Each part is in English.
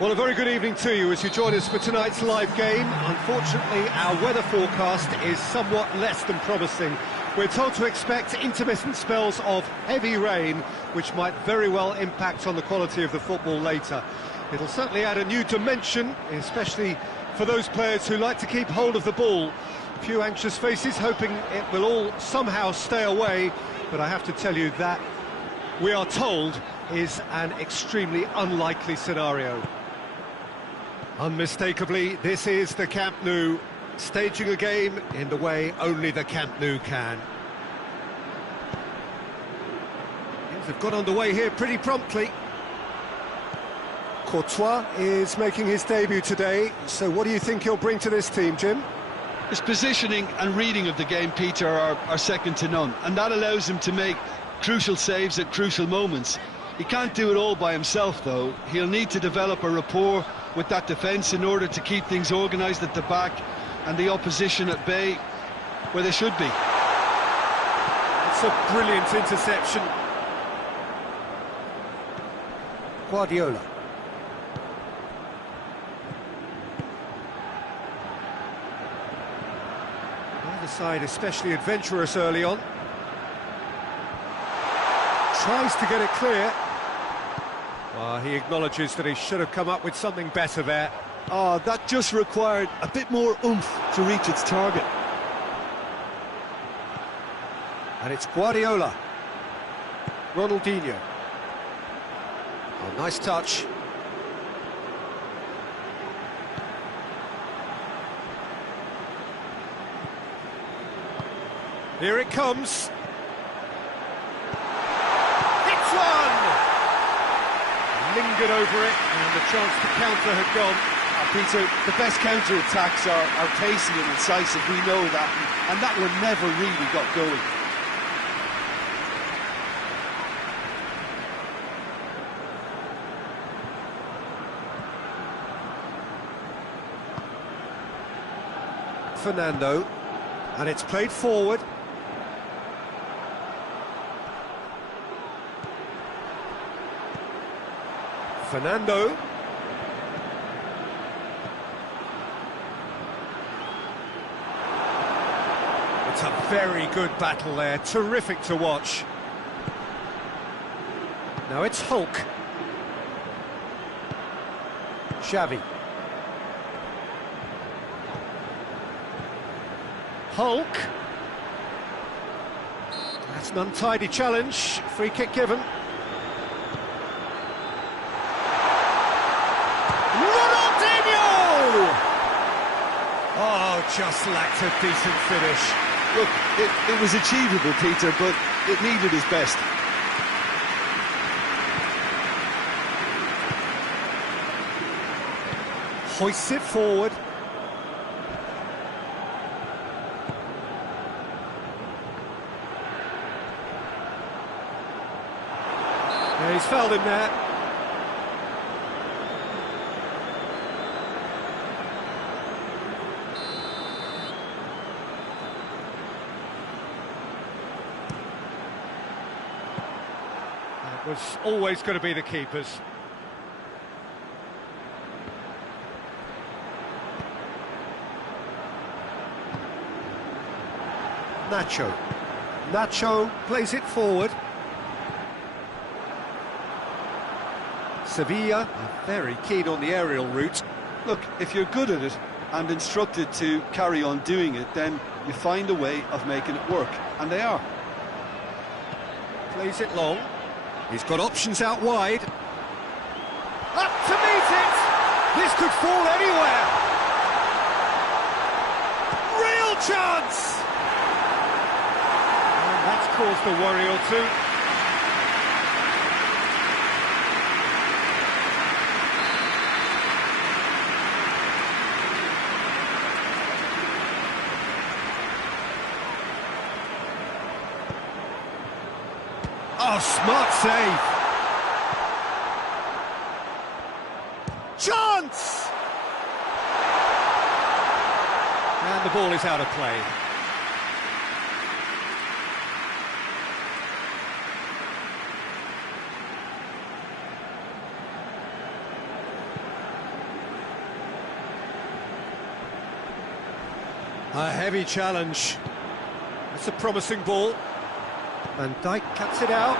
Well, a very good evening to you as you join us for tonight's live game. Unfortunately, our weather forecast is somewhat less than promising. We're told to expect intermittent spells of heavy rain, which might very well impact on the quality of the football later. It'll certainly add a new dimension, especially for those players who like to keep hold of the ball. A few anxious faces hoping it will all somehow stay away, but I have to tell you that we are told is an extremely unlikely scenario. Unmistakably, this is the Camp Nou, staging a game in the way only the Camp Nou can. Things have got underway here pretty promptly. Courtois is making his debut today, so what do you think he'll bring to this team, Jim? His positioning and reading of the game, Peter, are second to none, and that allows him to make crucial saves at crucial moments. He can't do it all by himself, though. He'll need to develop a rapport with that defence in order to keep things organised at the back and the opposition at bay where they should be. It's a brilliant interception. Guardiola. Neither side especially adventurous early on. Tries to get it clear. Well, he acknowledges that he should have come up with something better there. Oh, that just required a bit more oomph to reach its target. And it's Guardiola. Ronaldinho. Oh, nice touch. Here it comes. It's one! Lingered over it, and the chance to counter had gone. Peter, the best counter-attacks are pacey and incisive, we know that, and that one never really got going. Fernando, and it's played forward. Fernando. What a very good battle there, terrific to watch. Now it's Hulk. Xavi. Hulk. That's an untidy challenge, free kick given. Oh, just lacked a decent finish. Look, it was achievable, Peter, but it needed his best. Hoists it forward. Yeah, he's fouled him there. That was always going to be the keeper's. Nacho plays it forward. Sevilla are very keen on the aerial route. Look, if you're good at it and instructed to carry on doing it, then you find a way of making it work, and they are. Plays it long. He's got options out wide. Up to meet it! This could fall anywhere! Real chance! And that's caused a worry or two. Oh, smart save! Chance! And the ball is out of play. A heavy challenge. That's a promising ball. Van Dijk cuts it out.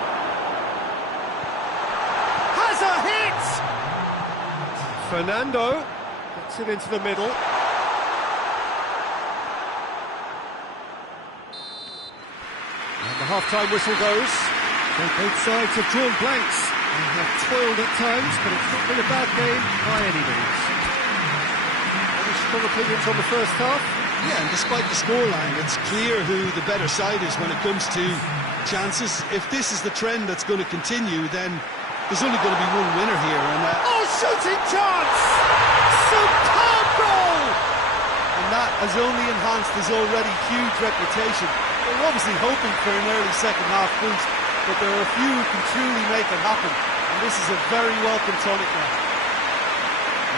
Has a hit! Fernando gets it into the middle. And the half-time whistle goes. So both sides have drawn blanks. They have toiled at times, but it's not been a bad game by any means. Any strong opinions on the first half? Yeah, and despite the scoreline, it's clear who the better side is when it comes to chances. If this is the trend that's going to continue, then there's only going to be one winner here. And oh, shooting chance! Superb goal! And that has only enhanced his already huge reputation. They're obviously hoping for an early second-half boost, but there are a few who can truly make it happen. And this is a very welcome tonic now.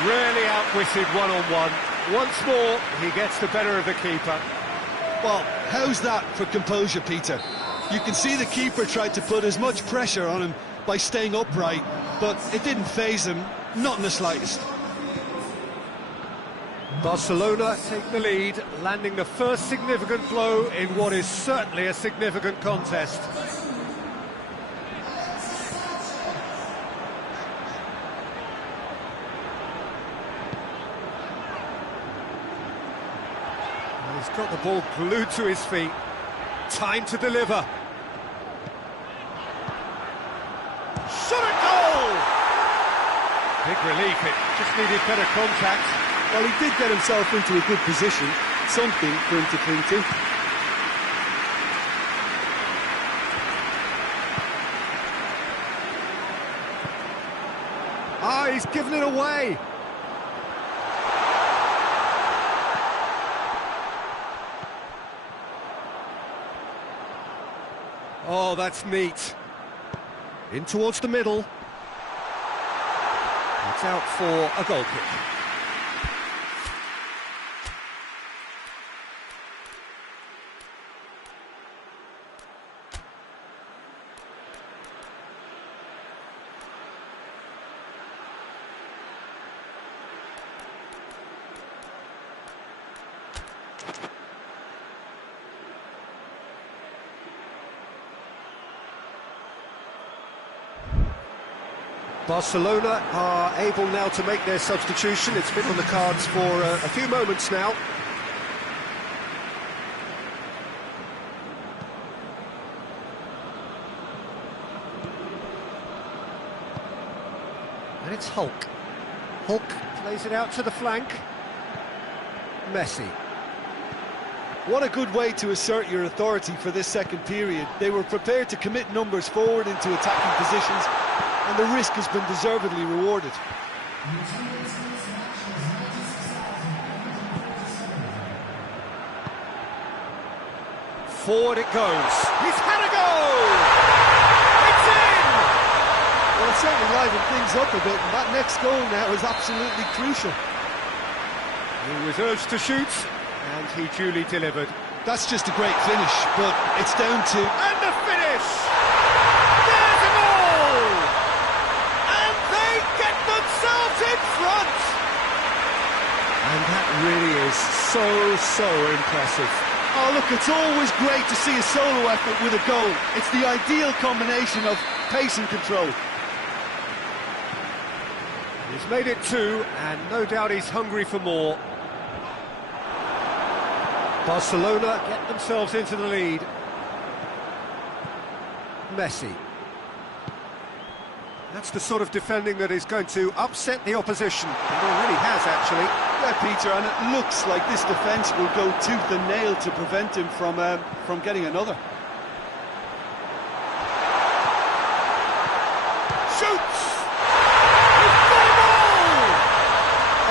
Really outwitted one-on-one. Once more, he gets the better of the keeper. Well, how's that for composure, Peter? You can see the keeper tried to put as much pressure on him by staying upright, but it didn't faze him, not in the slightest. Barcelona take the lead, landing the first significant blow in what is certainly a significant contest. He's got the ball glued to his feet. Time to deliver. Shot a goal! Big relief, it just needed better contact. Well, he did get himself into a good position, something for him to cling to. Ah, he's given it away. Oh, that's neat. In towards the middle. It's out for a goal kick. Barcelona are able now to make their substitution. It's been on the cards for a few moments now. And it's Hulk. Hulk plays it out to the flank. Messi. What a good way to assert your authority for this second period. They were prepared to commit numbers forward into attacking positions, and the risk has been deservedly rewarded. Forward it goes. He's had a goal! It's in! Well, it certainly livened things up a bit, and that next goal now is absolutely crucial. He was urged to shoot, and he duly delivered. That's just a great finish, but it's down to... And the finish! There's a goal! And they get themselves in front! And that really is so impressive. Oh, look, it's always great to see a solo effort with a goal. It's the ideal combination of pace and control. He's made it 2, and no doubt he's hungry for more. Barcelona get themselves into the lead. Messi. That's the sort of defending that is going to upset the opposition. It already has, actually. Yeah, Peter, and it looks like this defence will go tooth and nail to prevent him from getting another. Shoots!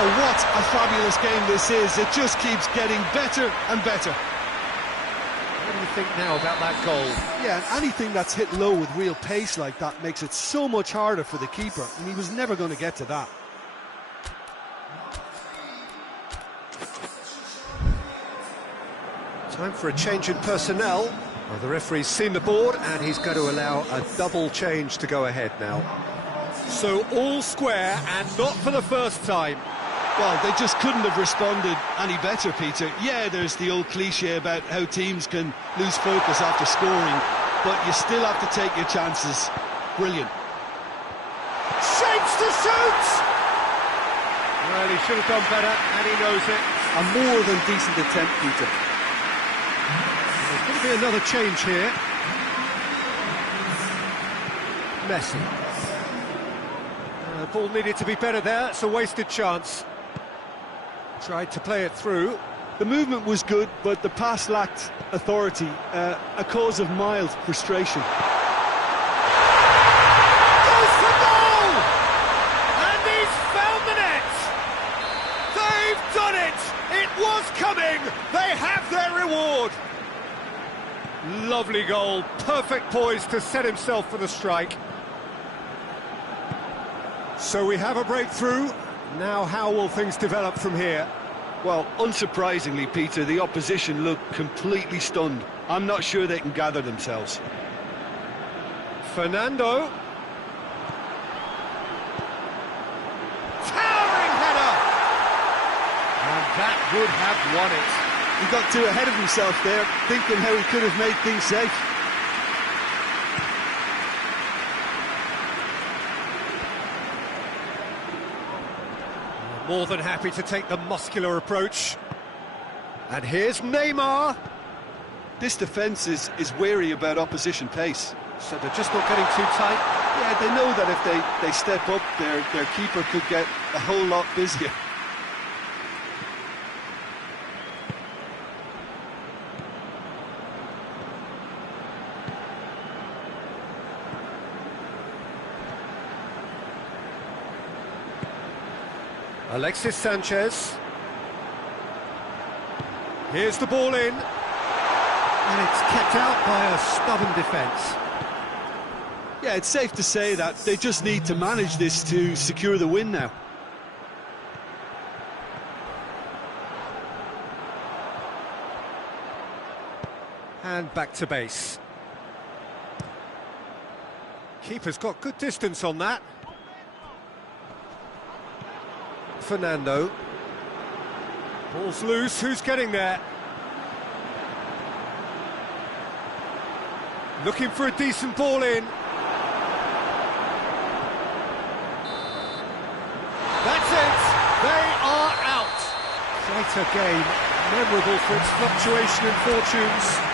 Oh, what a fabulous game this is. It just keeps getting better and better. What do you think now about that goal? Yeah, and anything that's hit low with real pace like that makes it so much harder for the keeper, and he was never going to get to that. Time for a change in personnel. Well, the referee's seen the board, and he's going to allow a double change to go ahead now. So all square, and not for the first time. Well, they just couldn't have responded any better, Peter. Yeah, there's the old cliche about how teams can lose focus after scoring, but you still have to take your chances. Brilliant. Shapes to shoot! Well, he should have done better, and he knows it. A more than decent attempt, Peter. There's going to be another change here. Messi. The ball needed to be better there. It's a wasted chance. Tried to play it through. The movement was good, but the pass lacked authority, a cause of mild frustration. Goes for goal! And he's found the net! They've done it! It was coming! They have their reward! Lovely goal, perfect poise to set himself for the strike. So we have a breakthrough. Now how will things develop from here? Well, unsurprisingly, Peter, the opposition look completely stunned. I'm not sure they can gather themselves. Fernando. Towering header! And that would have won it. He got too ahead of himself there, thinking how he could have made things safe. More than happy to take the muscular approach. And here's Neymar. This defence is wary about opposition pace. So they're just not getting too tight. Yeah, they know that if they step up, their keeper could get a whole lot busier. Alexis Sanchez. Here's the ball in. And it's kept out by a stubborn defence. Yeah, it's safe to say that they just need to manage this to secure the win now. And back to base. Keeper's got good distance on that. Fernando. Ball's loose, who's getting there? Looking for a decent ball in. What a game, memorable for its fluctuation in fortunes.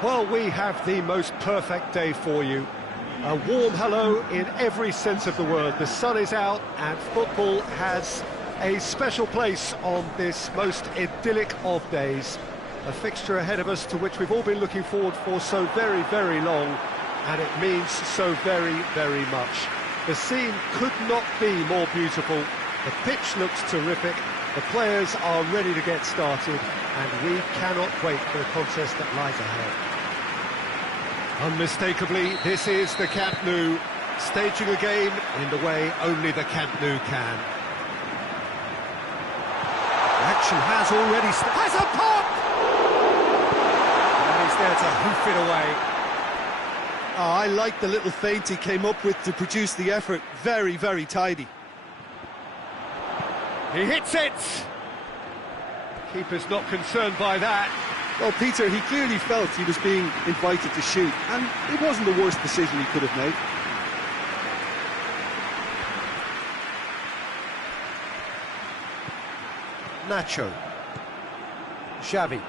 Well, we have the most perfect day for you. A warm hello in every sense of the word. The sun is out and football has a special place on this most idyllic of days. A fixture ahead of us to which we've all been looking forward for so very, very long, and it means so very, very much. The scene could not be more beautiful. The pitch looks terrific, the players are ready to get started, and we cannot wait for the contest that lies ahead. Unmistakably, this is the Camp Nou, staging a game in the way only the Camp Nou can. The action has already has a pop! And he's there to hoof it away. Oh, I like the little feint he came up with to produce the effort. Very, very tidy. He hits it! Keeper's not concerned by that. Well, Peter, he clearly felt he was being invited to shoot, and it wasn't the worst decision he could have made. Nacho. Xavi.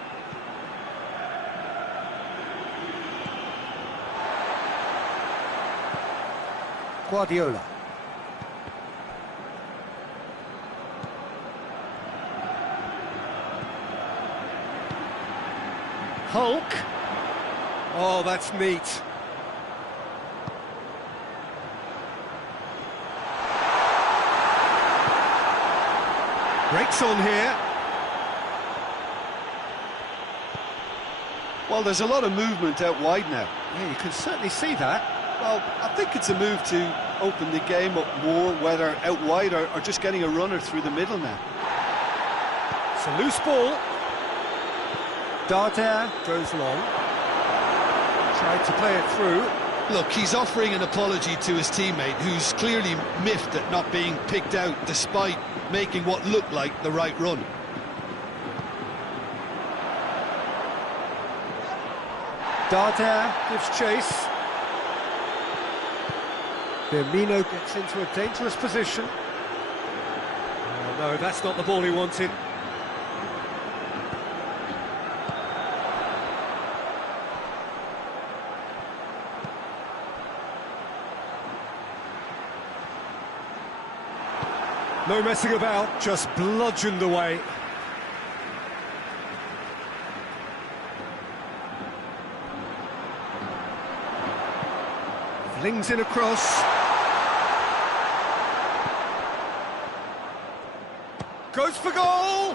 Guardiola. Hulk. Oh, that's neat. Breaks on here. Well, there's a lot of movement out wide now. Yeah, you can certainly see that. Well, I think it's a move to open the game up more, whether out wide or just getting a runner through the middle now. It's a loose ball. Doan goes long. Tried to play it through. Look, he's offering an apology to his teammate, who's clearly miffed at not being picked out despite making what looked like the right run. Doan gives chase. Firmino gets into a dangerous position. Oh no, that's not the ball he wanted. No messing about, just bludgeoned away. Flings in across. Goes for goal!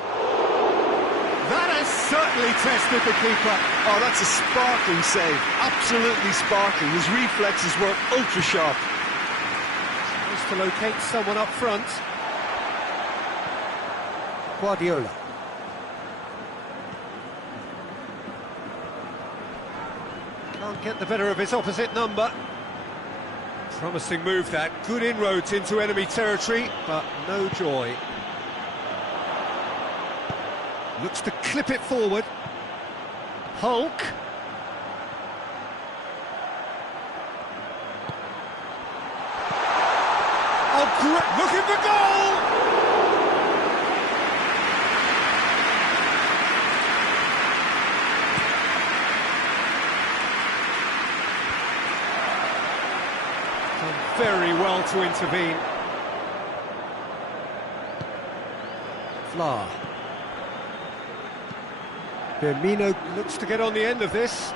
That has certainly tested the keeper. Oh, that's a sparkling save. Absolutely sparkling. His reflexes were ultra sharp. Tries to locate someone up front. Guardiola. Can't get the better of his opposite number. Promising move that. Good inroads into enemy territory, but no joy. Looks to clip it forward. Hulk. Oh, great! Looking for goal! Done very well to intervene. Fla. Firmino looks to get on the end of this.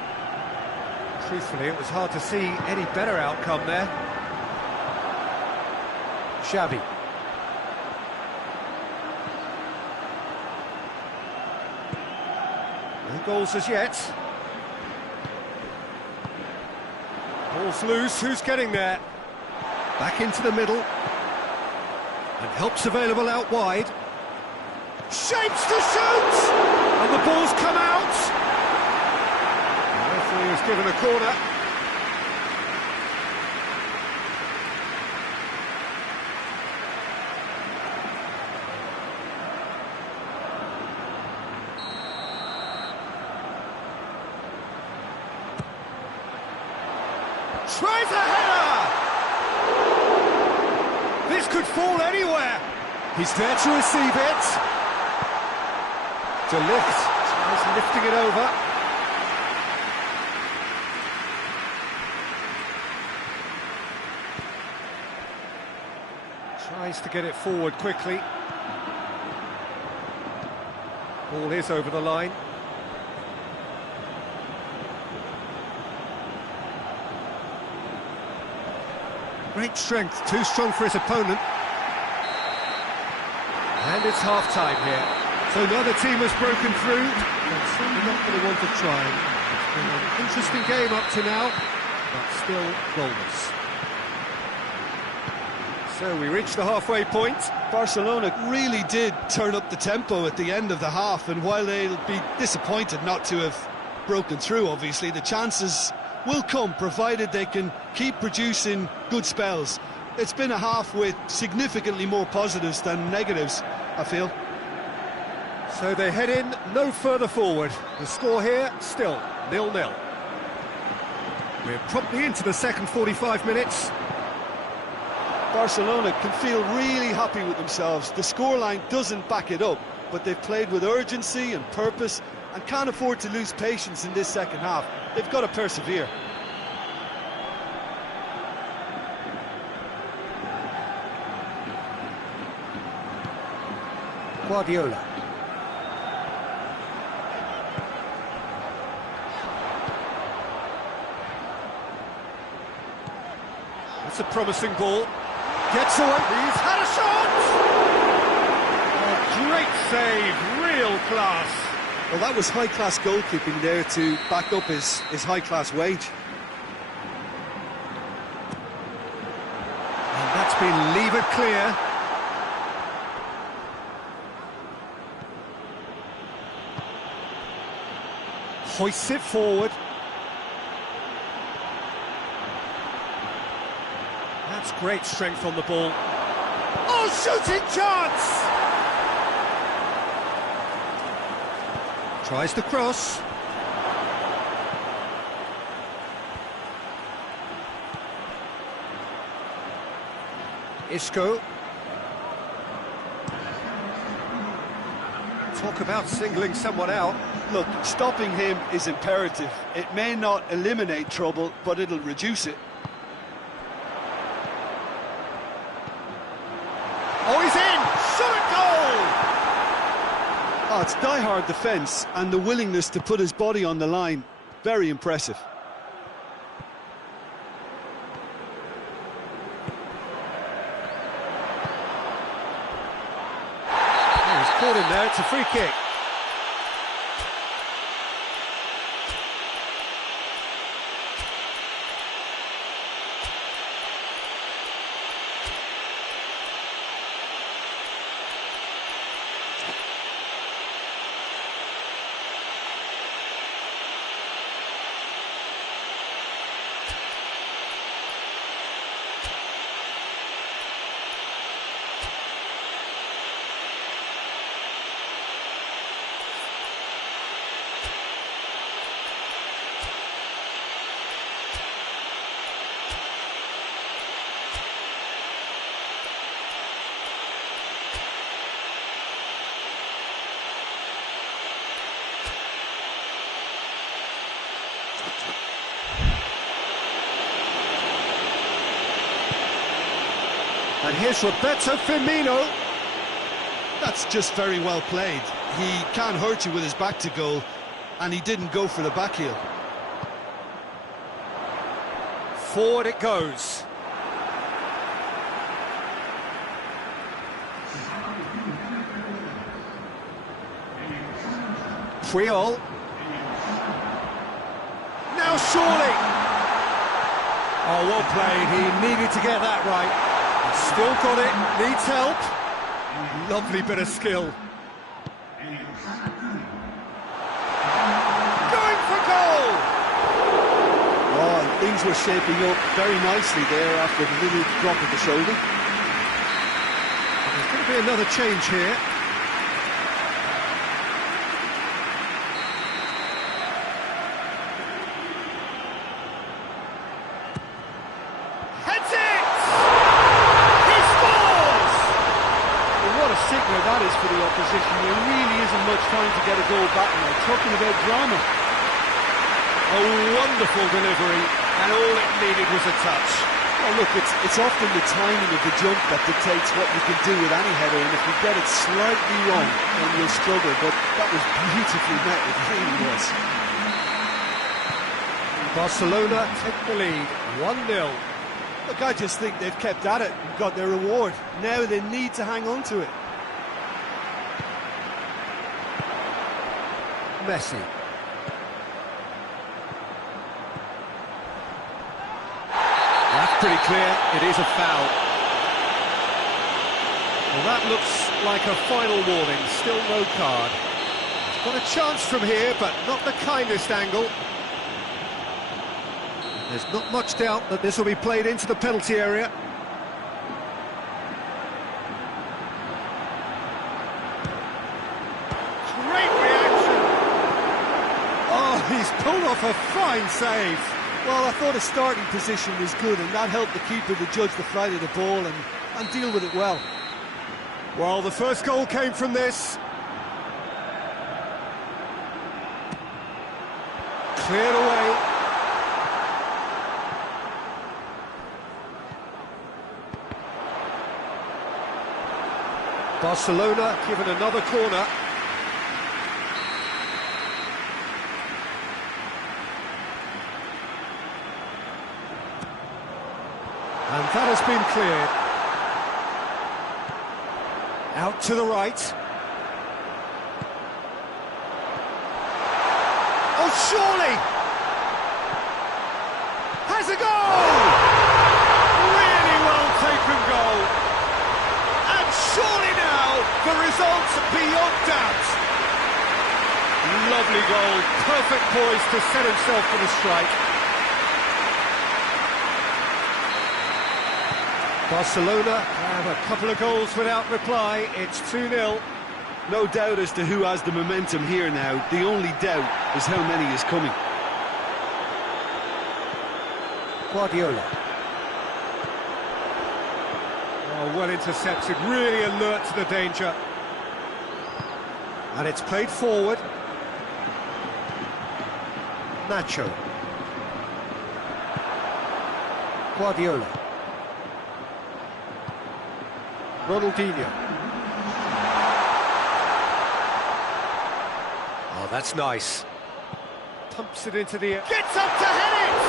Truthfully, it was hard to see any better outcome there. Xavi. No goals as yet. Ball's loose, who's getting there? Back into the middle. And help's available out wide. Shapes to shoot! And the ball's come out! The referee has given a corner. Tries a header! This could fall anywhere. He's there to receive it. To lift, tries lifting it over. Tries to get it forward quickly. Ball is over the line. Great strength, too strong for his opponent. And it's half-time here. So neither team has broken through. They're certainly not going to want to try. It's been an interesting game up to now, but still goalless. So we reach the halfway point. Barcelona really did turn up the tempo at the end of the half, and while they'll be disappointed not to have broken through, obviously, the chances will come, provided they can keep producing good spells. It's been a half with significantly more positives than negatives, I feel. So they head in no further forward. The score here, still 0-0. We're promptly into the second 45 minutes. Barcelona can feel really happy with themselves. The scoreline doesn't back it up, but they've played with urgency and purpose and can't afford to lose patience in this second half. They've got to persevere. Guardiola. It's a promising ball. Gets away. He's had a shot! A great save, real class. Well, that was high-class goalkeeping there to back up his high-class wage. And that's been levered clear. Hoists it forward. That's great strength on the ball. Oh, shooting chance! Tries to cross. Isco. Talk about singling someone out. Look, stopping him is imperative. It may not eliminate trouble, but it'll reduce it. Oh, he's in! Shot goal! Oh, it's die-hard defence and the willingness to put his body on the line. Very impressive. Oh, he's caught him there, it's a free kick. And here's Roberto Firmino. That's just very well played. He can't hurt you with his back to goal, and he didn't go for the back heel. Forward it goes. Puyol. Now surely. Oh, well played. He needed to get that right. Still got it. Needs help. Lovely bit of skill. Going for goal. Oh, and things were shaping up very nicely there after the little drop of the shoulder. There's going to be another change here. Signal that is for the opposition. There really isn't much time to get a goal back now. Talking about drama. A wonderful delivery, and all it needed was a touch. Well, look, it's often the timing of the jump that dictates what you can do with any header, and if you get it slightly wrong, then you'll struggle. But that was beautifully met, it really was. Barcelona take the lead, 1-0. Look, I just think they've kept at it and got their reward. Now they need to hang on to it. Messi. That's pretty clear, it is a foul. Well, that looks like a final warning, still no card. He's got a chance from here, but not the kindest angle. There's not much doubt that this will be played into the penalty area. Great reaction! Oh, he's pulled off a fine save. Well, I thought his starting position was good, and that helped the keeper to judge the flight of the ball and deal with it well. Well, the first goal came from this. Cleared away. Barcelona given another corner. And that has been cleared. Out to the right. Oh, surely! Has a goal! Really well taken goal. And surely now, the result's beyond doubt. Lovely goal, perfect poise to set himself for the strike. Barcelona have a couple of goals without reply. It's 2-0. No doubt as to who has the momentum here now. The only doubt is how many is coming. Guardiola. Oh, well intercepted, really alert to the danger. And it's played forward. Nacho. Guardiola. Ronaldinho. Oh, that's nice. Pumps it into the air. Gets up to head it!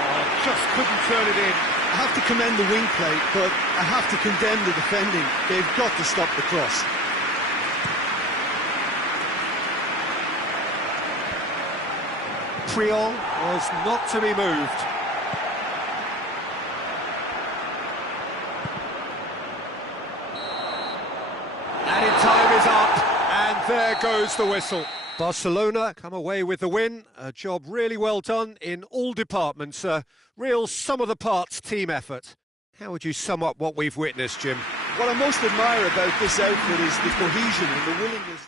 Oh, just couldn't turn it in. I have to commend the wing play, but I have to condemn the defending. They've got to stop the cross. Triol was not to be moved. Time is up, and there goes the whistle. Barcelona come away with the win. A job really well done in all departments. A real sum-of-the-parts team effort. How would you sum up what we've witnessed, Jim? What I most admire about this outfit is the cohesion and the willingness.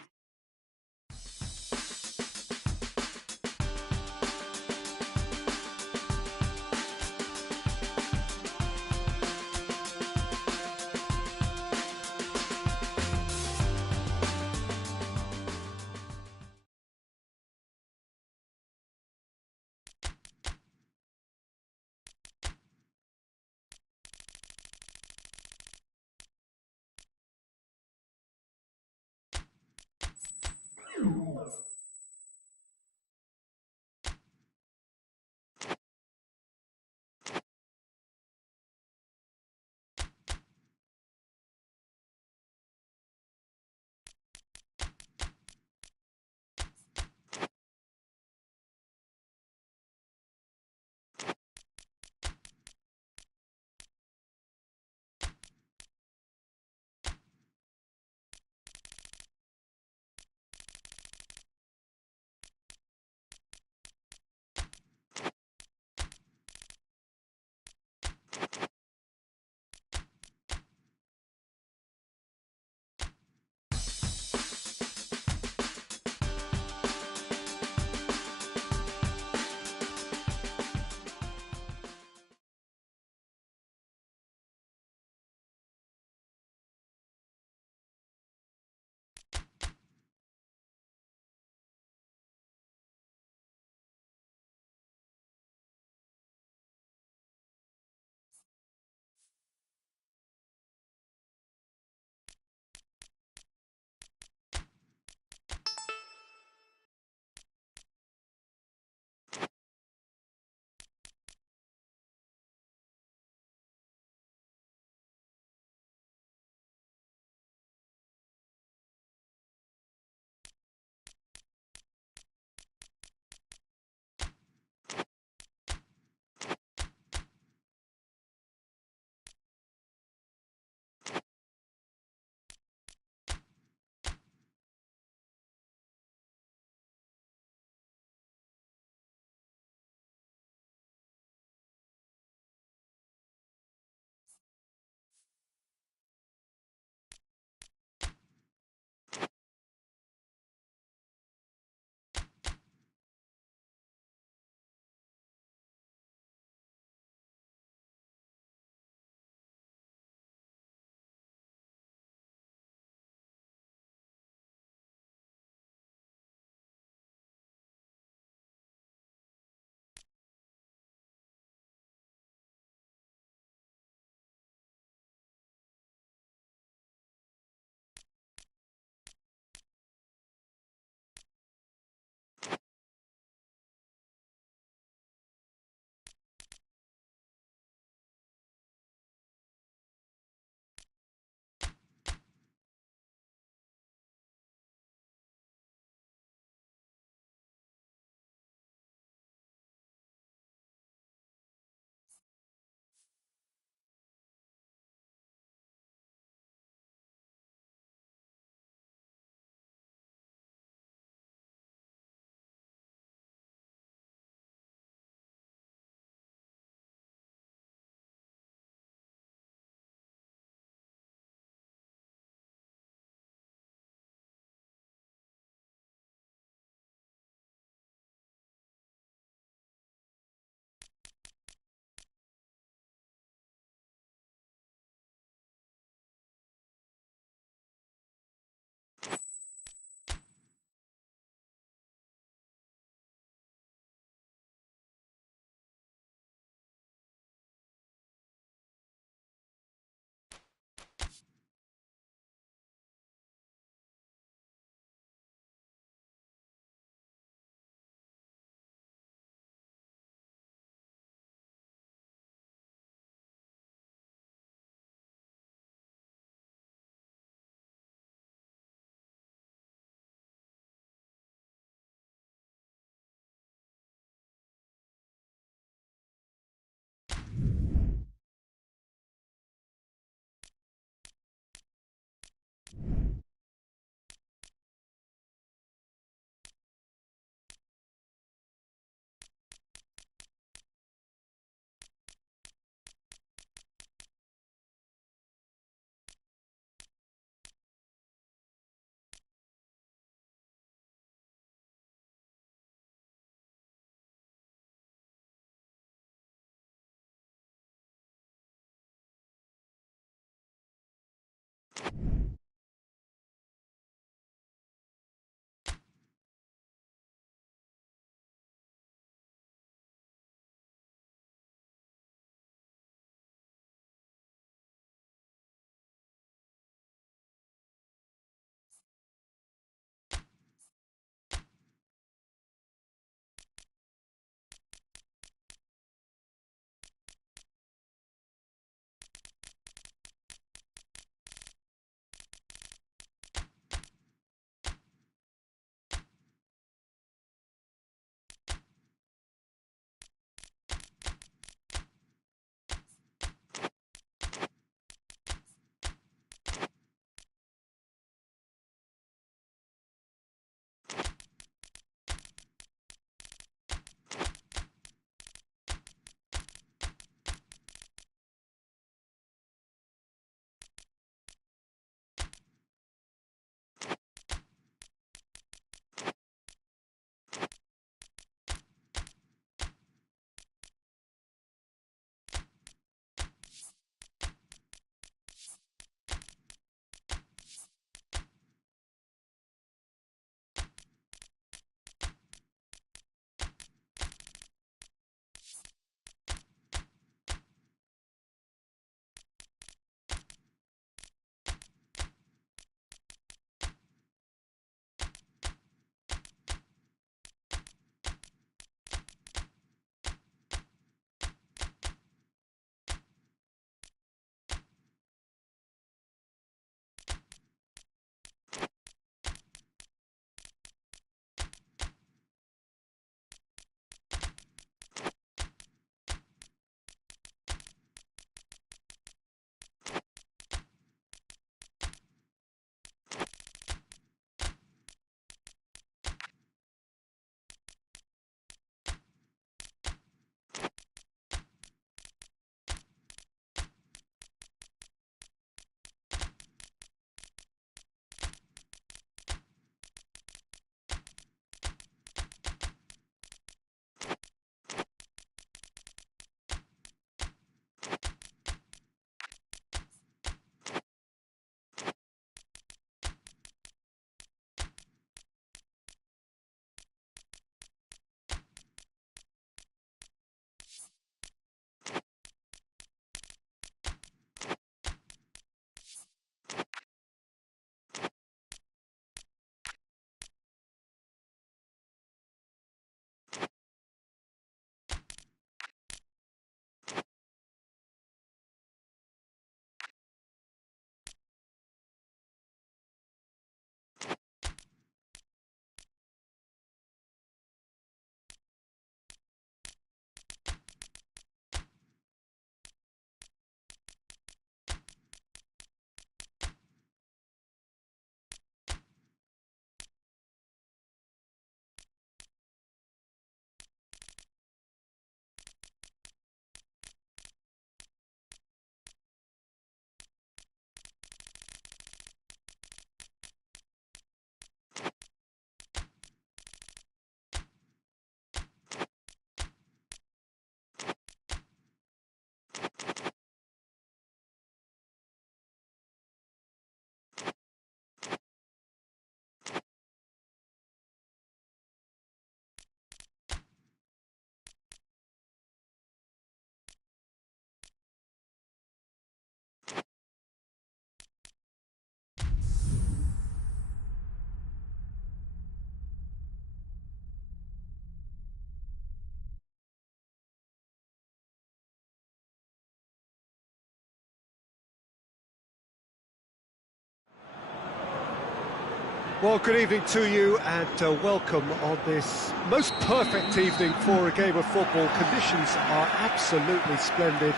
Well, good evening to you and welcome on this most perfect evening for a game of football. Conditions are absolutely splendid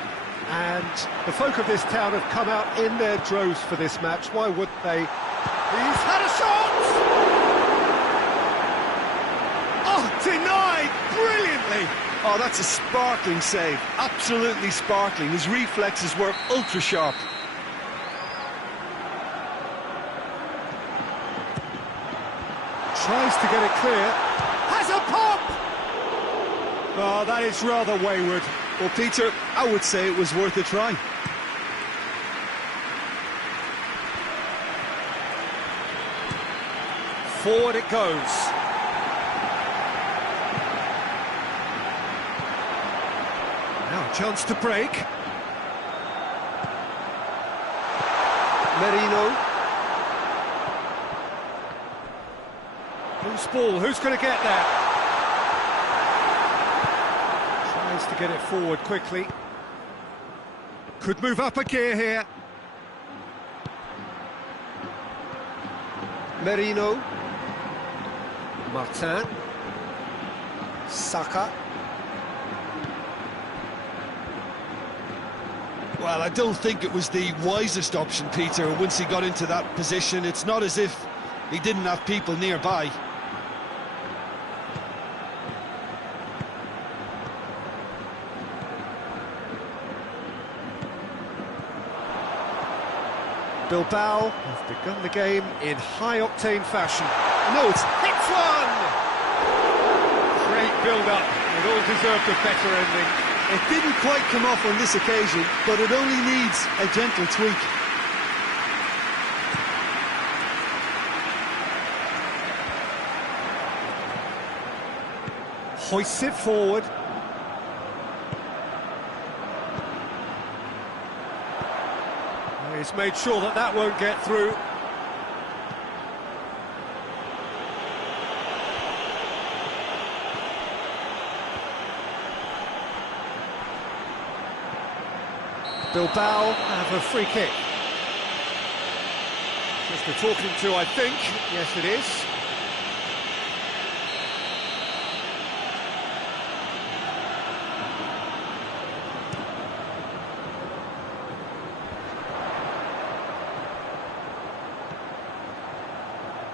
and the folk of this town have come out in their droves for this match. Why wouldn't they? He's had a shot! Oh, denied brilliantly! Oh, that's a sparkling save, absolutely sparkling. His reflexes were ultra sharp. Tries to get it clear, has a pop! Oh, that is rather wayward. Well, Peter, I would say it was worth a try. Forward it goes. Now a chance to break. Merino. Loose ball, who's going to get there? Tries to get it forward quickly. Could move up a gear here. Merino. Martin. Saka. Well, I don't think it was the wisest option, Peter, once he got into that position. It's not as if he didn't have people nearby. Bilbao have begun the game in high-octane fashion. No, it's hits one! Great build-up. It all deserved a better ending. It didn't quite come off on this occasion, but it only needs a gentle tweak. Hoists it forward. He's made sure that that won't get through. Bilbao have a free kick. Just the talking to, I think. Yes, it is.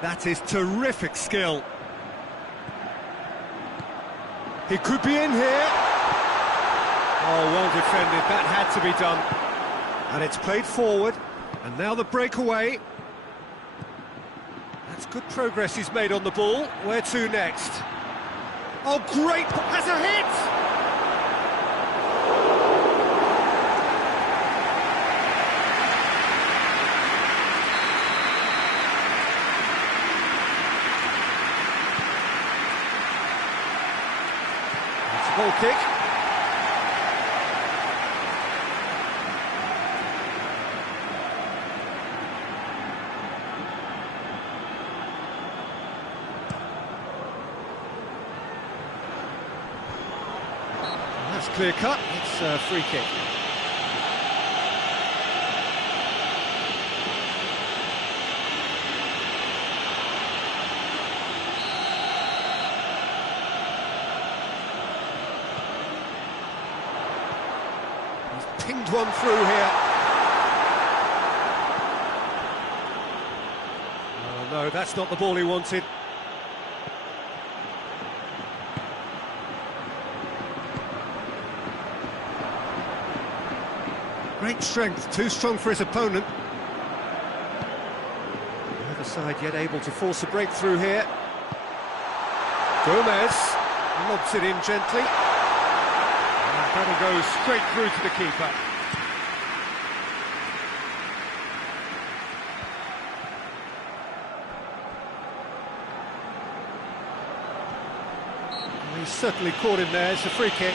That is terrific skill. He could be in here. Oh, well defended. That had to be done. And it's played forward. And now the breakaway. That's good progress he's made on the ball. Where to next? Oh, great! Has a hit! Goal kick. That's clear cut. It's a free kick. Pinged one through here. Oh no, that's not the ball he wanted. Great strength, too strong for his opponent. The other side yet able to force a breakthrough here. Gomez lobs it in gently. That'll go straight through to the keeper. He's certainly caught him there. It's a free kick.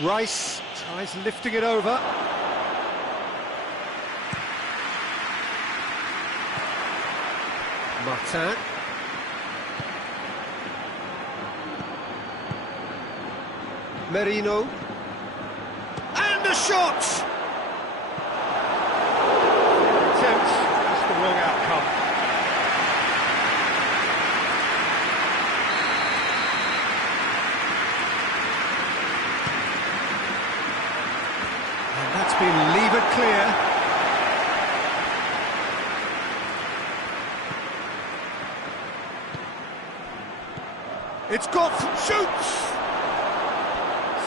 Rice tries lifting it over. Martin. Merino. And a shot! Attempt, just the wrong outcome. And that's been levered clear. It's got shoots!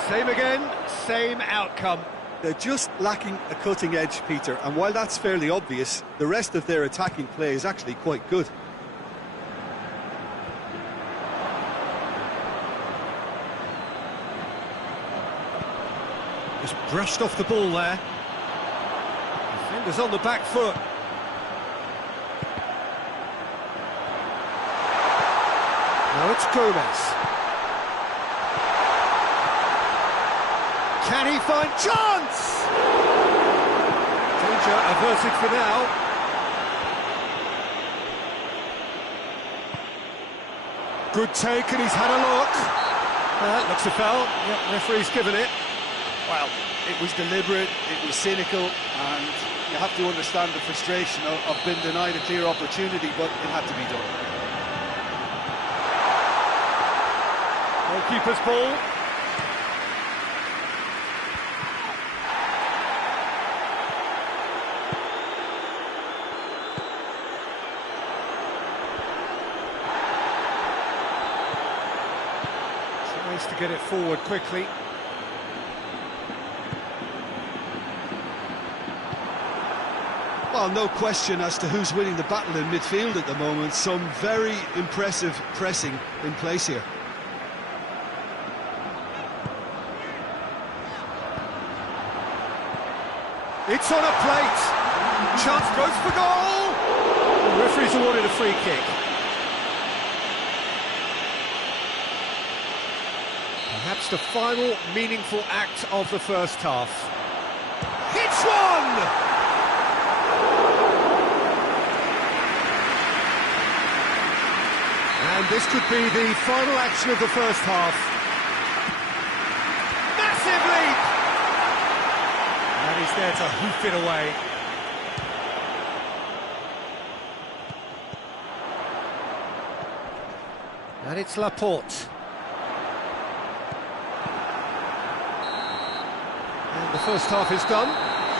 Same again, same outcome. They're just lacking a cutting edge, Peter, and while that's fairly obvious, the rest of their attacking play is actually quite good. Just brushed off the ball there. was on the back foot. Now it's Gomez. Can he find chance? Danger averted for now. Good take, and he's had a look. Looks a foul. Yep, referee's given it. Well, it was deliberate, it was cynical, and you have to understand the frustration of being denied a clear opportunity, but it had to be done. Goalkeeper's ball. Tries to get it forward quickly. Well, no question as to who's winning the battle in midfield at the moment. Some very impressive pressing in place here. It's on a plate. Chance goes for goal. The referee's awarded a free kick. Perhaps the final meaningful act of the first half. Hits one! And this could be the final action of the first half. Massive leap! And he's there to hoof it away. And it's Laporte. And the first half is done.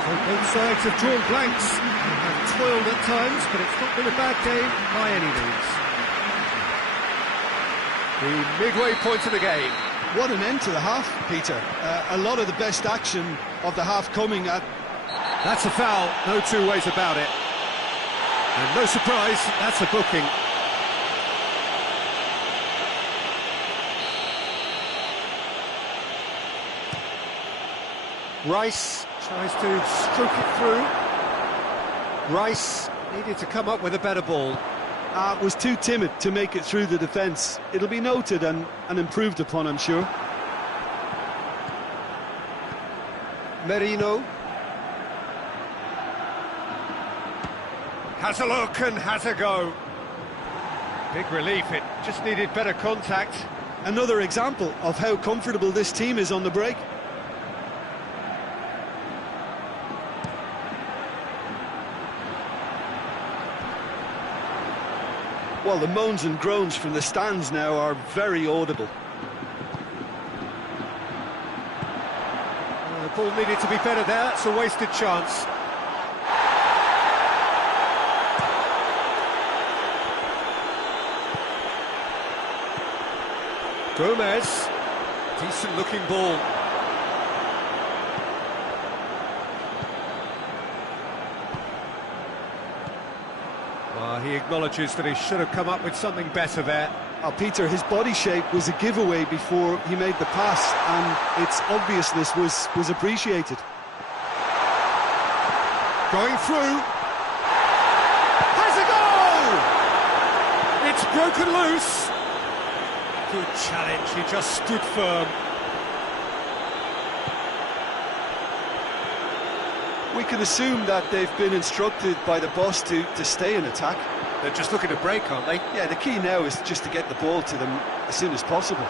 So both sides have drawn blanks. They have toiled at times, but it's not been a bad game by any means. The midway point of the game. What an end to the half, Peter. A lot of the best action of the half coming at... That's a foul, no two ways about it. And no surprise, that's a booking. Rice tries to stroke it through. Rice needed to come up with a better ball. Was too timid to make it through the defence. It'll be noted and improved upon, I'm sure. Merino. Has a look and has a go. Big relief, it just needed better contact. Another example of how comfortable this team is on the break. Well, the moans and groans from the stands now are very audible. The ball needed to be better there, it's a wasted chance. Gomez, decent looking ball. He acknowledges that he should have come up with something better there. Peter, his body shape was a giveaway before he made the pass, and its obviousness was appreciated. Going through. Has a goal! It's broken loose. Good challenge, he just stood firm. We can assume that they've been instructed by the boss to stay in attack. They're just looking to break, aren't they? Yeah, the key now is just to get the ball to them as soon as possible.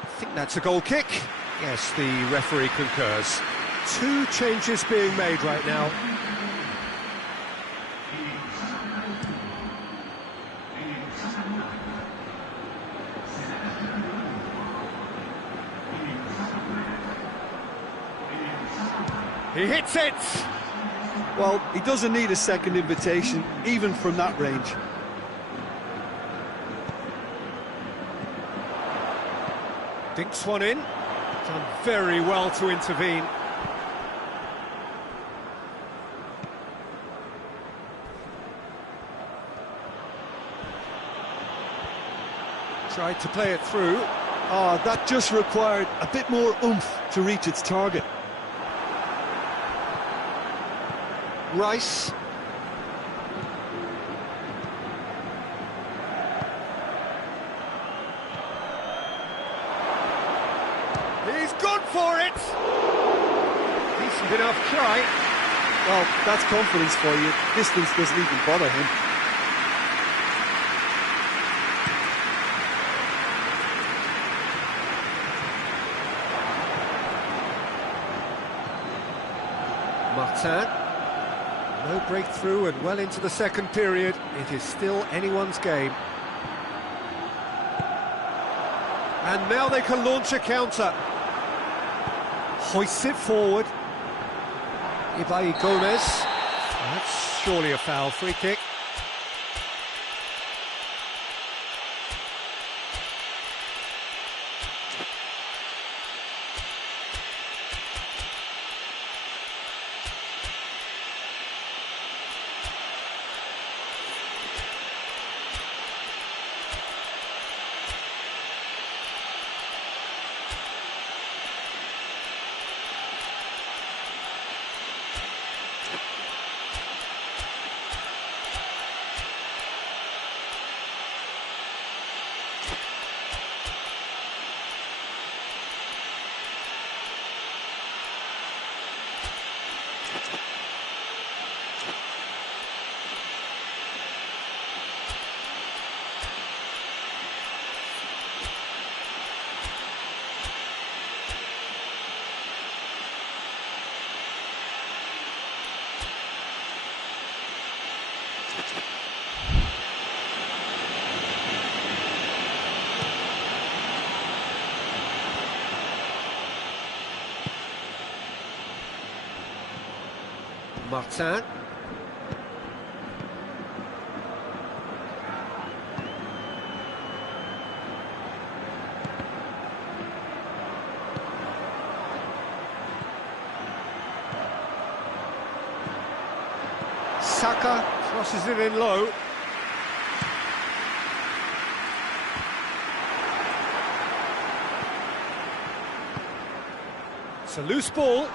I think that's a goal kick. Yes, the referee concurs. Two changes being made right now. He hits it! Well, he doesn't need a second invitation, even from that range. Dinks one in. Done very well to intervene. Tried to play it through. Oh, that just required a bit more oomph to reach its target. Rice. He's gone for it! Decent enough try. Well, that's confidence for you. Distance doesn't even bother him. P.Tan. No breakthrough and well into the second period. It is still anyone's game. And now they can launch a counter. Hoists it forward. Ibai Gomez. That's surely a foul. Free kick. P.Tan. Saka crosses it in low. It's a loose ball.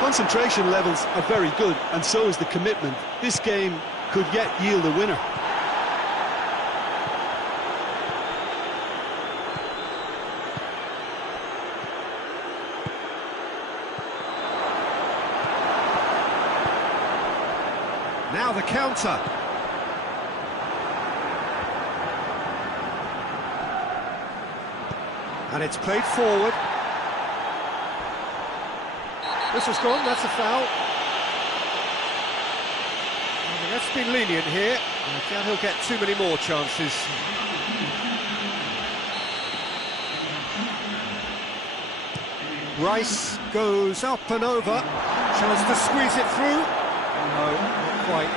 Concentration levels are very good, and so is the commitment. This game could yet yield a winner. Now the counter. And it's played forward. This was gone, that's a foul. Well, the ref's been lenient here. I doubt he'll get too many more chances. Rice goes up and over. Chance to squeeze it through. No, not quite.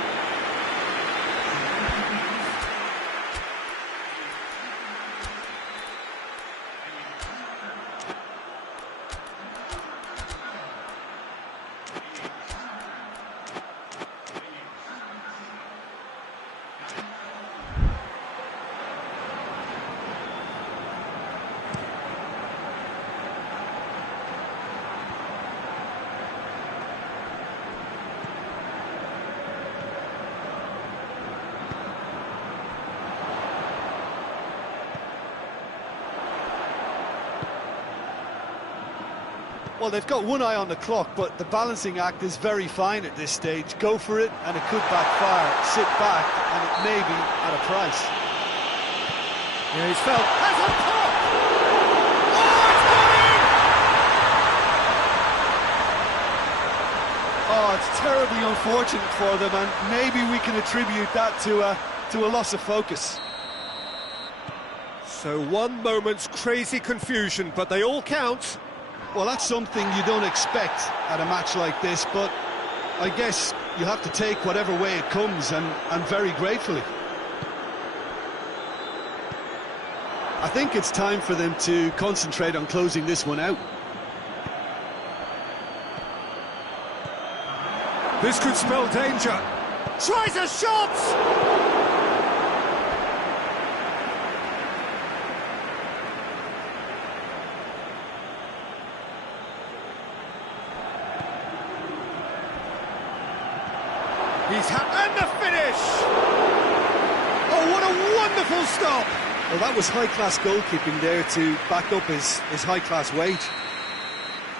Well, they've got one eye on the clock, but the balancing act is very fine at this stage. Go for it, and it could backfire. Sit back, and it may be at a price. Yeah, he's felt. Has a pop! Oh, Oh, it's terribly unfortunate for them, and maybe we can attribute that to a loss of focus. So one moment's crazy confusion, but they all count. Well, that's something you don't expect at a match like this, but I guess you have to take whatever way it comes, and very gratefully. I think it's time for them to concentrate on closing this one out. This could spell danger. Tries a shot! And the finish! Oh, what a wonderful stop! Well, that was high-class goalkeeping there to back up his high-class weight.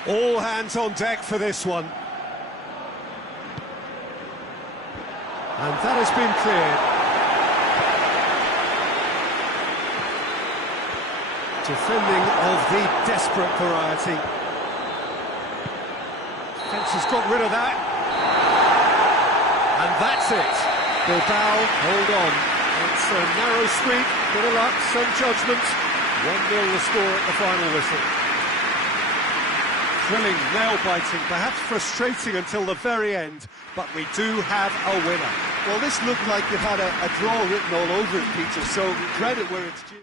All hands on deck for this one. And that has been cleared. Defending of the desperate variety. Defence has got rid of that. And that's it. Bilbao hold on. It's a narrow squeak, bit of luck, some judgment. 1-0 the score at the final whistle. Thrilling, nail-biting, perhaps frustrating until the very end, but we do have a winner. Well, this looked like it had a draw written all over it, Peter, so credit where it's due.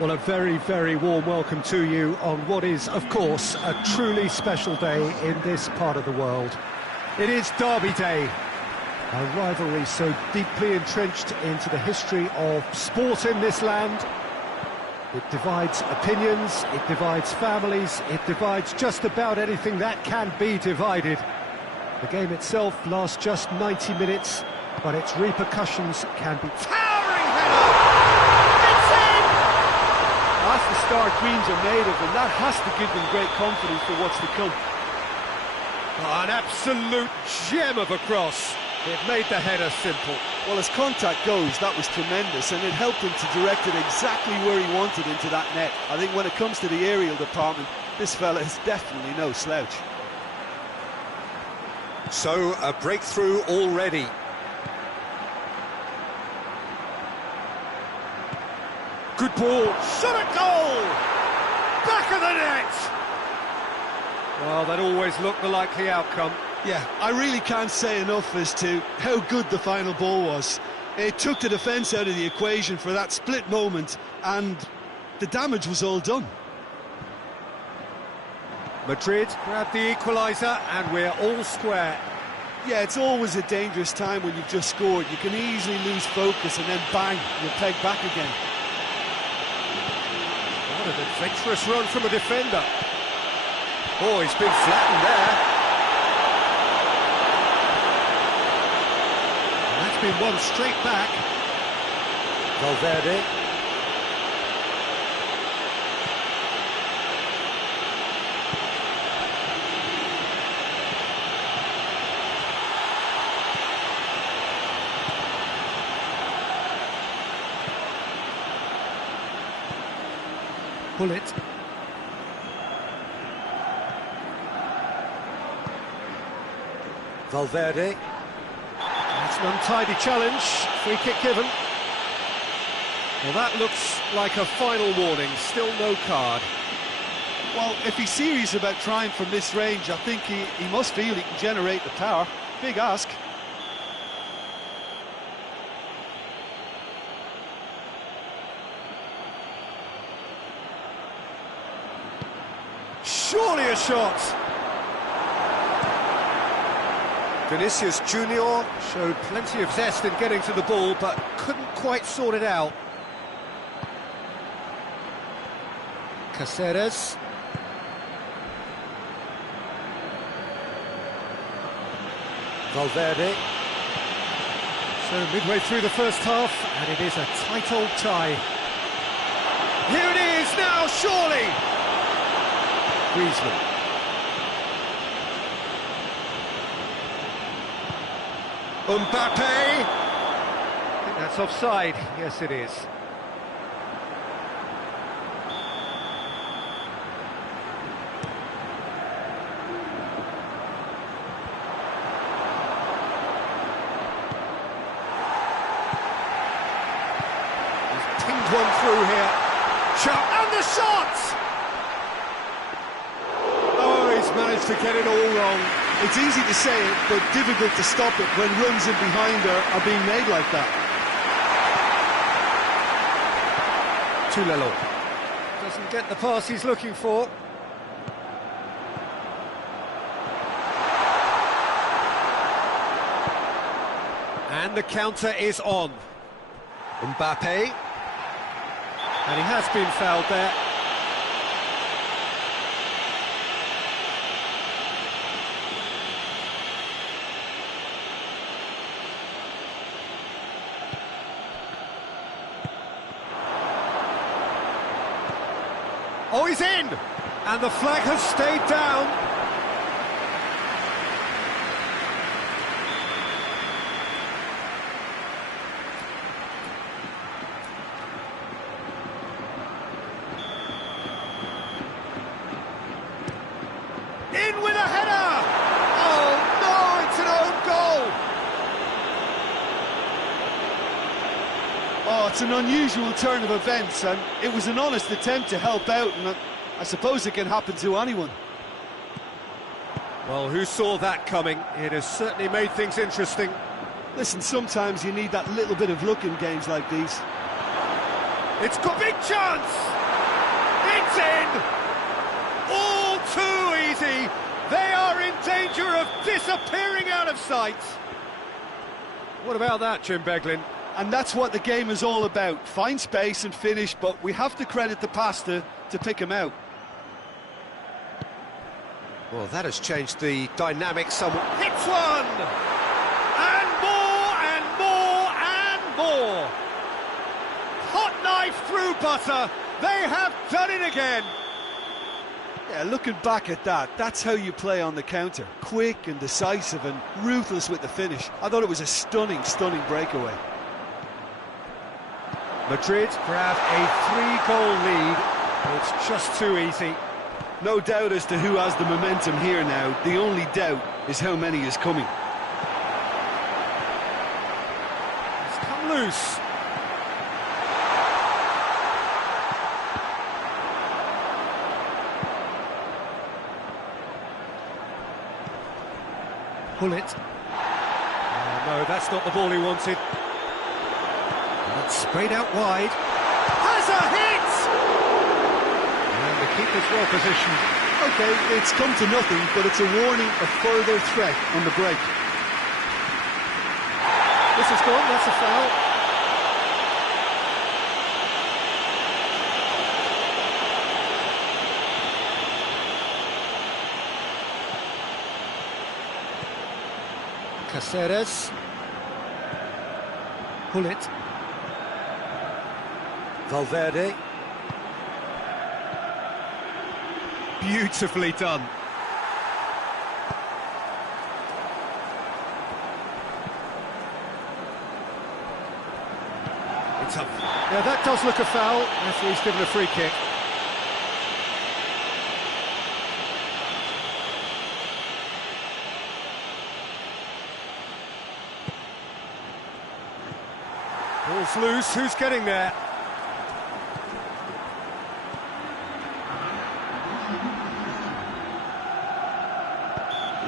Well, a very, very warm welcome to you on what is, of course, a truly special day in this part of the world. It is Derby Day, a rivalry so deeply entrenched into the history of sport in this land. It divides opinions, it divides families, it divides just about anything that can be divided. The game itself lasts just 90 minutes, but its repercussions can be towering header! It's in! That's the start Greens are made of, and that has to give them great confidence for what's to come. Oh, an absolute gem of a cross. It made the header simple. Well, as contact goes, that was tremendous, and it helped him to direct it exactly where he wanted into that net. I think when it comes to the aerial department, this fella is definitely no slouch. So, a breakthrough already. Good ball, shot at goal! Back of the net! Well, that always looked the likely outcome. Yeah, I really can't say enough as to how good the final ball was. It took the defence out of the equation for that split moment, and the damage was all done. Madrid grabbed the equaliser, and we're all square. Yeah, it's always a dangerous time when you've just scored. You can easily lose focus, and then bang, you're pegged back again. What an adventurous run from a defender. Oh, he's been flattened there. And that's been won straight back. Valverde. Pull it. Valverde. It's an untidy challenge. Free kick given. Well, that looks like a final warning. Still no card. Well, if he's serious about trying from this range, I think he must feel he can generate the power. Big ask. Surely a shot! Vinicius Junior showed plenty of zest in getting to the ball, but couldn't quite sort it out. Caceres. Valverde. So midway through the first half, and it is a tight old tie. Here it is now, surely! Griezmann. Mbappe! I think that's offside. Yes, it is. He's pinged one through here. And the shot! Managed to get it all wrong. It's easy to say it, but difficult to stop it when runs in behind are being made like that. Tulelo doesn't get the pass he's looking for. And the counter is on. Mbappe. And he has been fouled there. Oh, he's in! And the flag has stayed down. In with a header! Oh, no, it's an own goal! Oh, it's an unusual turn of events, and it was an honest attempt to help out, and I suppose it can happen to anyone. Well, who saw that coming? It has certainly made things interesting. Listen, sometimes you need that little bit of luck in games like these. It's got big chance! It's in! All too easy! They are in danger of disappearing out of sight! What about that, Jim Beglin? And that's what the game is all about. Find space and finish, but we have to credit the passer to pick him out. Well, that has changed the dynamic somewhat. Hits one! And more, and more, and more! Hot knife through butter! They have done it again! Yeah, looking back at that, that's how you play on the counter. Quick and decisive and ruthless with the finish. I thought it was a stunning, stunning breakaway. Madrid grab a 3-goal lead. It's just too easy. No doubt as to who has the momentum here now. The only doubt is how many is coming. It's come loose. Pull it. Oh, no, that's not the ball he wanted. And it's sprayed out wide. Has a hit! And the keeper's well positioned. Okay, it's come to nothing, but it's a warning of further threat on the break. This is gone, that's a foul. Caceres. Pull it. Valverde. Beautifully done. It's up. Yeah, that does look a foul. Referee's given a free kick. Ball's loose, who's getting there?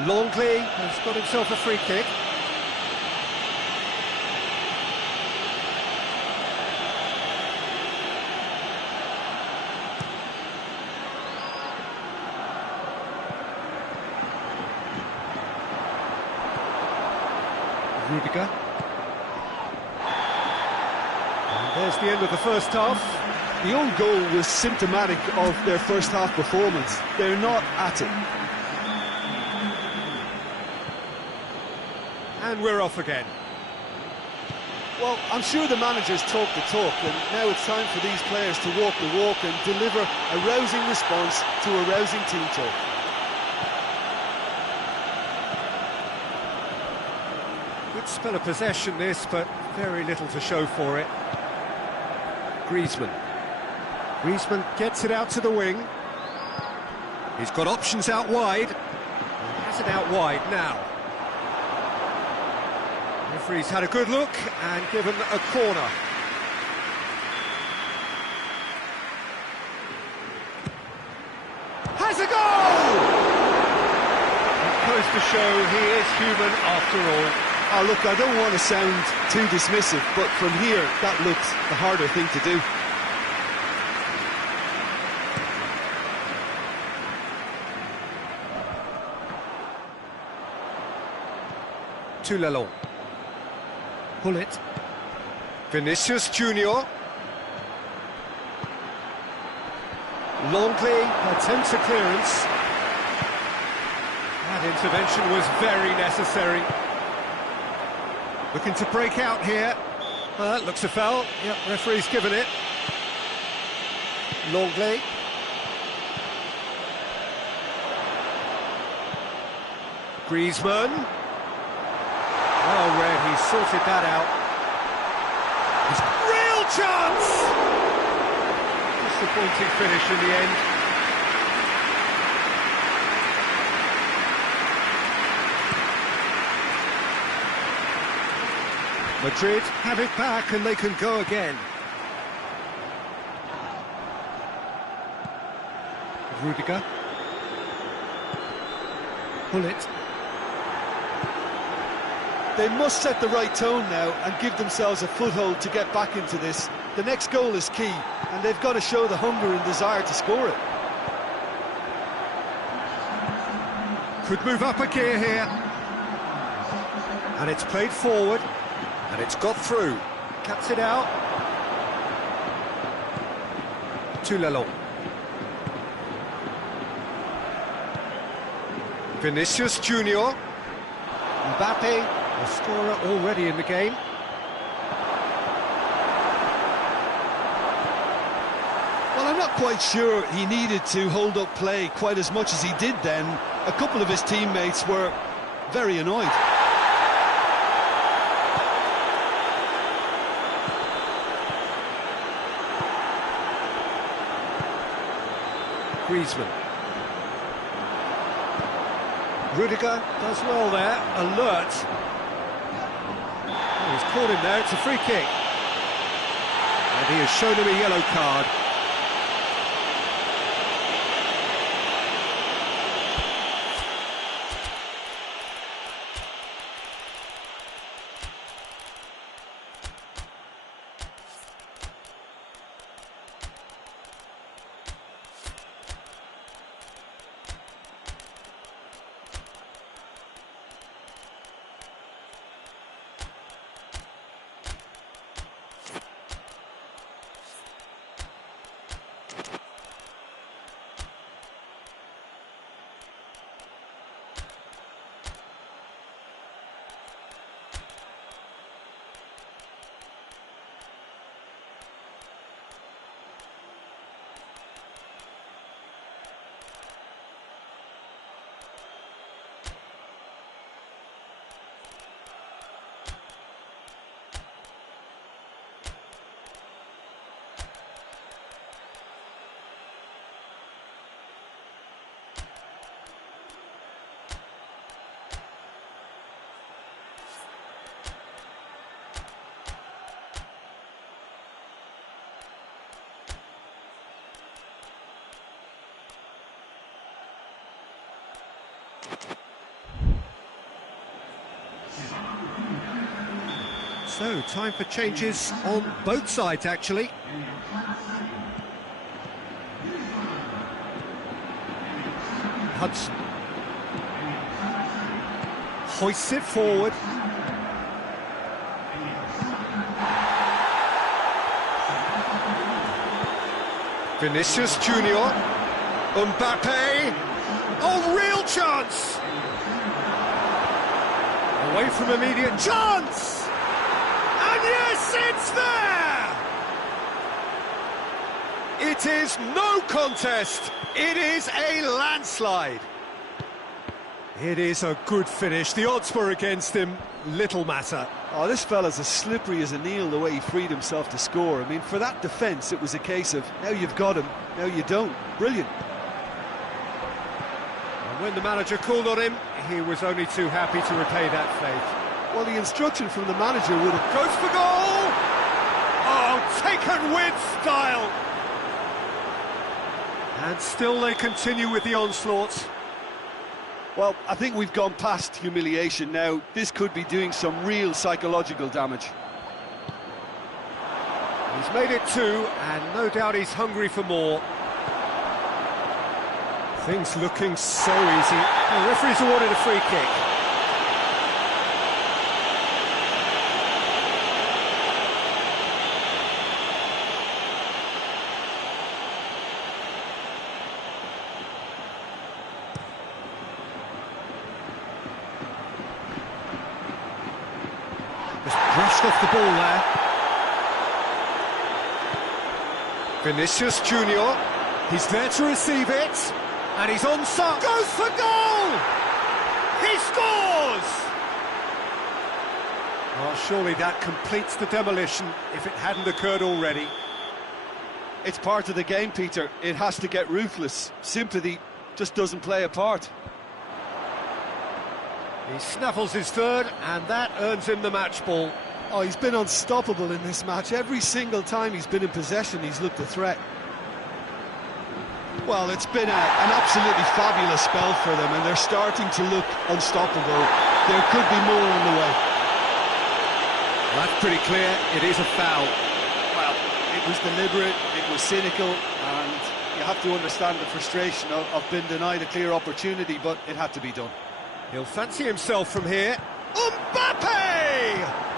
Longley has got himself a free kick. Rudiger. There's the end of the first half. The own goal was symptomatic of their first half performance. They're not at it. And we're off again. Well, I'm sure the managers talk the talk, and now it's time for these players to walk the walk and deliver a rousing response to a rousing team talk. Good spell of possession this, but very little to show for it. Griezmann. Griezmann gets it out to the wing. He's got options out wide. He has it out wide now. Referee's had a good look and given a corner. Has a goal! It goes to show he is human after all. Oh, look, I don't want to sound too dismissive, but from here, that looks the harder thing to do. To Lalonde. Pull it. Vinicius Junior. Longley attempts a clearance. That intervention was very necessary. Looking to break out here. Looks a foul. Yep, referee's given it. Longley. Griezmann. Well read, he sorted that out. Real chance! Disappointing finish in the end. Madrid have it back and they can go again. Rudiger. Pull it. They must set the right tone now and give themselves a foothold to get back into this. The next goal is key, and they've got to show the hunger and desire to score it. Could move up a gear here. And it's played forward. And it's got through. Cuts it out. To Lelon. Vinicius Junior. Mbappe, a scorer already in the game. Well, I'm not quite sure he needed to hold up play quite as much as he did then. A couple of his teammates were very annoyed. Griezmann. Rudiger does well there, alert. Oh, he's caught him there, it's a free kick. And he has shown him a yellow card. So, time for changes on both sides, actually. Hudson. Hoists it forward. Vinicius Junior. Mbappe. Oh, real chance! Away from immediate chance! And yes, it's there! It is no contest. It is a landslide. It is a good finish. The odds were against him. Little matter. Oh, this fella's as slippery as an eel the way he freed himself to score. I mean, for that defence, it was a case of, now you've got him, now you don't. Brilliant. And when the manager called on him, he was only too happy to repay that faith. Well, the instruction from the manager would have... Goes for goal! Oh, taken with style! And still they continue with the onslaught. Well, I think we've gone past humiliation now. This could be doing some real psychological damage. He's made it 2, and no doubt he's hungry for more. Things looking so easy. The referee's awarded a free kick. Brushed off the ball there. Vinicius Junior, he's there to receive it, and he's onside. Goes for goal! He scores! Well, surely that completes the demolition if it hadn't occurred already. It's part of the game, Peter. It has to get ruthless. Sympathy just doesn't play a part. He snaffles his third, and that earns him the match ball. Oh, he's been unstoppable in this match. Every single time he's been in possession, he's looked a threat. Well, it's been an absolutely fabulous spell for them, and they're starting to look unstoppable. There could be more on the way. That's pretty clear, it is a foul. Well, it was deliberate, it was cynical, and you have to understand the frustration of being denied a clear opportunity, but it had to be done. He'll fancy himself from here. Mbappe!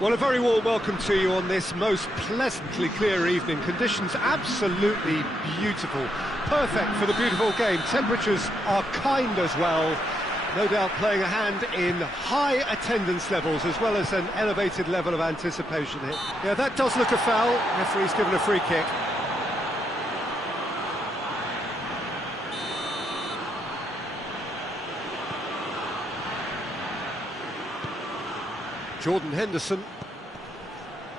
Well, a very warm welcome to you on this most pleasantly clear evening. Conditions absolutely beautiful. Perfect for the beautiful game. Temperatures are kind as well. No doubt playing a hand in high attendance levels as well as an elevated level of anticipation here. Yeah, that does look a foul. Referee's given a free kick. Jordan Henderson,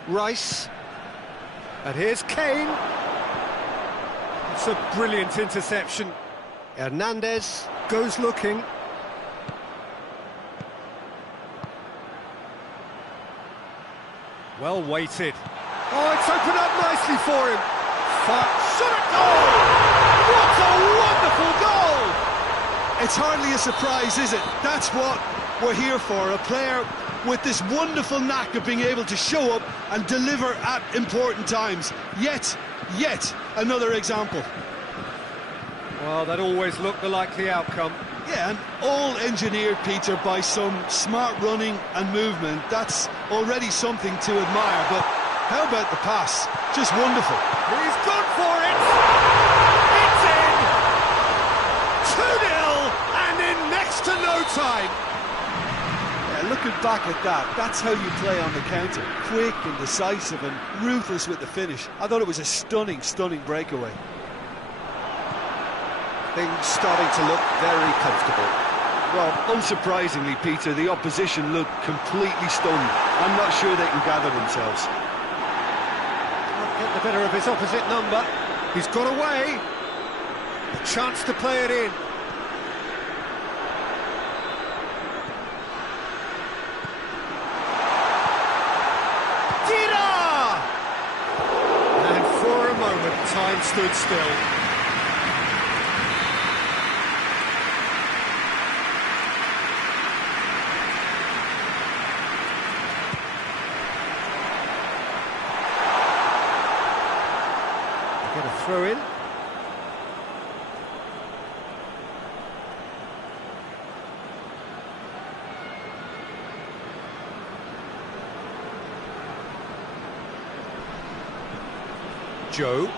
Rice, and here's Kane. It's a brilliant interception. Hernandez goes looking. Well weighted. Oh, it's opened up nicely for him. Shot at goal! What a wonderful goal! It's hardly a surprise, is it? That's what we're here for, a player with this wonderful knack of being able to show up and deliver at important times. Yet another example. Well, that always looked the likely outcome. Yeah, and all engineered, Peter, by some smart running and movement. That's already something to admire, but how about the pass? Just wonderful. He's gone for it! It's in! 2-0, and in next to no time! Yeah, looking back at that, that's how you play on the counter. Quick and decisive and ruthless with the finish. I thought it was a stunning breakaway. Things starting to look very comfortable. Well, unsurprisingly, Peter, the opposition look completely stunned. I'm not sure they can gather themselves. Can't get the better of his opposite number. He's got away. A chance to play it in. Dien! And for a moment, time stood still. Get a throw in. Gioi.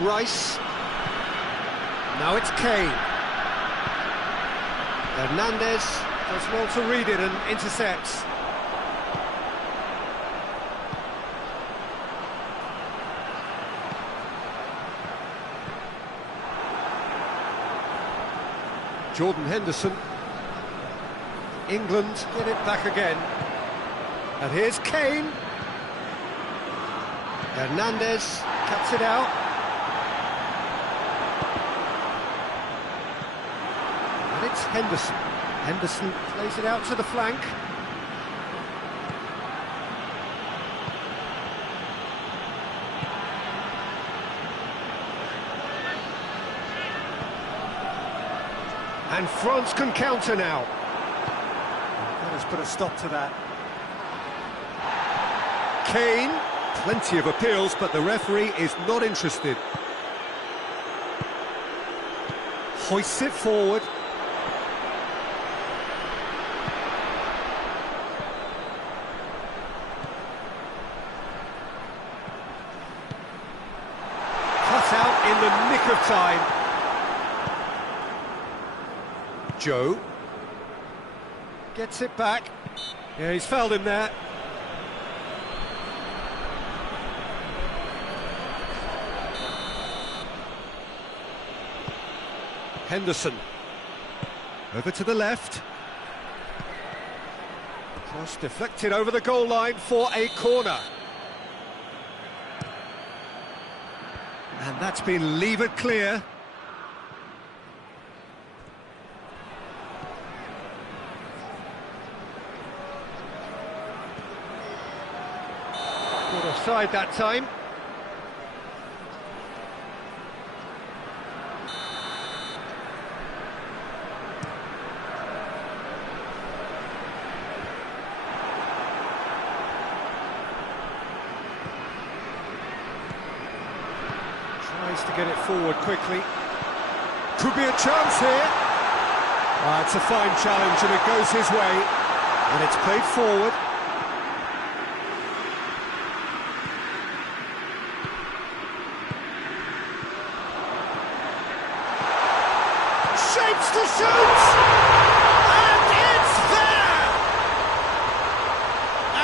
Rice. Now it's Kane. Hernandez does well to read it and intercepts. Jordan Henderson. England get it back again. And here's Kane. Hernandez cuts it out. And it's Henderson. Henderson plays it out to the flank. And France can counter now. That has put a stop to that. Kane, plenty of appeals, but the referee is not interested. Hoists it forward. Cut out in the nick of time. Gioi gets it back. Yeah, he's fouled him there. Henderson over to the left. Cross deflected over the goal line for a corner. And that's been levered clear. Got offside that time. Tries to get it forward quickly. Could be a chance here. It's a fine challenge and it goes his way. And it's played forward. Shapes to shoot! And it's there!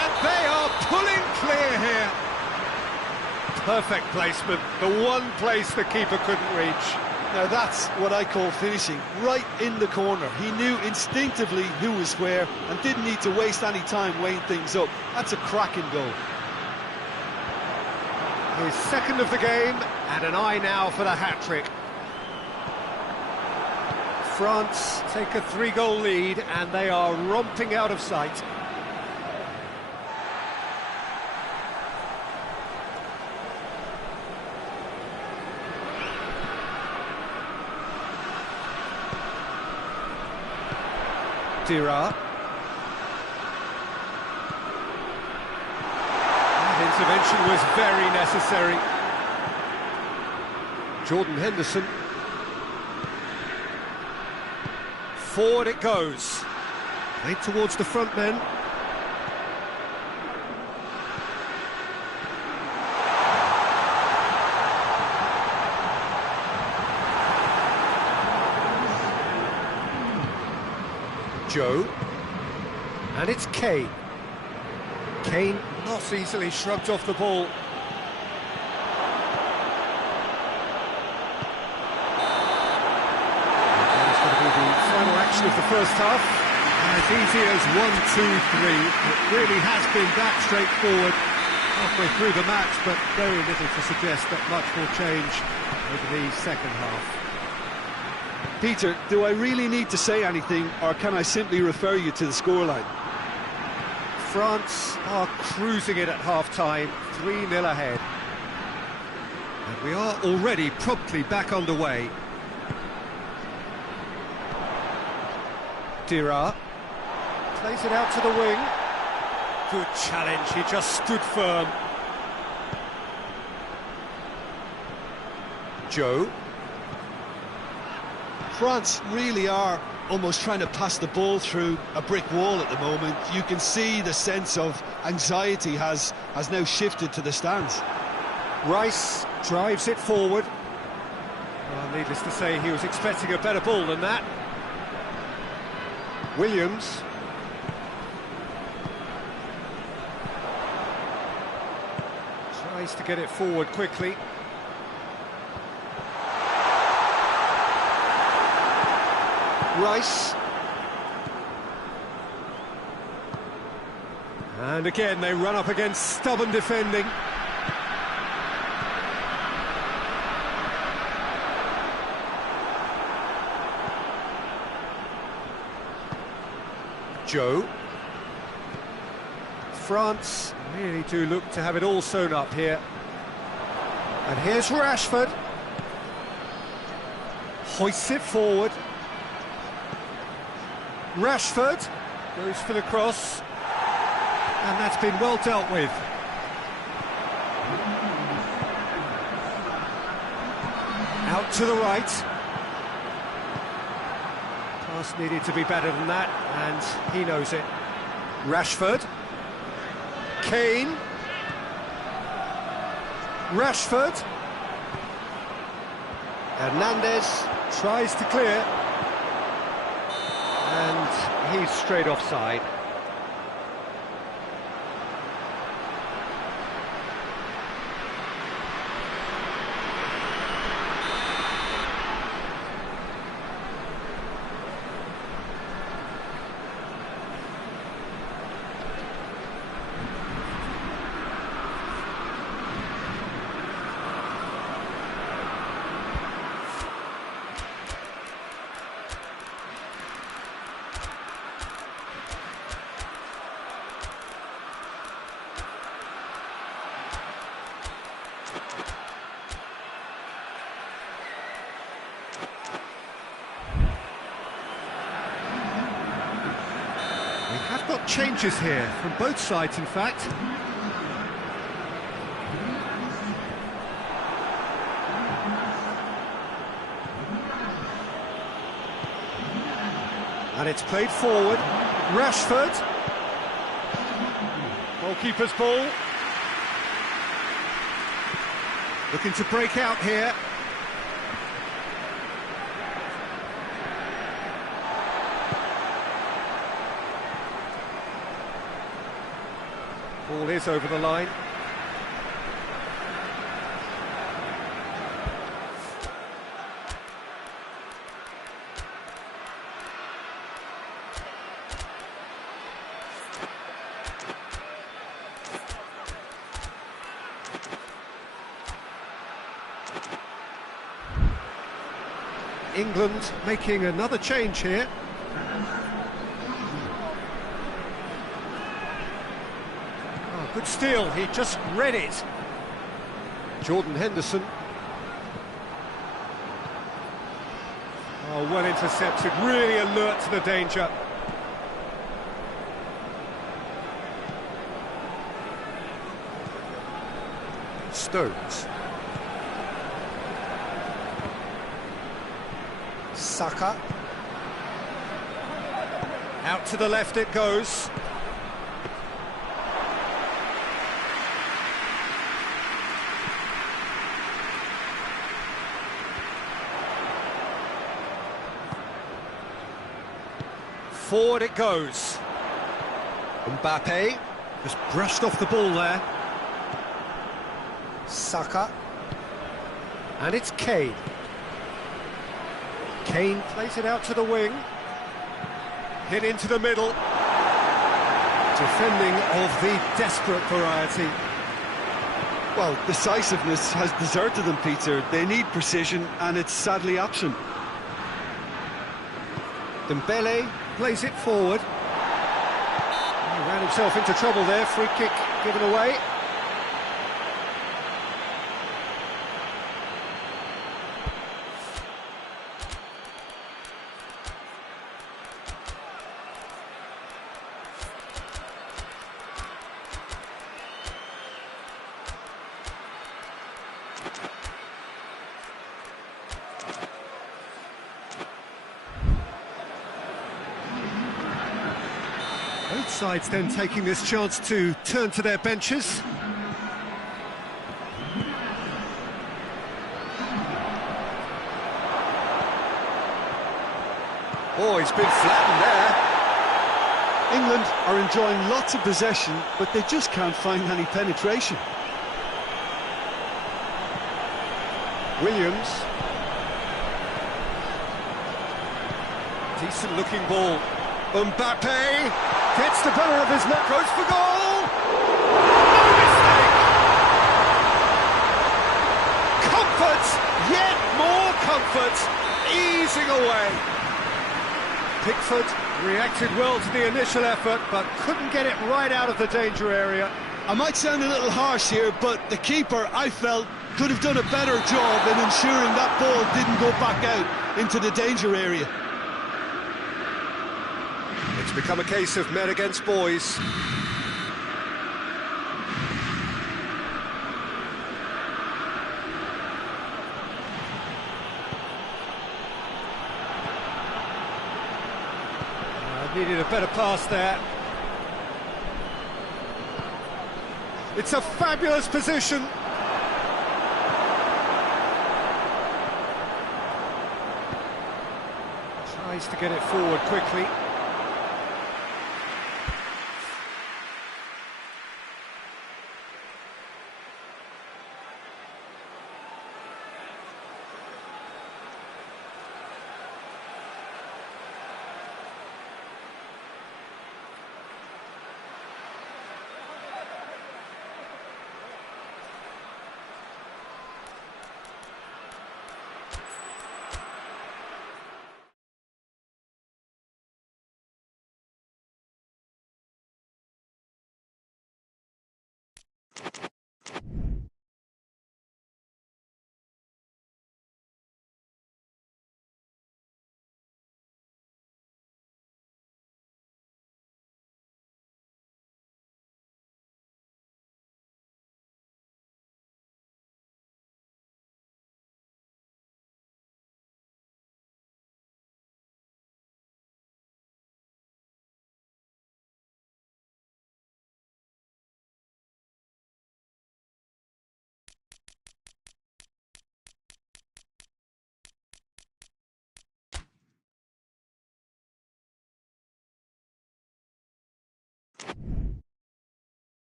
And they are pulling clear here. Perfect placement, the one place the keeper couldn't reach. Now that's what I call finishing, right in the corner. He knew instinctively who was where and didn't need to waste any time weighing things up. That's a cracking goal. His second of the game, and an eye now for the hat-trick. France take a 3-goal lead, and they are romping out of sight. Dien. That intervention was very necessary. Jordan Henderson. Forward it goes. Played towards the front men. Gioi. And it's Kane. Kane not easily shrugged off the ball. Final action of the first half. As easy as 1, 2, 3. It really has been that straightforward halfway through the match, but very little to suggest that much will change over the second half. Peter, do I really need to say anything, or can I simply refer you to the scoreline? France are cruising it at half-time, 3-0 ahead. And we are already promptly back underway. Dien plays it out to the wing. Good challenge, he just stood firm. Gioi. France really are almost trying to pass the ball through a brick wall at the moment. You can see the sense of anxiety has now shifted to the stands. Rice drives it forward. Well, needless to say, he was expecting a better ball than that. Williams. Tries to get it forward quickly. Rice. And again, they run up against stubborn defending. Gioi. France really do look to have it all sewn up here. And here's Rashford. Hoists it forward. Rashford goes for the cross. And that's been well dealt with. Out to the right. Pass needed to be better than that, and he knows it. Rashford. Kane. Rashford. Hernandez tries to clear. And he's straight offside. Have got changes here from both sides, in fact. And it's played forward. Rashford. Goalkeeper's ball. Looking to break out here. Ball is over the line. England making another change here. Good steal, he just read it. Jordan Henderson. Oh, well intercepted, really alert to the danger. Stones. Saka. Out to the left it goes. Forward it goes. Mbappe just brushed off the ball there. Saka. And it's Kane. Kane plays it out to the wing. Hit into the middle. Defending of the desperate variety. Well, decisiveness has deserted them, Peter. They need precision, and it's sadly absent. Dembele plays it forward. He ran himself into trouble there. Free kick given away. Both sides then taking this chance to turn to their benches. Oh, he's been flattened there. England are enjoying lots of possession, but they just can't find any penetration. Williams. Decent looking ball. Mbappe hits the corner of his net, goes for goal! No mistake! Comfort, yet more comfort, easing away. Pickford reacted well to the initial effort, but couldn't get it right out of the danger area. I might sound a little harsh here, but the keeper, I felt, could have done a better job in ensuring that ball didn't go back out into the danger area. It's become a case of men against boys. Needed a better pass there. It's a fabulous position. Tries to get it forward quickly.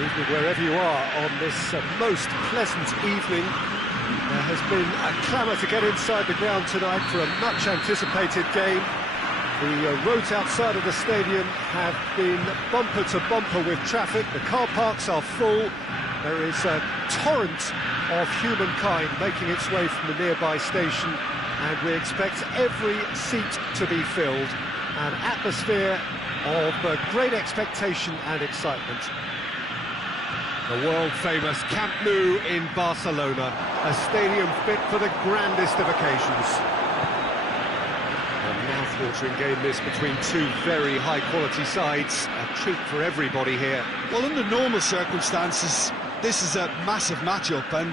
Good evening wherever you are on this most pleasant evening. There has been a clamour to get inside the ground tonight for a much anticipated game. The roads outside of the stadium have been bumper to bumper with traffic. The car parks are full. There is a torrent of humankind making its way from the nearby station, and we expect every seat to be filled. An atmosphere of great expectation and excitement. The world-famous Camp Nou in Barcelona, a stadium fit for the grandest of occasions. A mouth-watering game this between two very high-quality sides. A treat for everybody here. Well, under normal circumstances, this is a massive matchup, and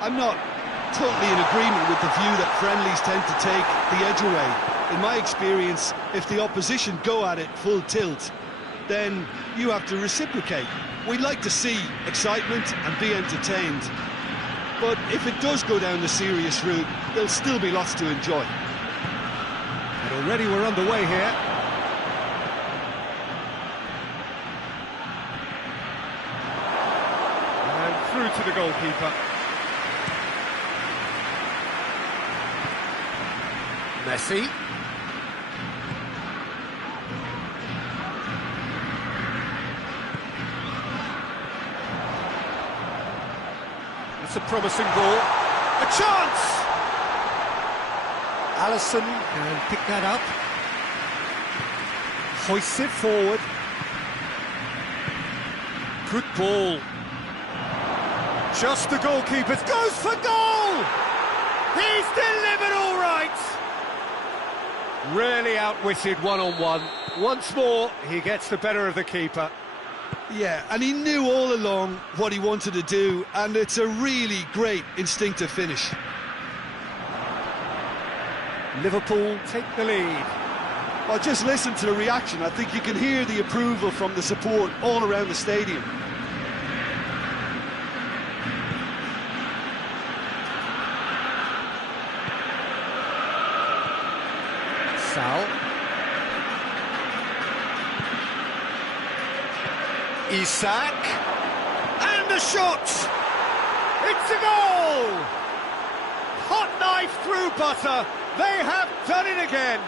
I'm not totally in agreement with the view that friendlies tend to take the edge away. In my experience, if the opposition go at it full tilt, then you have to reciprocate. We'd like to see excitement and be entertained, but if it does go down the serious route, there'll still be lots to enjoy. And already we're underway here. And through to the goalkeeper. Messi. It's a promising ball. A chance! Alisson can pick that up. Hoists it forward. Good ball. Just the goalkeeper. Goes for goal! He's delivered all right! Really outwitted one-on-one. Once more, he gets the better of the keeper. Yeah, and he knew all along what he wanted to do, and it's a really great instinctive finish. Liverpool take the lead. Well, just listen to the reaction. I think you can hear the approval from the support all around the stadium. Sal. Isak. And a shot! It's a goal! Hot knife through butter. They have done it again.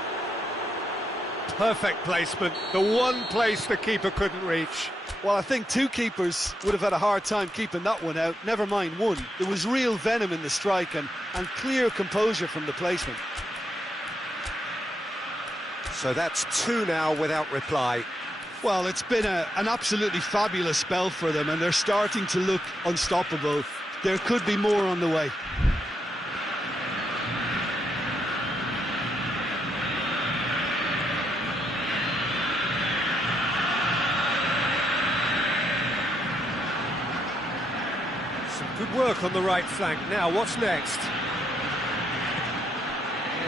Perfect placement. The one place the keeper couldn't reach. Well, I think two keepers would have had a hard time keeping that one out, never mind one. There was real venom in the strike and clear composure from the placement. So that's two now without reply. Well, it's been an absolutely fabulous spell for them, and they're starting to look unstoppable. There could be more on the way. Some good work on the right flank. Now, what's next?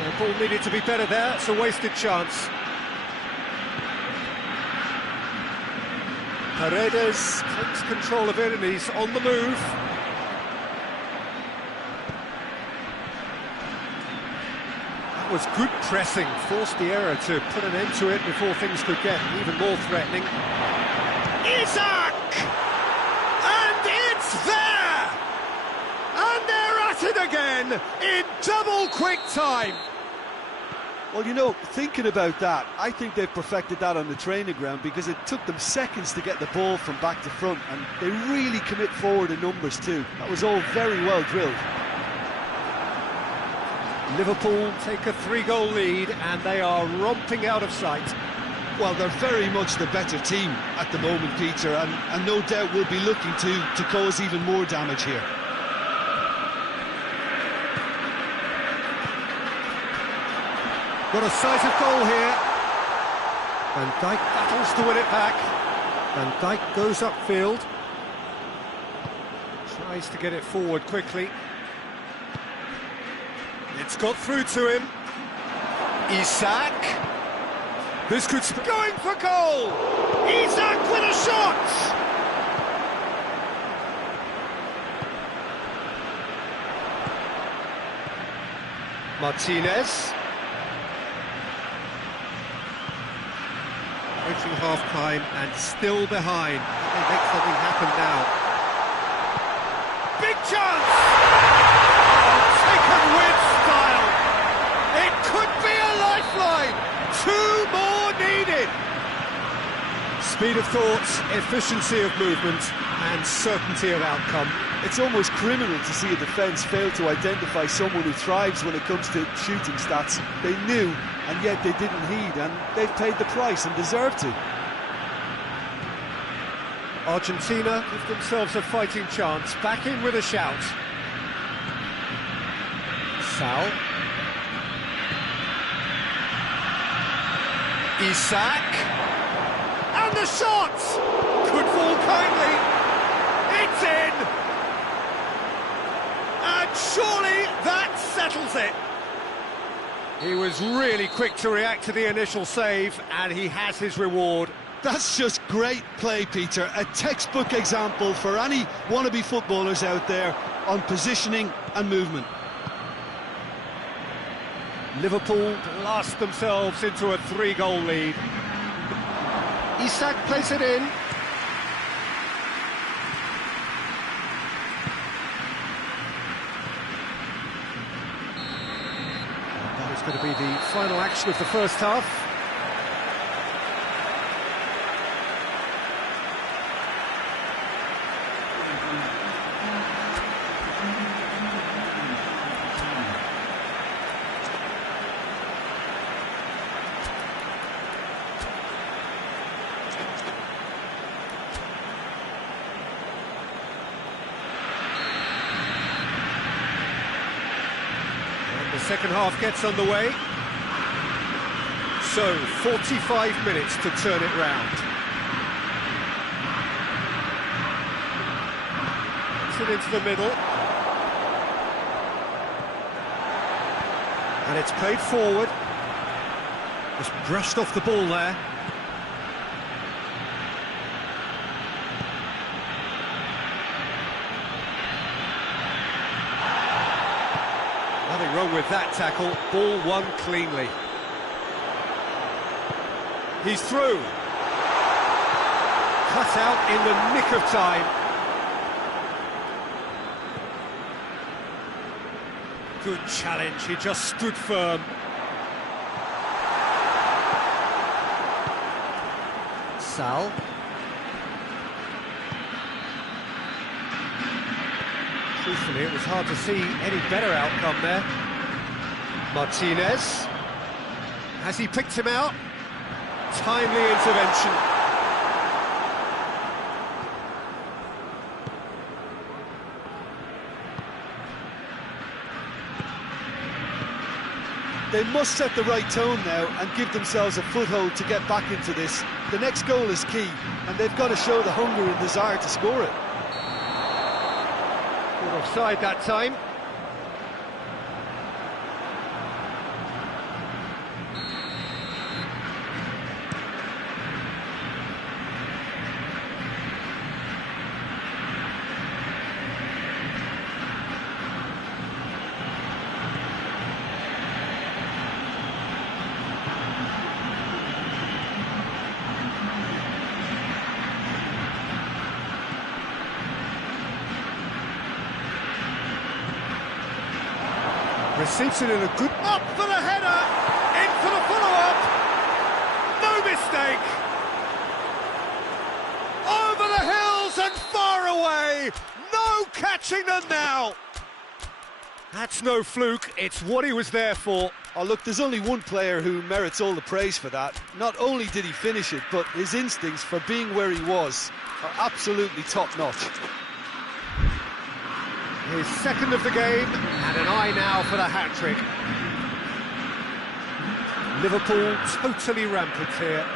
The ball needed to be better there. It's a wasted chance. Paredes takes control of it and he's on the move. That was good pressing, forced the error to put an end to it before things could get even more threatening. Isak! And it's there! And they're at it again in double quick time. Well, you know, thinking about that, I think they've perfected that on the training ground because it took them seconds to get the ball from back to front, and they really commit forward in numbers too. That was all very well drilled. Liverpool take a 3-goal lead and they are romping out of sight. Well, they're very much the better team at the moment, Peter, and no doubt will be looking to cause even more damage here. Got a sight of goal here. Van Dijk battles to win it back. Van Dijk goes upfield. Tries to get it forward quickly. It's got through to him. Isak. This could... Going for goal! Isak with a shot! Martinez. Approaching half-time and still behind. They Make something happen now. Big chance! Taken with style. It could be a lifeline. 2 more needed. Speed of thought, efficiency of movement, and certainty of outcome. It's almost criminal to see a defence fail to identify someone who thrives when it comes to shooting stats. They knew, and yet they didn't heed, and they've paid the price and deserve to. Argentina give themselves a fighting chance. Back in with a shout. Sal. Isak. And the shot! Could fall kindly. It's in! And surely that settles it. He was really quick to react to the initial save, and he has his reward. That's just great play, Peter. A textbook example for any wannabe footballers out there on positioning and movement. Liverpool blast themselves into a 3-goal lead. Isak plays it in. That is going to be the final action of the first half. The second half gets underway. So, 45 minutes to turn it round. Puts it into the middle. And it's played forward. Just brushed off the ball there. Nothing wrong with that tackle. Ball won cleanly. He's through. Cut out in the nick of time. Good challenge, he just stood firm. Sal. Truthfully, it was hard to see any better outcome there. Martinez. Has he picked him out? Timely intervention. They must set the right tone now and give themselves a foothold to get back into this. The next goal is key, and they've got to show the hunger and desire to score it. Caught offside that time. Receives it in a good... Up for the header! In for the follow-up! No mistake! Over the hills and far away! No catching them now! That's no fluke, it's what he was there for. Oh look, there's only one player who merits all the praise for that. Not only did he finish it, but his instincts for being where he was are absolutely top-notch. His second of the game, and an eye now for the hat-trick. Liverpool totally rampant here.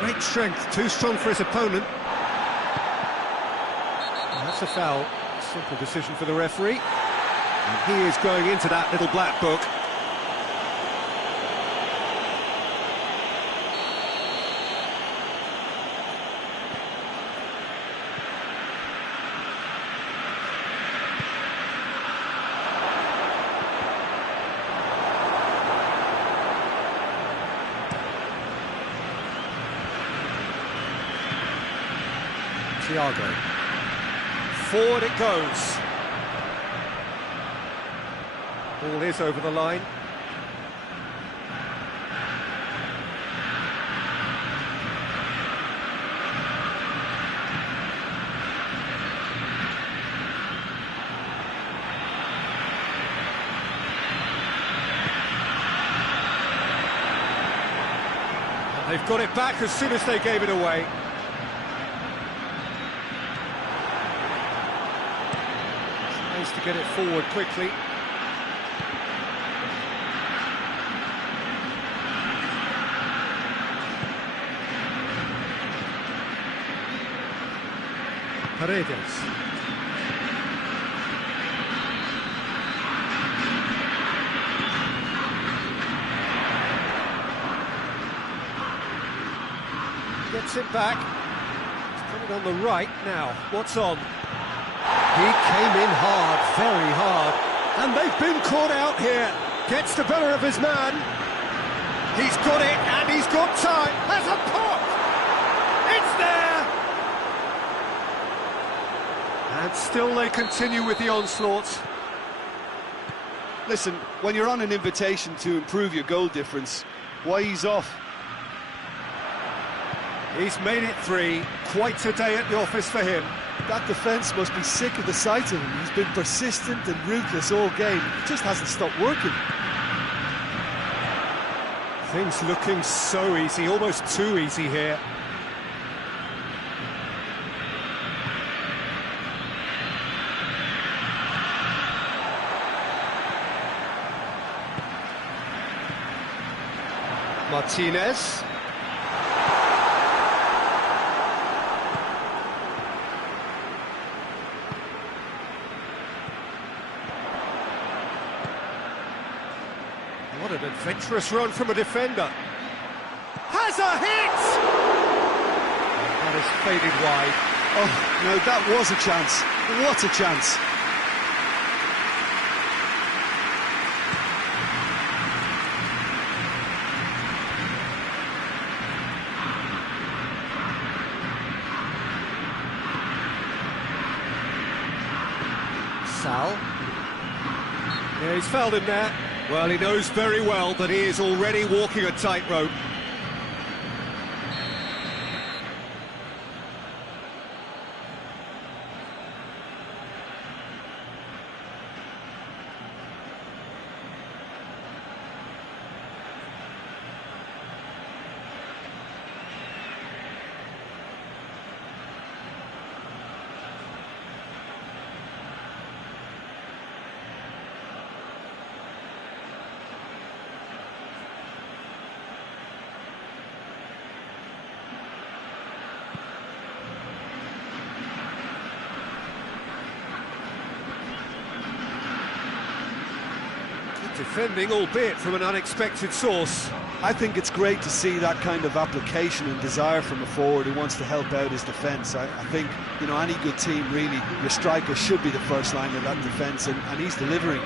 Great strength, too strong for his opponent. And that's a foul. Simple decision for the referee. And he is going into that little black book. Thiago. Forward it goes. Ball is over the line. They've got it back as soon as they gave it away. Tries to get it forward quickly. Paredes. Gets it back. He's put it on the right now. What's on? He came in hard, very hard. And they've been caught out here. Gets the better of his man. He's got it, and he's got time. Has a pop! It's there! And still they continue with the onslaught. Listen, when you're on an invitation to improve your goal difference, why ease off? He's made it 3. Quite a day at the office for him. That defence must be sick of the sight of him. He's been persistent and ruthless all game. It just hasn't stopped working. Things looking so easy, almost too easy here. Martinez. What an adventurous run from a defender. Has a hit! That has faded wide. Oh, no, that was a chance. What a chance. Sal. Yeah, he's fouled him there. Well, he knows very well that he is already walking a tightrope. Defending, albeit from an unexpected source. I think it's great to see that kind of application and desire from a forward who wants to help out his defence. I think, you know, any good team, really, your striker should be the first line of that defence, and he's delivering.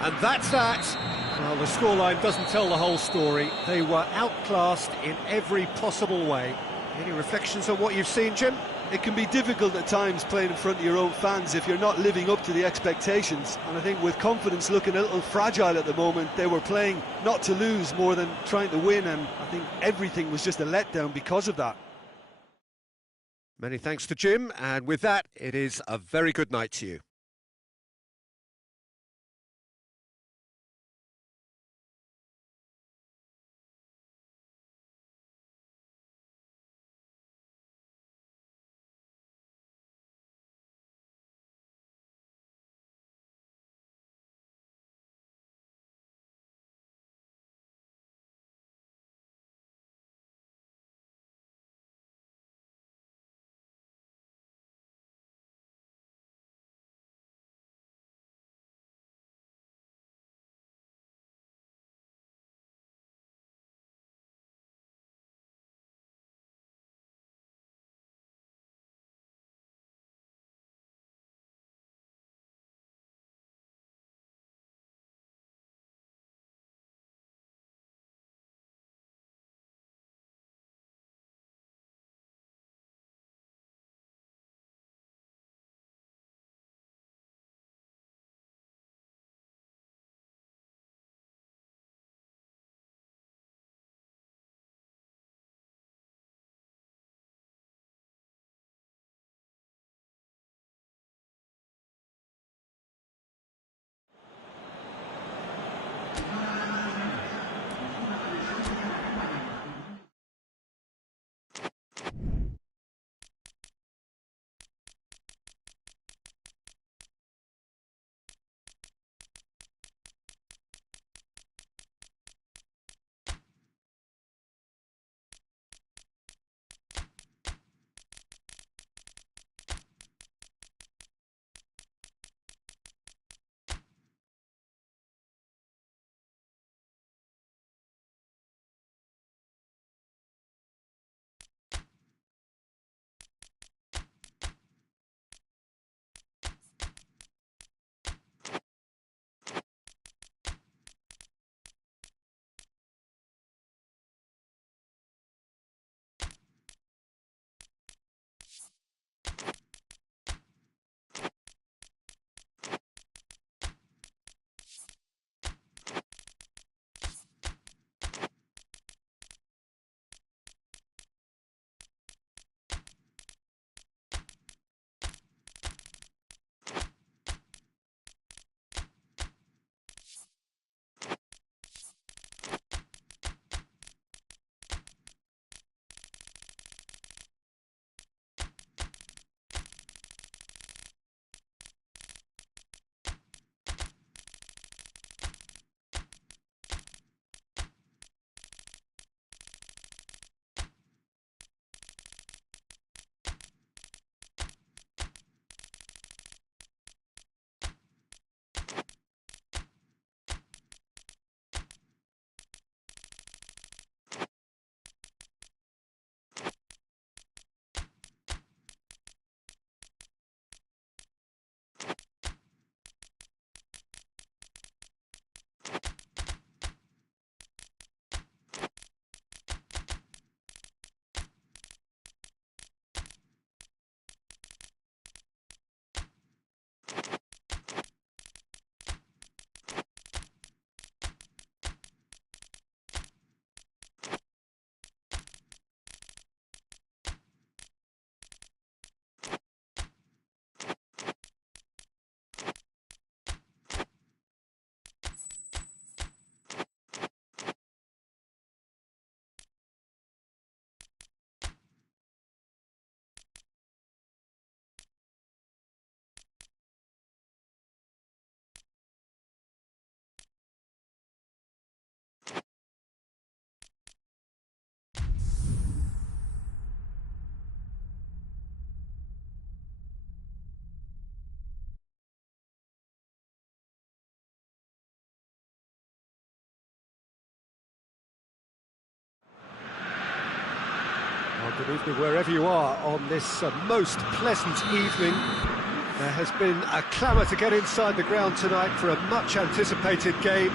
And that's that. Well, the scoreline doesn't tell the whole story. They were outclassed in every possible way. Any reflections on what you've seen, Jim? It can be difficult at times playing in front of your own fans if you're not living up to the expectations. And I think with confidence looking a little fragile at the moment, they were playing not to lose more than trying to win. And I think everything was just a letdown because of that. Many thanks to Jim. And with that, it is a very good night to you. Good evening wherever you are on this most pleasant evening. There has been a clamour to get inside the ground tonight for a much-anticipated game.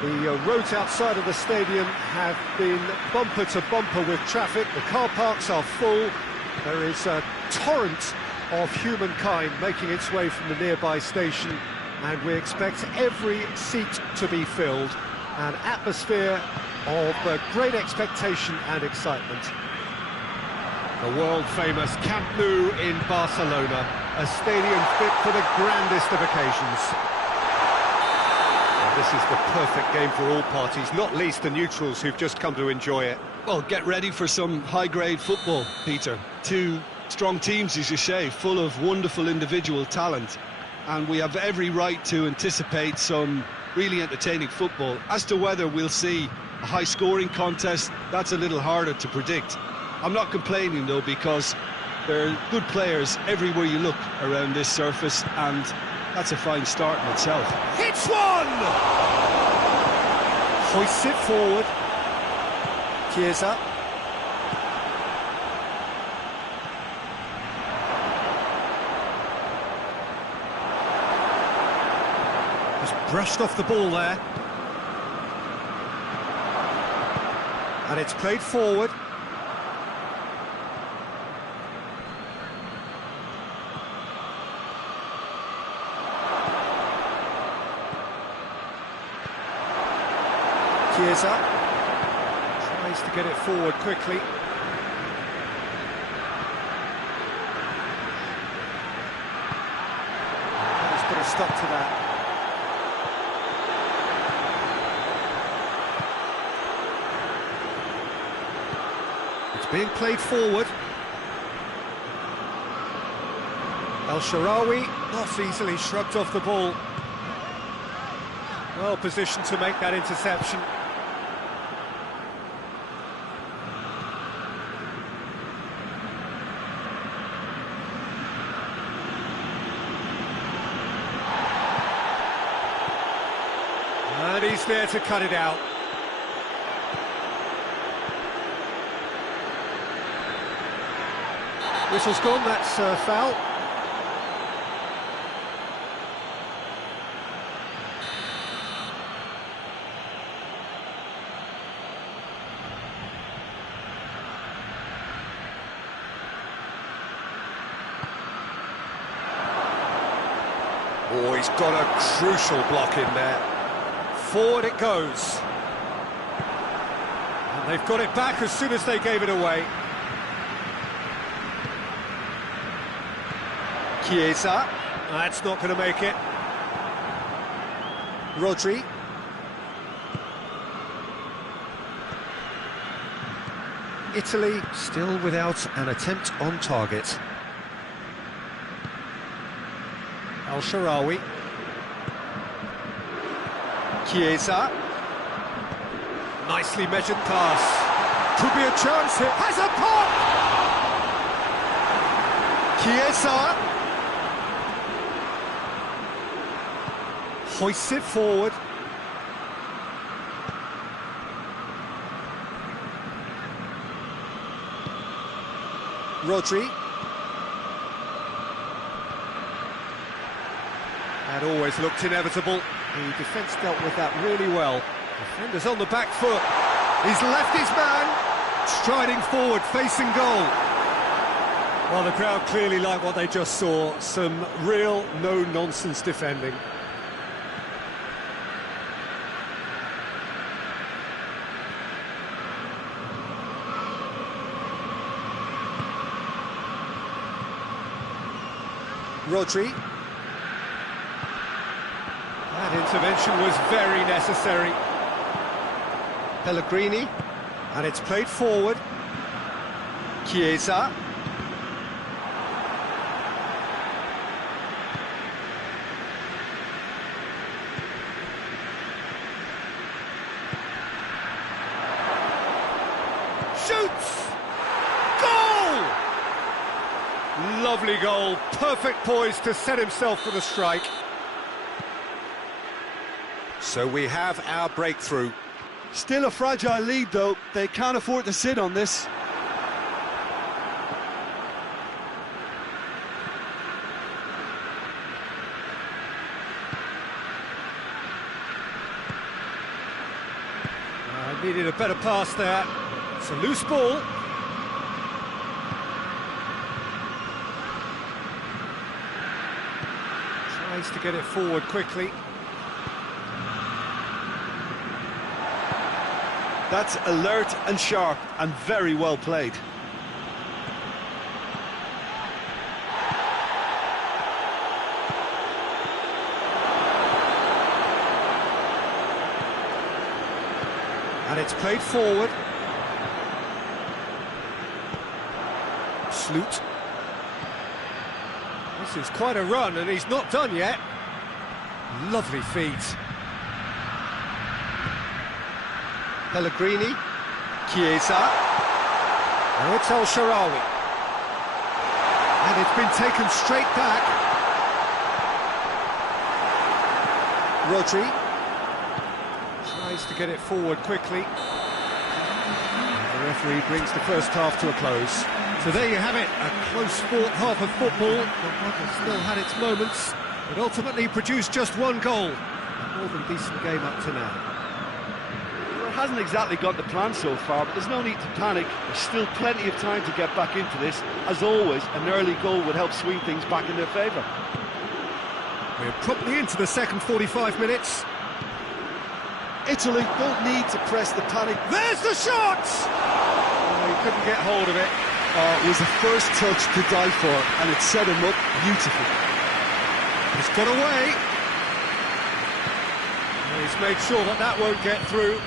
The roads outside of the stadium have been bumper to bumper with traffic. The car parks are full. There is a torrent of humankind making its way from the nearby station, and we expect every seat to be filled. An atmosphere of great expectation and excitement. The world-famous Camp Nou in Barcelona, a stadium fit for the grandest of occasions. Well, this is the perfect game for all parties, not least the neutrals who've just come to enjoy it. Well, get ready for some high-grade football, Peter. Two strong teams, as you say, full of wonderful individual talent. And we have every right to anticipate some really entertaining football. As to whether we'll see a high-scoring contest, that's a little harder to predict. I'm not complaining, though, because there are good players everywhere you look around this surface, and that's a fine start in itself. Hits one! Hoists it forward. Chiesa. Just brushed off the ball there. And it's played forward. Chiesa tries to get it forward quickly. Let's put a stop to that. It's being played forward. El Shaarawy not easily shrugged off the ball. Well positioned to make that interception. And he's there to cut it out. Whistle's gone, that's foul. Oh, he's got a crucial block in there. Forward it goes. And they've got it back as soon as they gave it away. Chiesa. That's not going to make it. Rodri. Italy still without an attempt on target. El Shaarawy. Chiesa. Nicely measured pass. Could be a chance here. Has a pop! Chiesa. Hoists it forward. Rodri. That always looked inevitable. The defence dealt with that really well. Defender's on the back foot. He's left his man. Striding forward, facing goal. Well, the crowd clearly like what they just saw. Some real no-nonsense defending. Rodri. That intervention was very necessary. Pellegrini, and it's played forward. Chiesa. Shoots! Goal! Lovely goal, perfect poise to set himself for the strike. So we have our breakthrough. Still a fragile lead, though. They can't afford to sit on this. Needed a better pass there. It's a loose ball. Tries to get it forward quickly. That's alert and sharp and very well played. And it's played forward. Sloot. This is quite a run, and he's not done yet. Lovely feet. Pellegrini. Chiesa. Now it's El Shaarawy. And it's been taken straight back. Rodri. Tries to get it forward quickly. The referee brings the first half to a close. So there you have it, a close-fought half of football. The weather still had its moments, but ultimately produced just one goal. A more than decent game up to now. Well, it hasn't exactly got the plan so far, but there's no need to panic. There's still plenty of time to get back into this. As always, an early goal would help swing things back in their favour. We're promptly into the second 45 minutes. Italy don't need to press the panic. There's the shot! Oh, he couldn't get hold of it. It was the first touch to die for, and it set him up beautifully. He's got away. And he's made sure that that won't get through.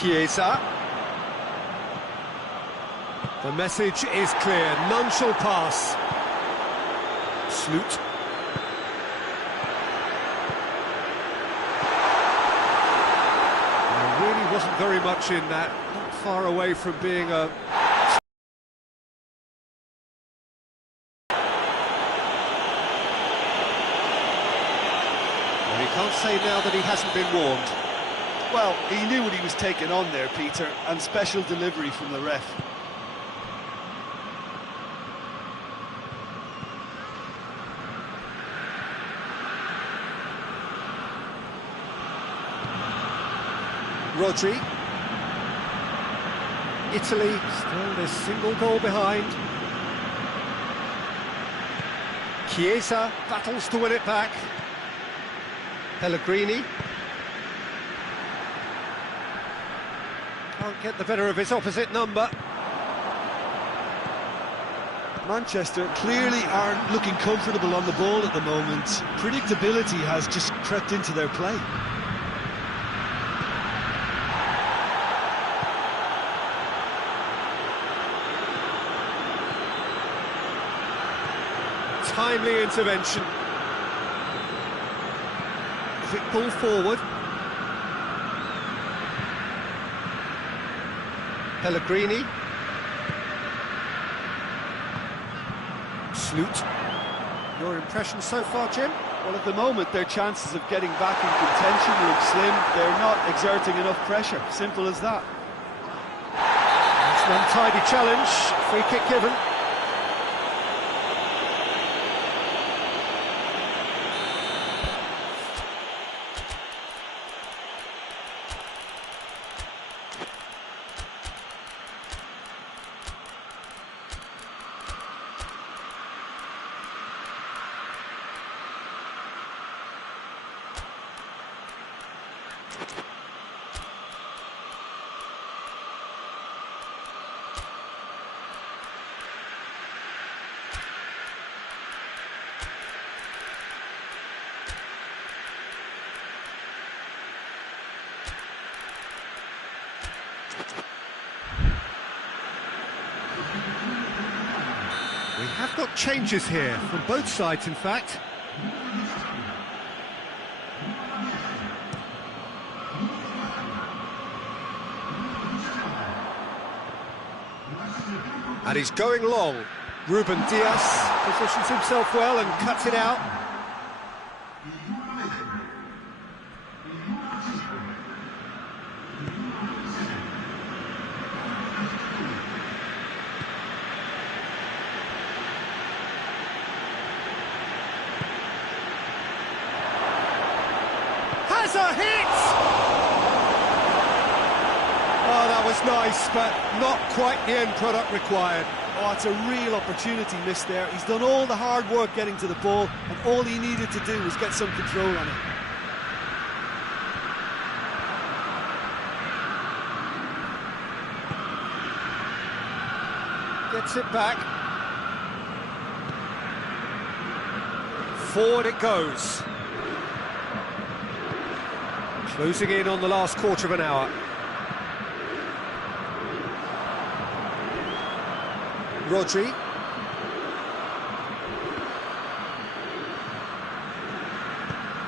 Chiesa. The message is clear, none shall pass. Sloot. There really wasn't very much in that, not far away from being a... Well, you can't say now that he hasn't been warned. Well, he knew what he was taking on there, Peter, and special delivery from the ref. Rodri. Italy still this single goal behind. Chiesa battles to win it back. Pellegrini. Can't get the better of his opposite number. Manchester clearly aren't looking comfortable on the ball at the moment. Predictability has just crept into their play. Timely intervention. Quick ball forward. Pellegrini. Sloot. Your impression so far, Jim? Well, at the moment, their chances of getting back in contention look slim. They're not exerting enough pressure. Simple as that. It's an untidy challenge. Free kick given. We have got changes here, from both sides in fact. And he's going long. Ruben Dias positions himself well and cuts it out. a hit! Oh, that was nice, but not quite the end product required. Oh, it's a real opportunity missed there. He's done all the hard work getting to the ball, and all he needed to do was get some control on it. Gets it back. Forward it goes. Closing in on the last quarter of an hour. Rodri.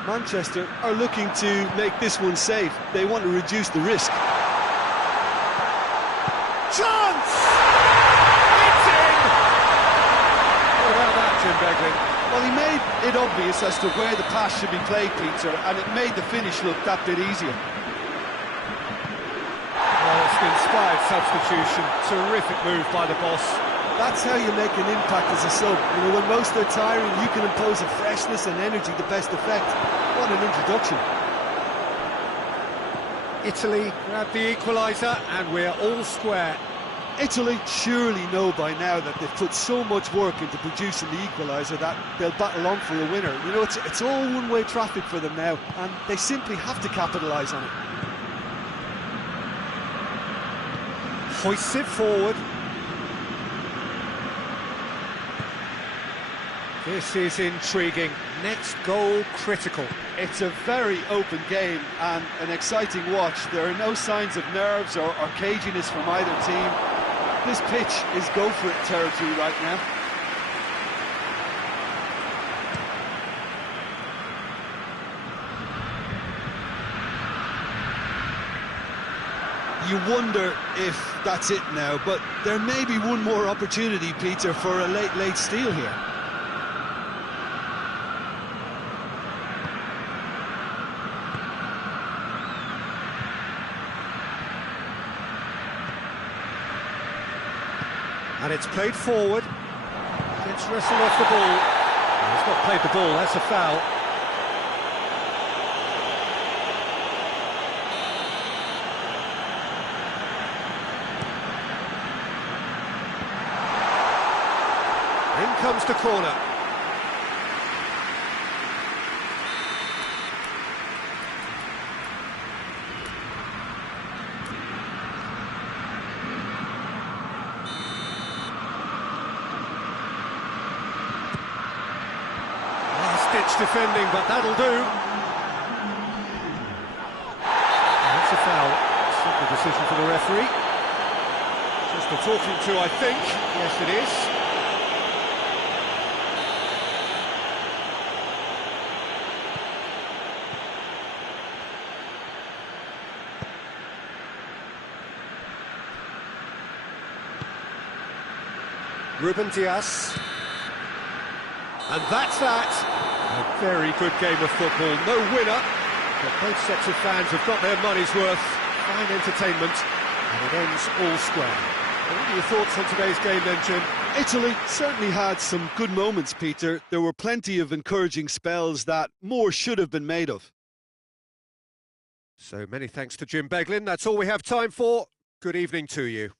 Manchester are looking to make this one safe. They want to reduce the risk. Chance! It's in! What about that, Jim Beglin? Well, he made it obvious as to where the pass should be played, Peter, and it made the finish look that bit easier. Well, it's an inspired substitution. Terrific move by the boss. That's how you make an impact as a sub. You know, when most are tiring, you can impose a freshness and energy to best effect. What an introduction. Italy grab the equaliser, and we're all square. Italy surely know by now that they've put so much work into producing the equaliser that they'll battle on for a winner. You know, it's all one-way traffic for them now, and they simply have to capitalise on it. Hoists it forward. This is intriguing. Next goal critical. It's a very open game and an exciting watch. There are no signs of nerves or caginess from either team. This pitch is go-for-it territory right now. You wonder if that's it now, but there may be one more opportunity, Peter, for a late steal here. And it's played forward. Gets wrestled off the ball. He's not played the ball, that's a foul. In comes the corner. Last-ditch defending, but that'll do. That's a foul. Simple decision for the referee. Just a talking to, I think. Yes, it is. Ruben Dias. And that's that. A very good game of football. No winner, but both sets of fans have got their money's worth. Fine entertainment, and it ends all square. What are your thoughts on today's game then, Jim? Italy certainly had some good moments, Peter. There were plenty of encouraging spells that more should have been made of. So many thanks to Jim Beglin. That's all we have time for. Good evening to you.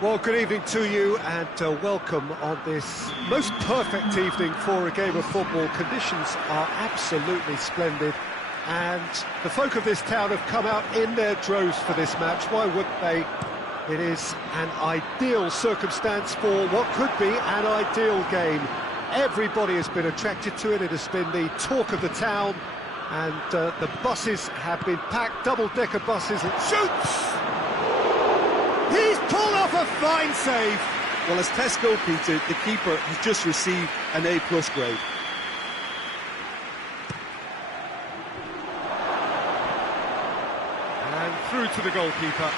Well, good evening to you and welcome on this most perfect evening for a game of football. Conditions are absolutely splendid and the folk of this town have come out in their droves for this match. Why wouldn't they? It is an ideal circumstance for what could be an ideal game. Everybody has been attracted to it. It has been the talk of the town and the buses have been packed, double-decker buses, and shoots! He's pulled off a fine save. Well, as test goalkeeper, the keeper has just received an A+ grade. And through to the goalkeeper.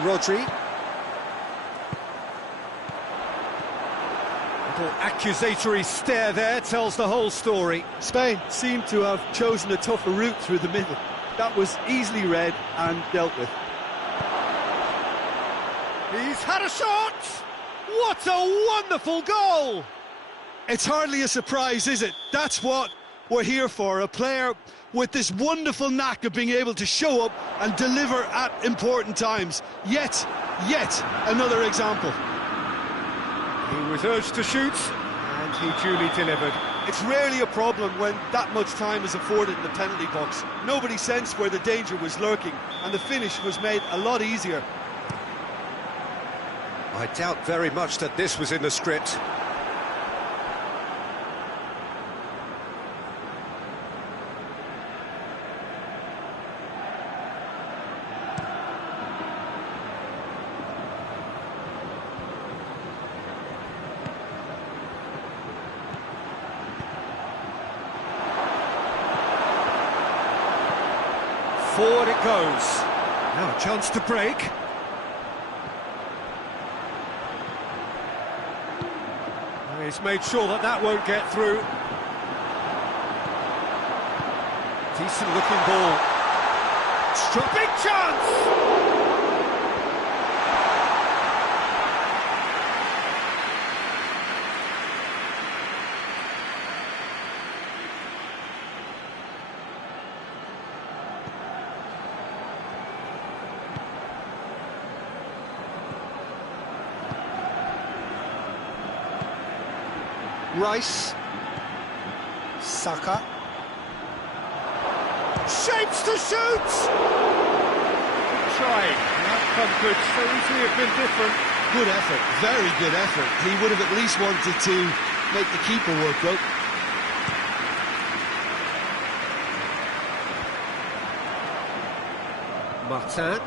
Rodri. Little accusatory stare there tells the whole story. Spain seemed to have chosen a tougher route through the middle. That was easily read and dealt with. He's had a shot! What a wonderful goal! It's hardly a surprise, is it? That's what we're here for, a player with this wonderful knack of being able to show up and deliver at important times. Yet another example. He was urged to shoot, and he duly delivered. It's rarely a problem when that much time is afforded in the penalty box. Nobody sensed where the danger was lurking, and the finish was made a lot easier. I doubt very much that this was in the script. Forward it goes. Now a chance to break. He's made sure that that won't get through. Decent looking ball. Struck, big chance! Rice, Saka, shapes to shoot! Try. The outcome could so easily have been different. Good effort, very good effort. He would have at least wanted to make the keeper work out. Martin.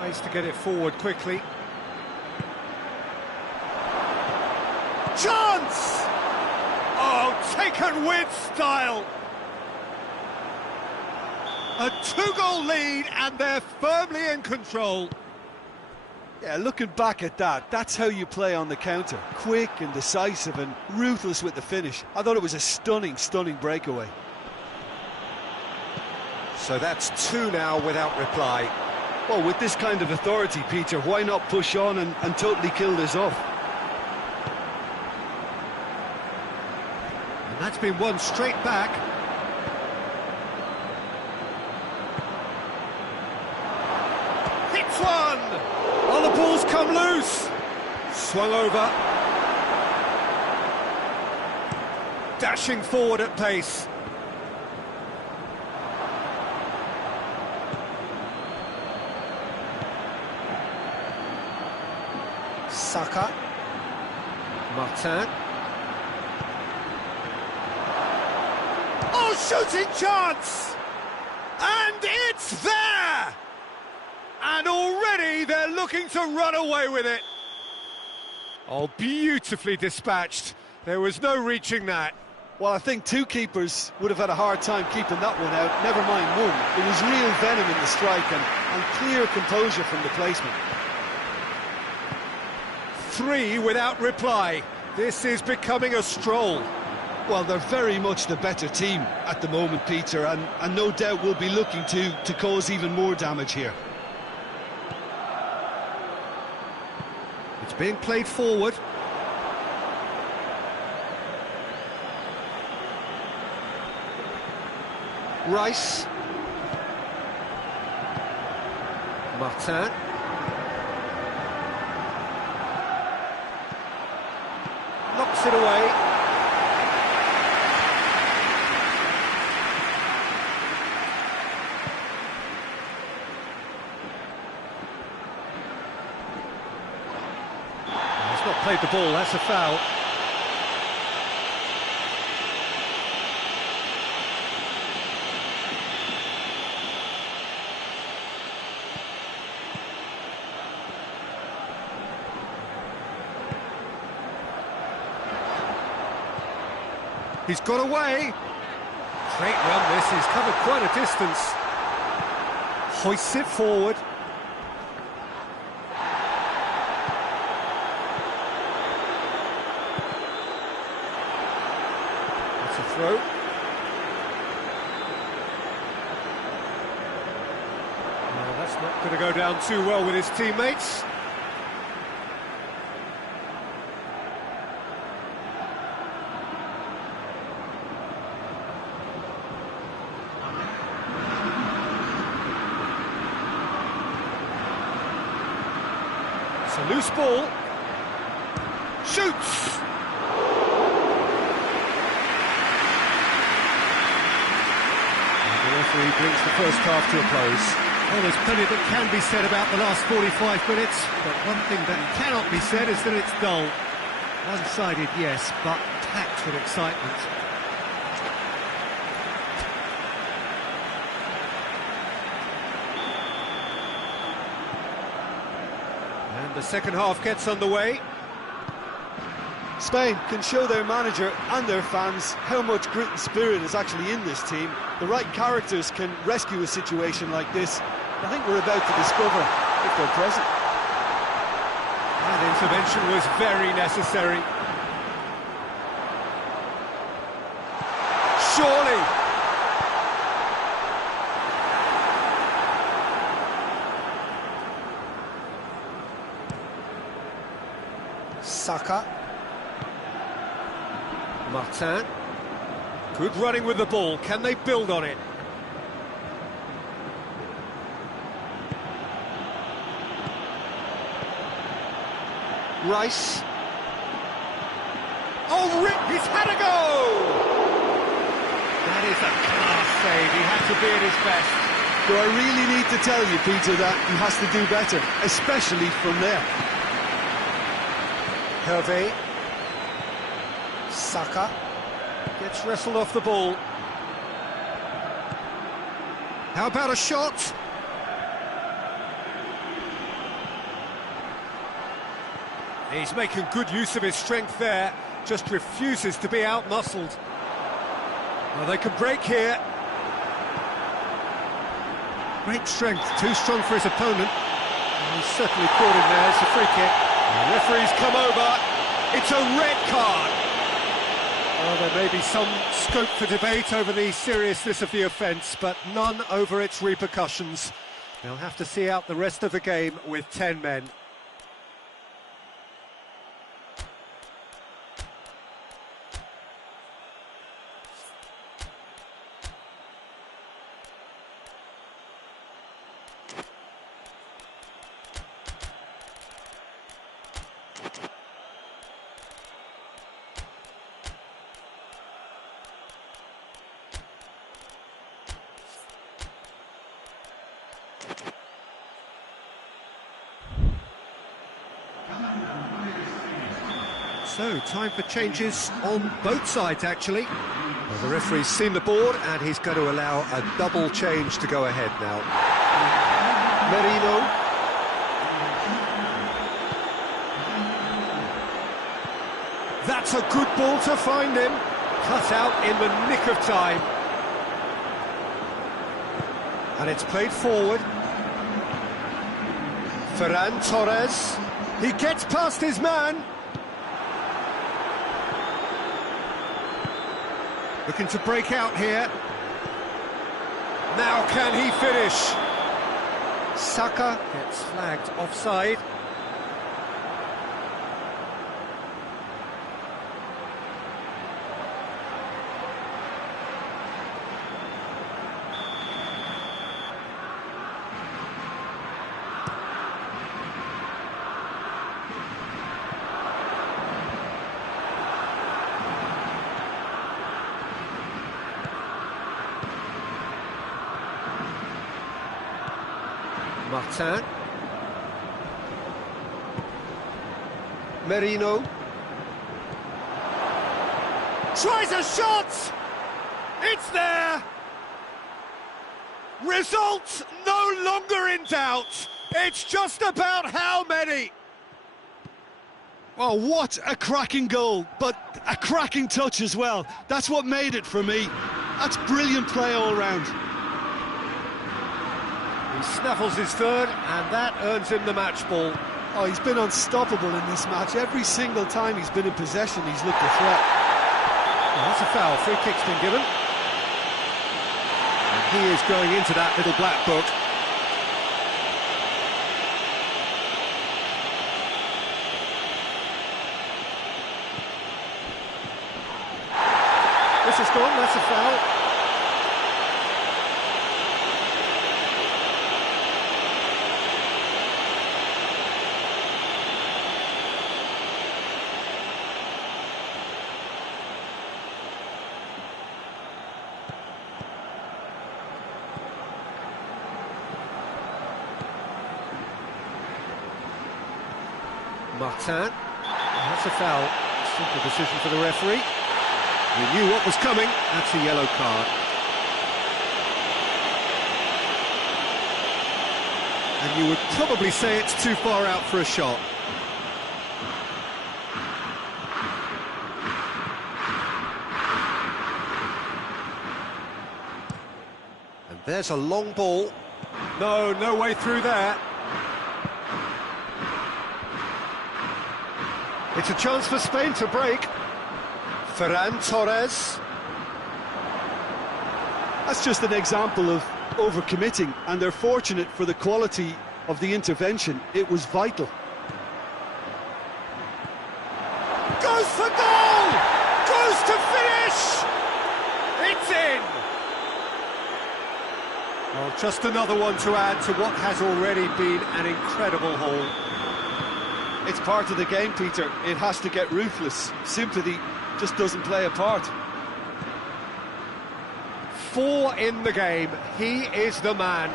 Tries to get it forward quickly. Chance! Oh, taken with style! A two-goal lead and they're firmly in control. Yeah, looking back at that, that's how you play on the counter. Quick and decisive and ruthless with the finish. I thought it was a stunning breakaway. So that's two now without reply. Well, with this kind of authority, Peter, why not push on and totally kill this off? And that's been won straight back. Hits one! Oh, the ball's come loose! Swung over. Dashing forward at pace. Saka, Martin. Oh, shooting chance! And it's there! And already they're looking to run away with it. Oh, beautifully dispatched. There was no reaching that. Well, I think two keepers would have had a hard time keeping that one out, never mind one. There was real venom in the strike and clear composure from the placement. 3 without reply. This is becoming a stroll. Well, they're very much the better team at the moment, Peter, and no doubt will be looking to cause even more damage here. It's being played forward. Rice. Martin. Knocks it away. He's not played the ball, that's a foul. He's got away. Great run this, he's covered quite a distance. Hoists it forward. That's a throw. Well, that's not going to go down too well with his teammates. It's a loose ball. Shoots! And the referee brings the first half to a close. Well, there's plenty that can be said about the last 45 minutes, but one thing that cannot be said is that it's dull. One-sided, yes, but packed with excitement. And the second half gets underway. Spain can show their manager and their fans how much grit and spirit is actually in this team. The right characters can rescue a situation like this. I think we're about to discover if they're present. That intervention was very necessary. Surely! Saka. Martin. Good running with the ball. Can they build on it? Rice. Oh, he's had a go! That is a class save. He had to be at his best. Do I really need to tell you, Peter, that he has to do better, especially from there? Hervé. Saka gets wrestled off the ball. How about a shot? He's making good use of his strength there, just refuses to be out-muscled. Well, they can break here. Great strength, too strong for his opponent. And he's certainly caught him there, it's a free kick. The referee's come over, it's a red card. Well, there may be some scope for debate over the seriousness of the offence, but none over its repercussions. They'll have to see out the rest of the game with 10 men. So, time for changes on both sides, actually. Well, the referee's seen the board, and he's going to allow a double change to go ahead now. Merino. That's a good ball to find him. Cut out in the nick of time. And it's played forward. Ferran Torres. He gets past his man. Looking to break out here. Now can he finish? Saka gets flagged offside. P.Tan. Merino. Tries a shot! It's there! Result no longer in doubt. It's just about how many. Oh, what a cracking goal, but a cracking touch as well. That's what made it for me. That's brilliant play all round. He snaffles his third, and that earns him the match ball. Oh, he's been unstoppable in this match. Every single time he's been in possession, he's looked a threat. Well, that's a foul. Free kick's been given. And he is going into that little black book. This is gone, that's a foul. P.Tan. That's a foul. Simple decision for the referee. He knew what was coming. That's a yellow card. And you would probably say it's too far out for a shot. And there's a long ball. No way through there. It's a chance for Spain to break. Ferran Torres. That's just an example of overcommitting, and they're fortunate for the quality of the intervention. It was vital. Goes for goal! Goes to finish! It's in! Well, just another one to add to what has already been an incredible haul. It's part of the game, Peter. It has to get ruthless. Sympathy just doesn't play a part. 4 in the game. He is the man.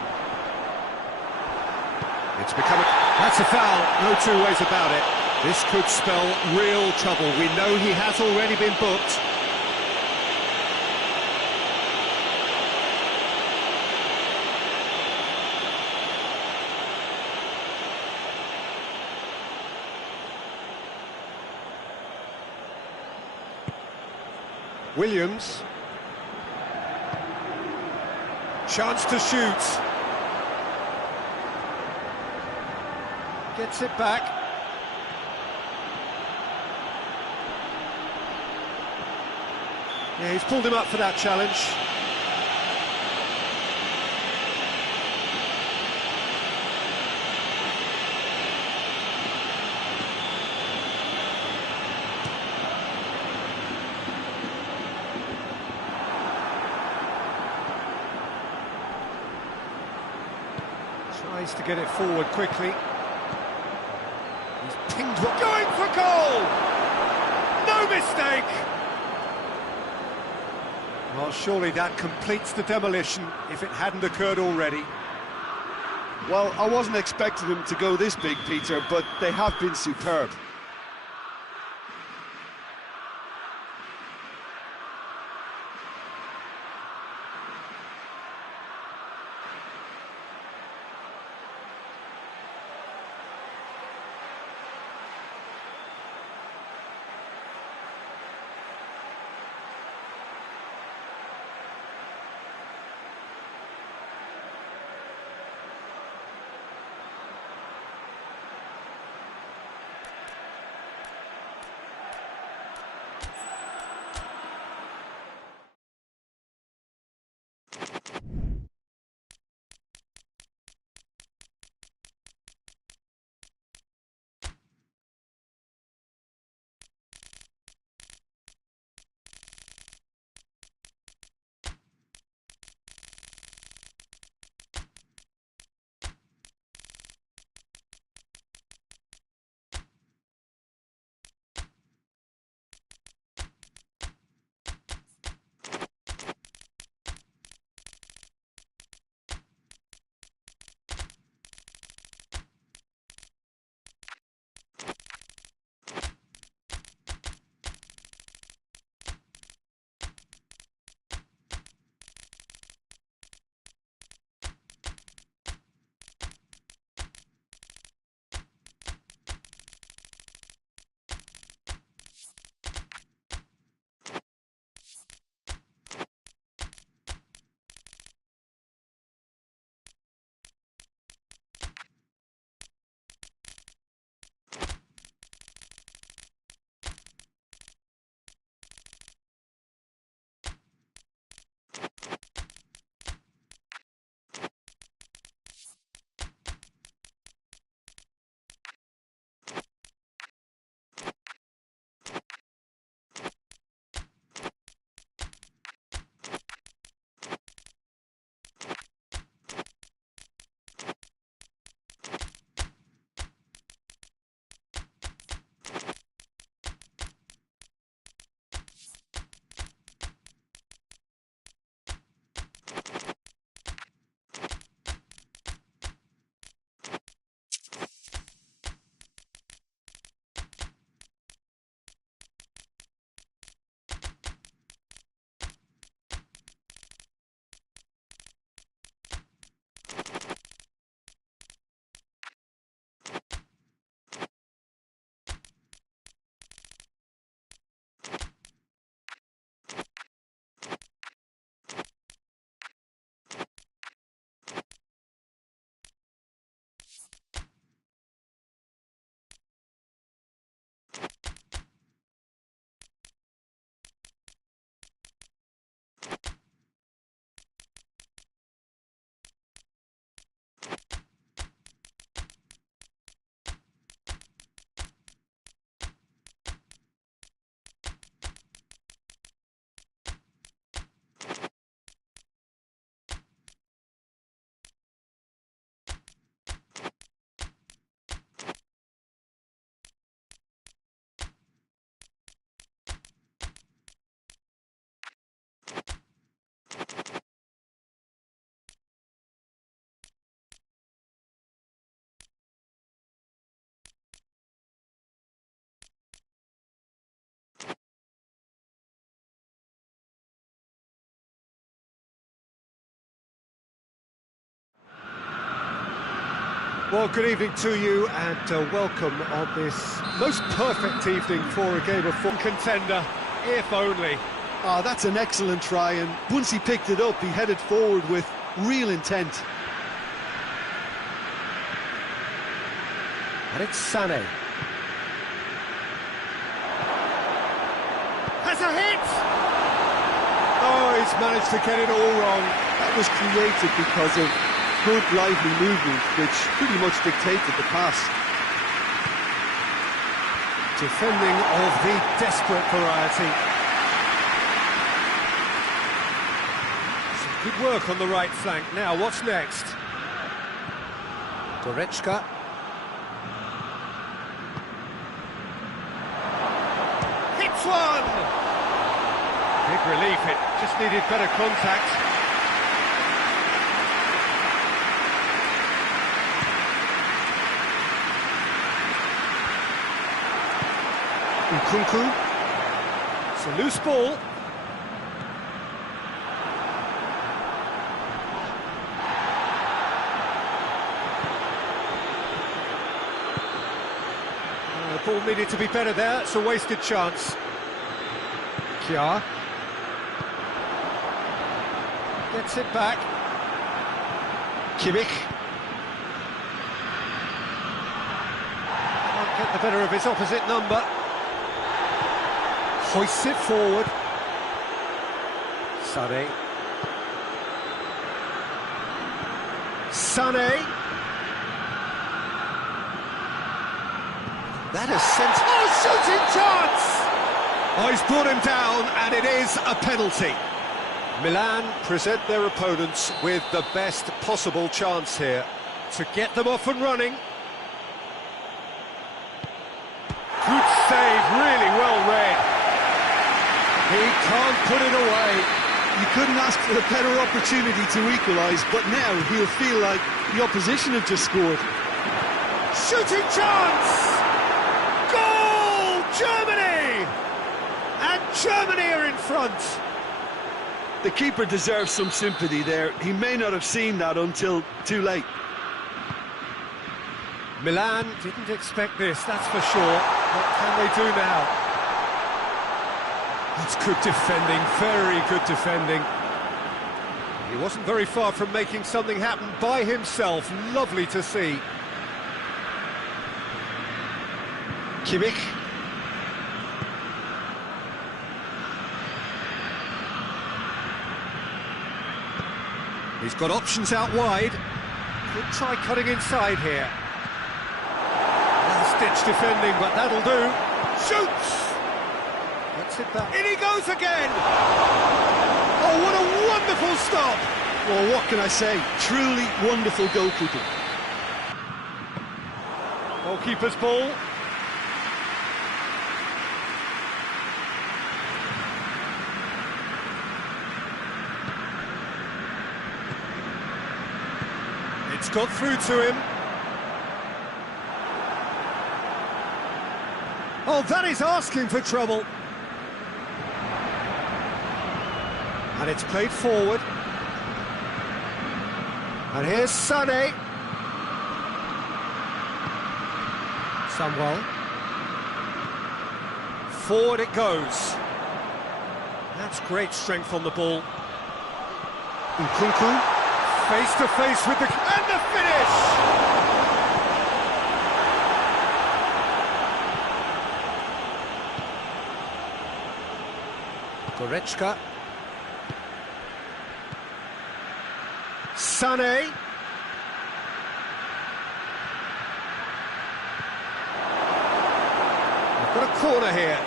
It's become That's a foul. No two ways about it. This could spell real trouble. We know he has already been booked. Williams. Chance to shoot. Gets it back. Yeah, he's pulled him up for that challenge. Tries to get it forward quickly. He's pinged one. Going for goal! No mistake! Well, surely that completes the demolition if it hadn't occurred already. Well, I wasn't expecting them to go this big, Peter, but they have been superb. Well, good evening to you and welcome on this most perfect evening for a game of football. Contender, if only. Oh, that's an excellent try, and once he picked it up, he headed forward with real intent. And it's Sané. Has a hit! Oh, he's managed to get it all wrong. That was created because of good, lively movement, which pretty much dictated the pass. Defending of the desperate variety. Some good work on the right flank. Now, what's next? Goretzka. Hits one! Big relief, it just needed better contact. Nkunku. It's a loose ball. The ball needed to be better there. It's a wasted chance. Kjaer. Gets it back. Kimmich. Can't get the better of his opposite number. Hoists it forward. Sané. Sané. That is sent. Oh, shooting chance! Oh, he's brought him down, and it is a penalty. Milan present their opponents with the best possible chance here to get them off and running. Good save, really well read. He can't put it away. You couldn't ask for a better opportunity to equalise, but now he'll feel like the opposition have just scored. Shooting chance! Goal! Germany! And Germany are in front. The keeper deserves some sympathy there. He may not have seen that until too late. Milan didn't expect this, that's for sure. What can they do now? That's good defending, very good defending. He wasn't very far from making something happen by himself. Lovely to see. Kimmich. He's got options out wide. Could try cutting inside here. Last-ditch defending, but that'll do. Shoots! Gets it back. In he goes again! Oh, what a wonderful stop! Well, what can I say? Truly wonderful goalkeeping. Goalkeeper's ball. It's got through to him. Oh, that is asking for trouble. And it's played forward. And here's Sané. Samuel. Forward it goes. That's great strength on the ball. Nkunku. Face to face with the... And the finish! Goretzka. Sané. We've got a corner here.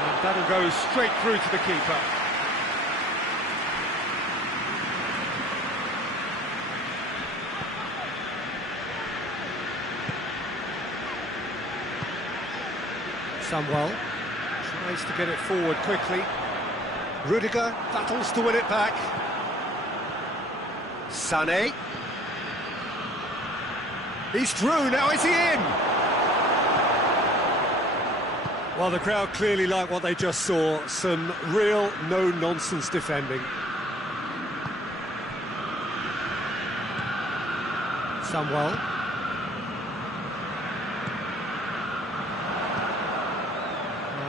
And that'll go straight through to the keeper. Samuel tries to get it forward quickly. Rudiger battles to win it back. Sané. He's through, now is he in? Well, the crowd clearly like what they just saw. Some real no-nonsense defending. Somewell.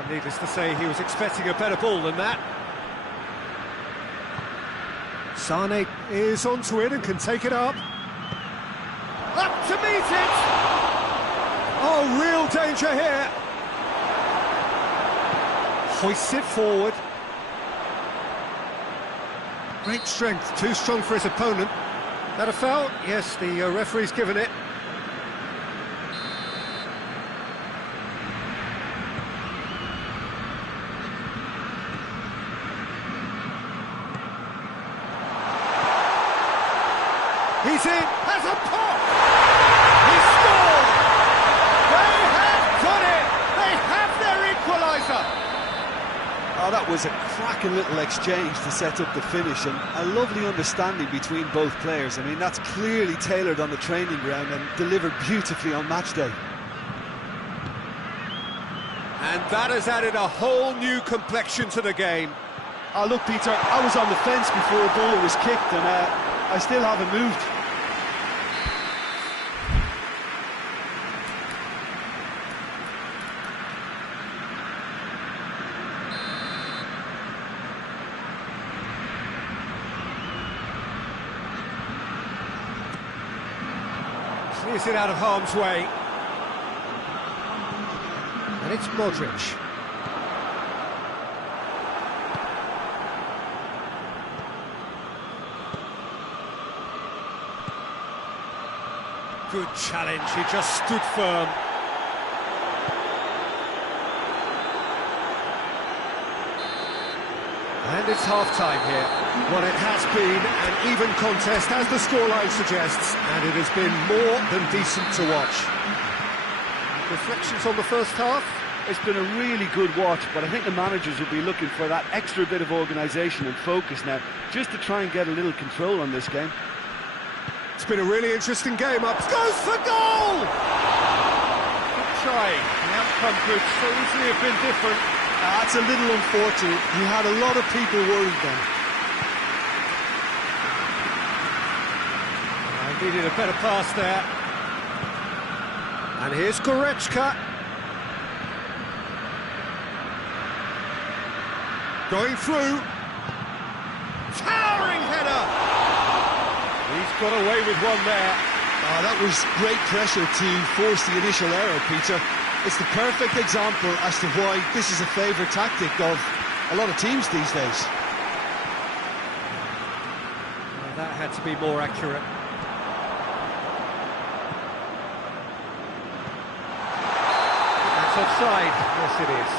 Needless to say, he was expecting a better ball than that. Sane is onto it and can take it up. Up to meet it! Oh, real danger here. Hoists it forward. Great strength, too strong for his opponent. That a foul? Yes, the referee's given it. He's in, has a pop! He scored! They have got it! They have their equaliser! Oh, that was a cracking little exchange to set up the finish, and a lovely understanding between both players. I mean, that's clearly tailored on the training ground and delivered beautifully on match day. And that has added a whole new complexion to the game. Oh, look, Peter, I was on the fence before a ball was kicked, and I still haven't moved. Clears it out of harm's way. And it's Modric. Good challenge, he just stood firm. And it's half-time here. Well, it has been an even contest, as the scoreline suggests, and it has been more than decent to watch. Reflections on the first half? It's been a really good watch, but I think the managers will be looking for that extra bit of organisation and focus now, just to try and get a little control on this game. It's been a really interesting game. Up goes for goal! Good trying. The outcome could so easily have been different. That's a little unfortunate. He had a lot of people worried then. Needed a better pass there. And here's Goretzka. Going through. Towering header! He's got away with one there. Oh, that was great pressure to force the initial error, Peter. It's the perfect example as to why this is a favourite tactic of a lot of teams these days. Well, that had to be more accurate. That's offside. Yes, it is.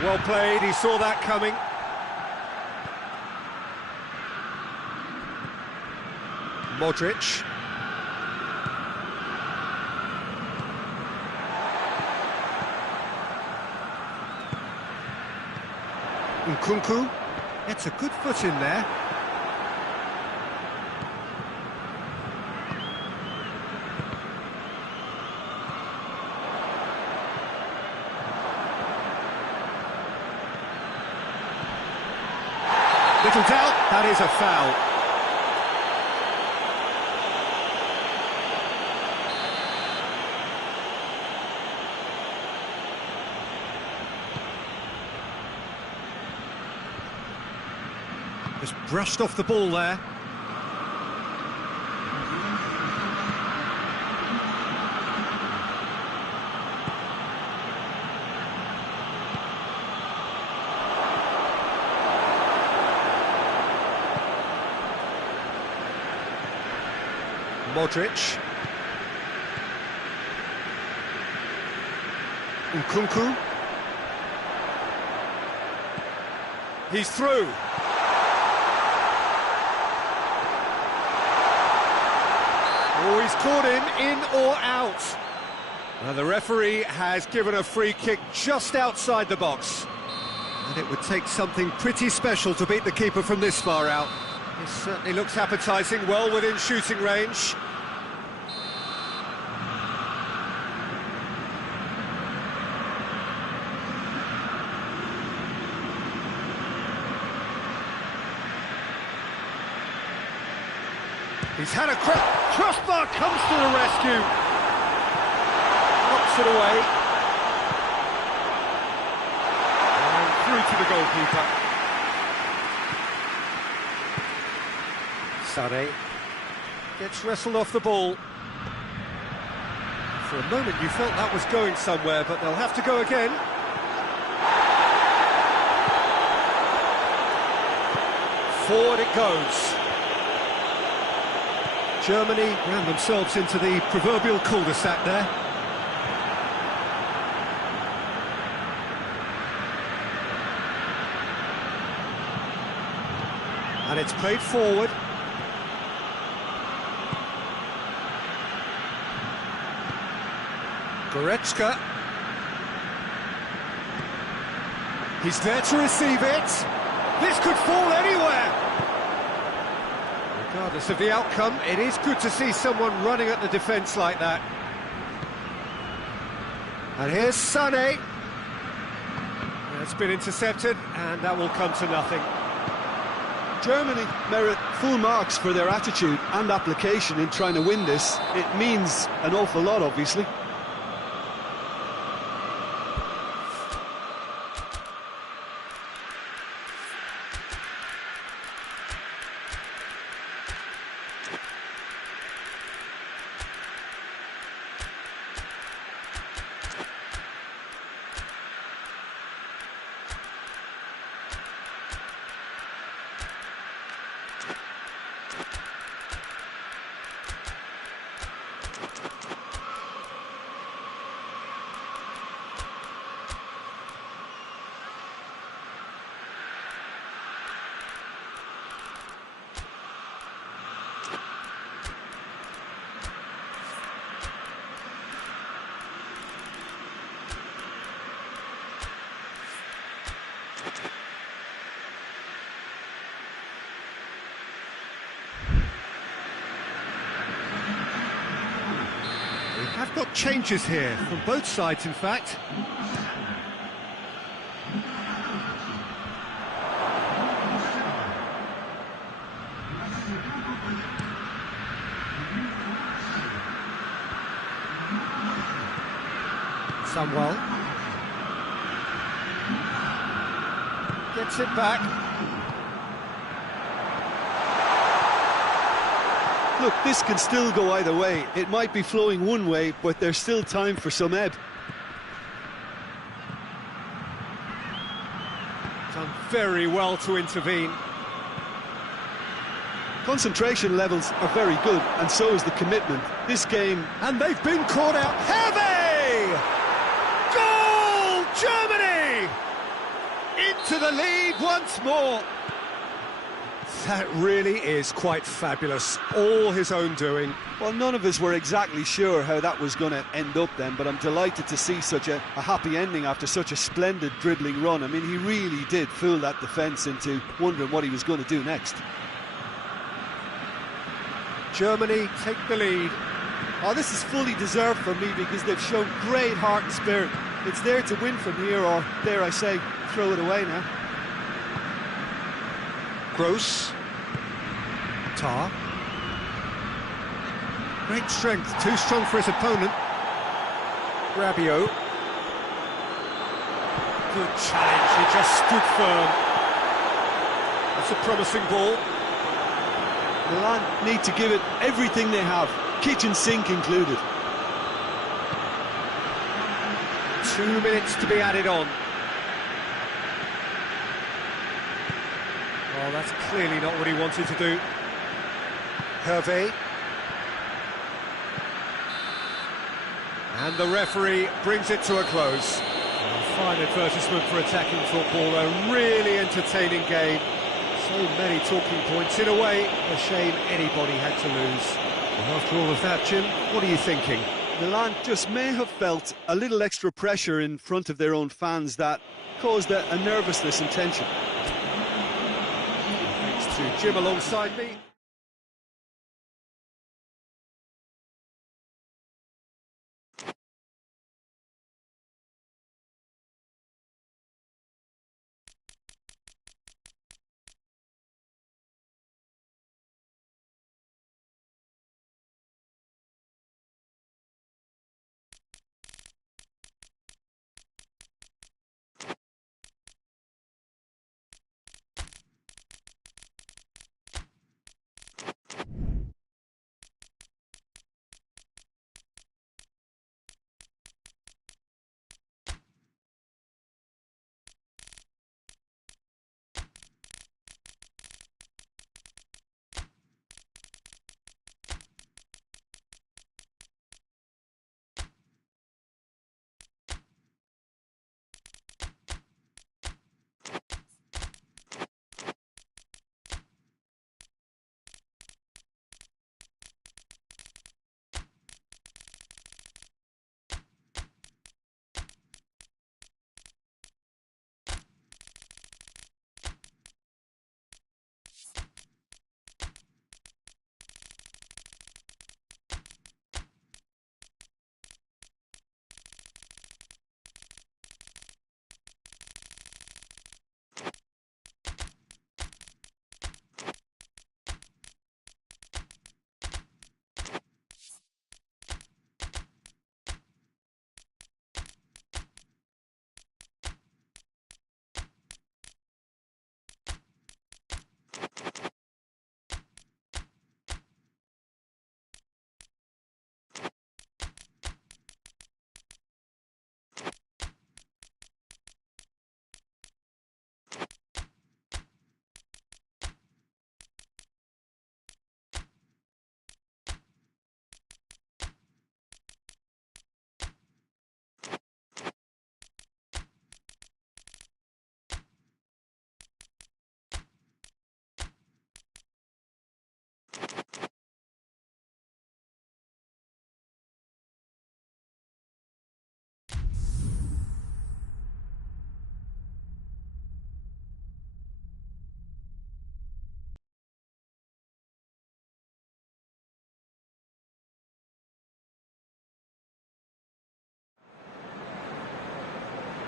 Well played, he saw that coming. Modric. Nkunku. It's a good foot in there. Little doubt, that is a foul. Just brushed off the ball there. Modric. Nkunku. He's through. caught in or out. And the referee has given a free kick just outside the box. And it would take something pretty special to beat the keeper from this far out. This certainly looks appetising, well within shooting range. He's had a crossbar, comes to the rescue. Knocks it away. And through to the goalkeeper. Sane gets wrestled off the ball. For a moment you felt that was going somewhere, but they'll have to go again. Forward it goes. Germany ran themselves into the proverbial cul-de-sac there. And it's played forward. Goretzka. He's there to receive it. This could fall anywhere. Regardless of the outcome, it is good to see someone running at the defence like that. And here's Sane. It's been intercepted, and that will come to nothing. Germany merit full marks for their attitude and application in trying to win this. It means an awful lot, obviously. Have got changes here from both sides, in fact. Sunwell gets it back. Look, this can still go either way. It might be flowing one way, but there's still time for some ebb. Done very well to intervene. Concentration levels are very good, and so is the commitment. This game... And they've been caught out heavy! Goal! Germany! Into the lead once more. That really is quite fabulous, all his own doing. Well, none of us were exactly sure how that was going to end up then, but I'm delighted to see such a happy ending after such a splendid dribbling run. I mean, he really did fool that defence into wondering what he was going to do next. Germany take the lead. Oh, this is fully deserved for me because they've shown great heart and spirit. It's there to win from here, or dare I say, throw it away now. Gross. Tar. Great strength, too strong for his opponent. Rabiot. Good challenge, he just stood firm. That's a promising ball. Milan need to give it everything they have, kitchen sink included. 2 minutes to be added on. Oh, that's clearly not what he wanted to do. Hervé. And the referee brings it to a close. A fine advertisement for attacking football, a really entertaining game. So many talking points. In a way, a shame anybody had to lose. Well, after all of that, Jim, what are you thinking? Milan just may have felt a little extra pressure in front of their own fans that caused a nervousness and tension. Thanks to Jim alongside me.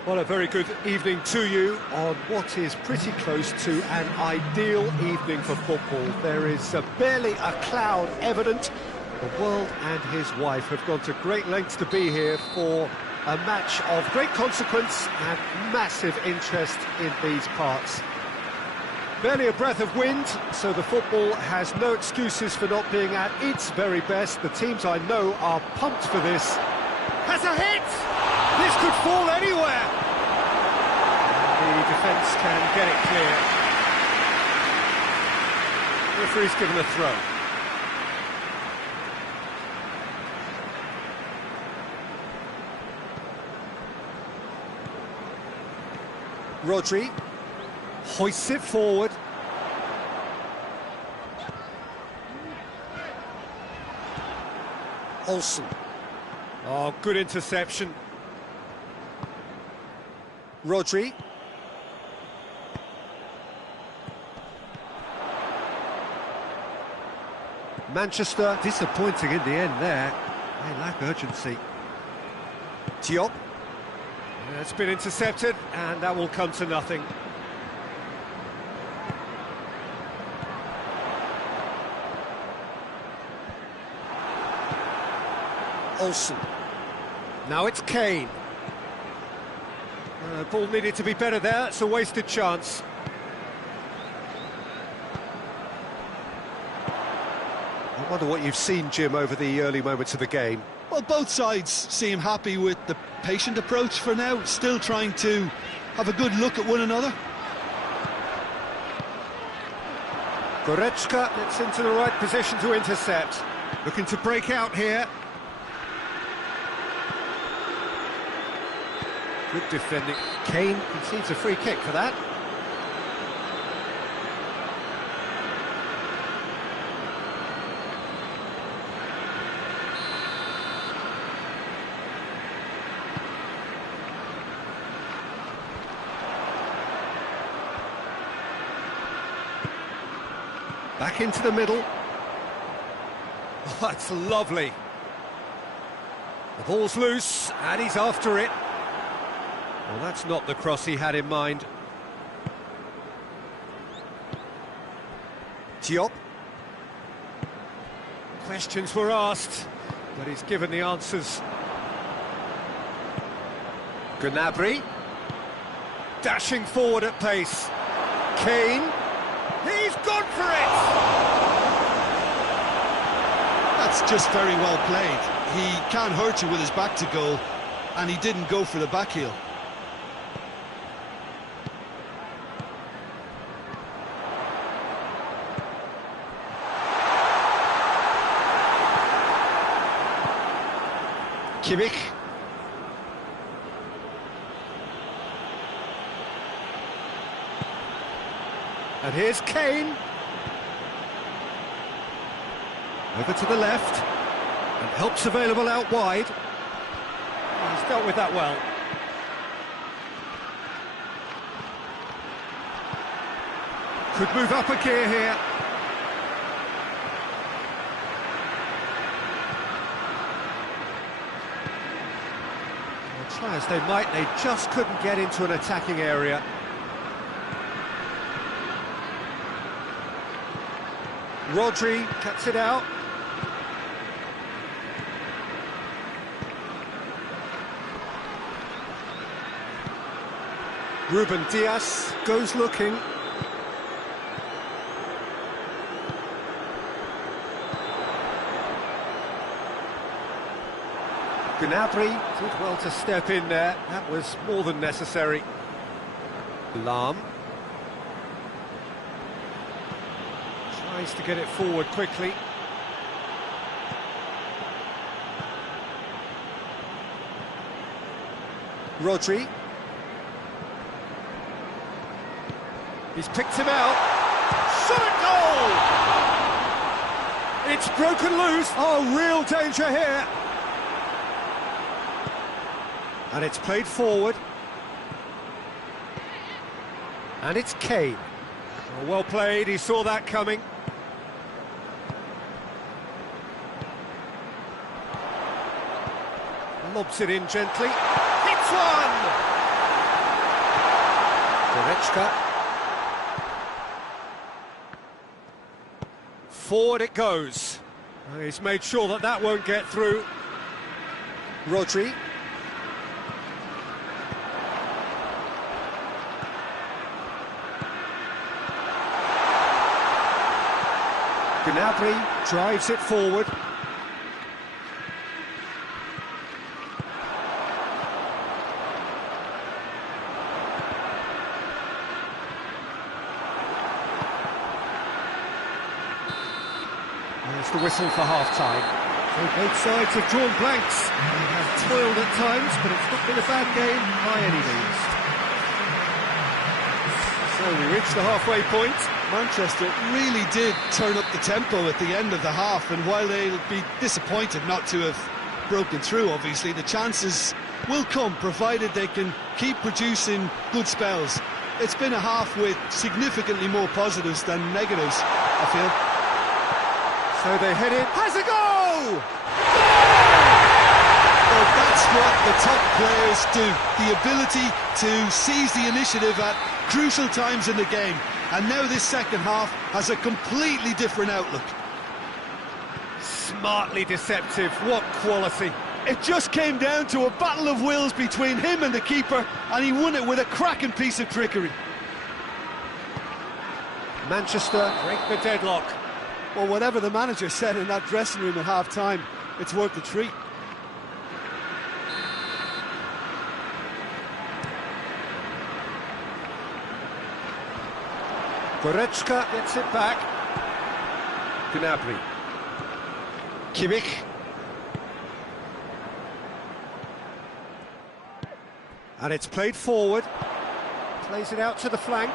Well, a very good evening to you on what is pretty close to an ideal evening for football. There is barely a cloud evident. The world and his wife have gone to great lengths to be here for a match of great consequence and massive interest in these parts. Barely a breath of wind, so the football has no excuses for not being at its very best. The teams I know are pumped for this. Has a hit! This could fall anywhere! The defence can get it clear. Referee's given a throw. Rodri hoists it forward. Olsen. Oh, good interception. Rodri. Manchester disappointing in the end there. They lack urgency. Diop. It's been intercepted, and that will come to nothing. Olsen. Now it's Kane. Ball needed to be better there, it's a wasted chance. I wonder what you've seen, Jim, over the early moments of the game. Well, both sides seem happy with the patient approach for now, still trying to have a good look at one another. Goretzka gets into the right position to intercept. Looking to break out here. Good defending. Kane concedes a free kick for that. Back into the middle. Oh, that's lovely. The ball's loose, and he's after it. Well, that's not the cross he had in mind. Diop. Questions were asked, but he's given the answers. Gnabry. Dashing forward at pace. Kane. He's gone for it! That's just very well played. He can't hurt you with his back to goal, and he didn't go for the back heel. Kimmich. And here's Kane. Over to the left. And help's available out wide. He's dealt with that well. Could move up a gear here. Well, try as they might, they just couldn't get into an attacking area. Rodri cuts it out. Ruben Dias goes looking. Gnabry did well to step in there. That was more than necessary. Lahm. Tries to get it forward quickly. Rodri. He's picked him out. Shot at goal! It's broken loose. Oh, real danger here. And it's played forward. And it's Kane. Oh, well played, he saw that coming. Lobs it in gently. Hits one! Goretzka. Forward it goes. He's made sure that that won't get through. Rodri. Gnabry drives it forward. There's the whistle for half-time. So both sides have drawn blanks. They have toiled at times, but it's not been a bad game by any means. So we reach the halfway point. Manchester really did turn up the tempo at the end of the half, and while they'll be disappointed not to have broken through, obviously, the chances will come, provided they can keep producing good spells. It's been a half with significantly more positives than negatives, I feel. So they head in. Has a goal! Well, that's what the top players do. The ability to seize the initiative at crucial times in the game. And now this second half has a completely different outlook. Smartly deceptive, what quality. It just came down to a battle of wills between him and the keeper, and he won it with a cracking piece of trickery. Manchester break the deadlock. Well, whatever the manager said in that dressing room at half-time, it's worth the treat. Goretzka gets it back. Gnabry. Kimmich. And it's played forward. Plays it out to the flank.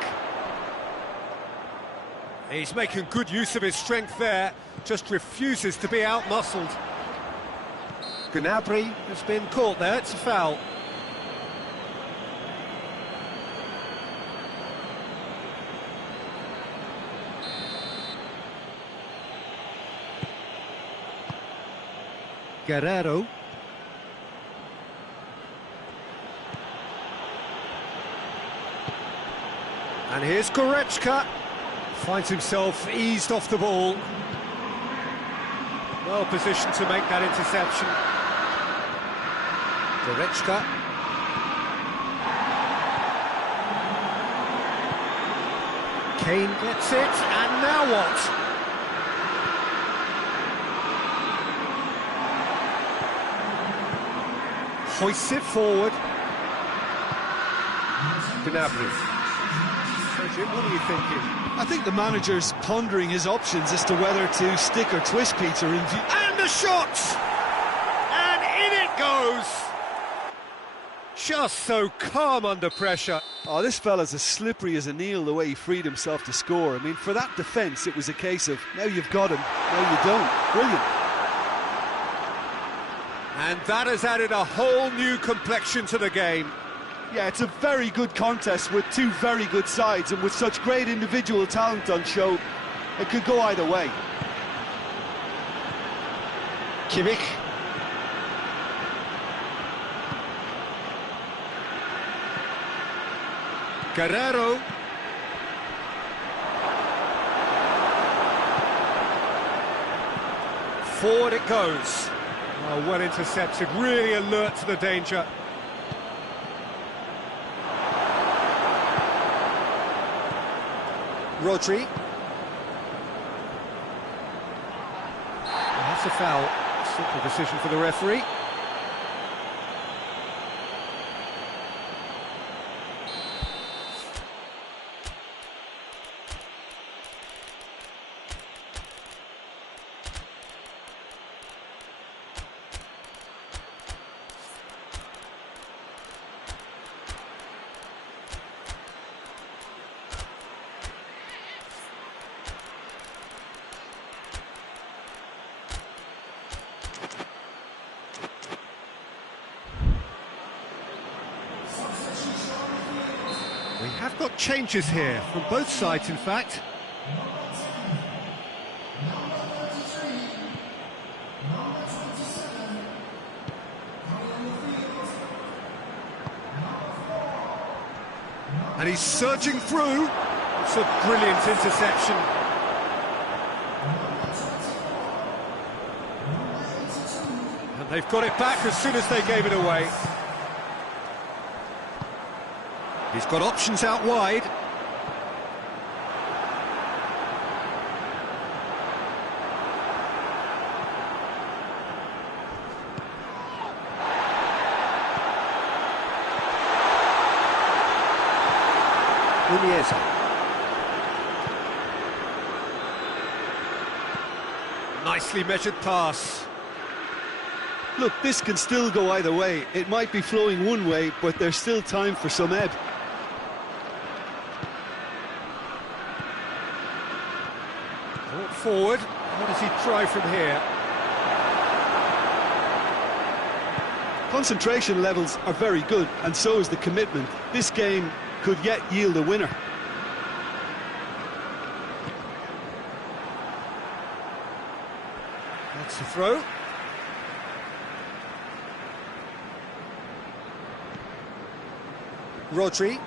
He's making good use of his strength there. Just refuses to be out-muscled. Gnabry has been caught there. It's a foul. Guerrero. And here's Goretzka. Finds himself eased off the ball. Well positioned to make that interception. Goretzka. Kane gets it, and now what? Hoists it forward. Gnabry. Jim, what are you thinking? I think the manager's pondering his options as to whether to stick or twist Peter in view. And the shot! And in it goes! Just so calm under pressure. Oh, this fella's as slippery as an eel the way he freed himself to score. I mean, for that defence, it was a case of, now you've got him, now you don't. Brilliant. And that has added a whole new complexion to the game. Yeah, it's a very good contest with two very good sides, and with such great individual talent on show, it could go either way. Kimmich. Guerrero. Forward it goes. Oh, well intercepted, really alert to the danger. Rodri. That's a foul. Simple decision for the referee. We have got changes here, from both sides in fact. And he's surging through. It's a brilliant interception. And they've got it back as soon as they gave it away. He's got options out wide. Muniesa. Nicely measured pass. Look, this can still go either way. It might be flowing one way, but there's still time for some ebb. Brought forward. What does he try from here? Concentration levels are very good, and so is the commitment. This game could yet yield a winner. That's the throw. Rodri.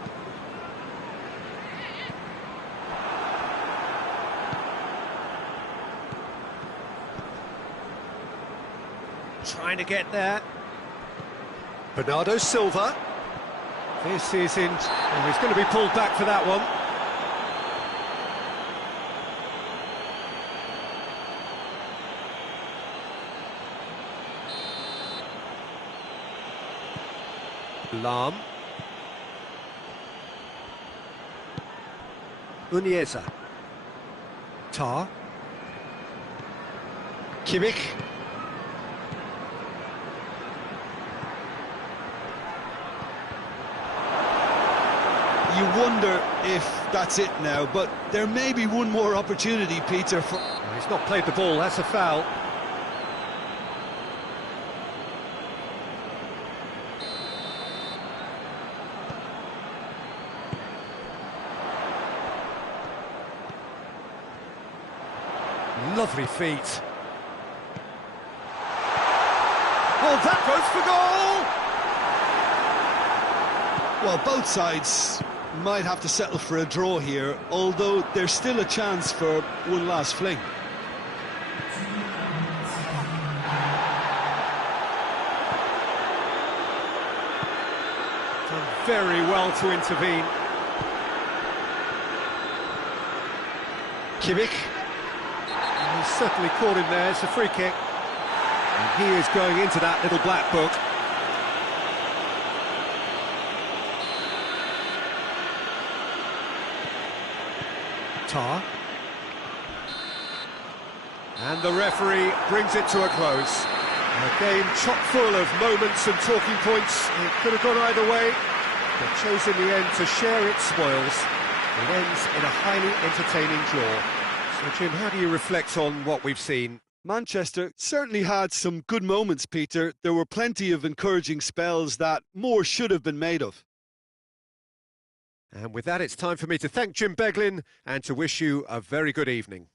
Trying to get there. Bernardo Silva. This isn't... Oh, he's going to be pulled back for that one. Lahm. Muniesa. Tar. Kimmich. You wonder if that's it now, but there may be one more opportunity, Peter, for... Oh, he's not played the ball, that's a foul. Lovely feet. Well, that goes for goal! Well, both sides might have to settle for a draw here, although there's still a chance for one last fling. Done very well to intervene. Kimmich. He's certainly caught him there, it's a free kick. And he is going into that little black book. Tar. And the referee brings it to a close. A game chock full of moments and talking points. It could have gone either way, but chose in the end to share its spoils. It ends in a highly entertaining draw. So, Jim, how do you reflect on what we've seen? Manchester certainly had some good moments, Peter. There were plenty of encouraging spells that more should have been made of. And with that, it's time for me to thank Jim Beglin and to wish you a very good evening.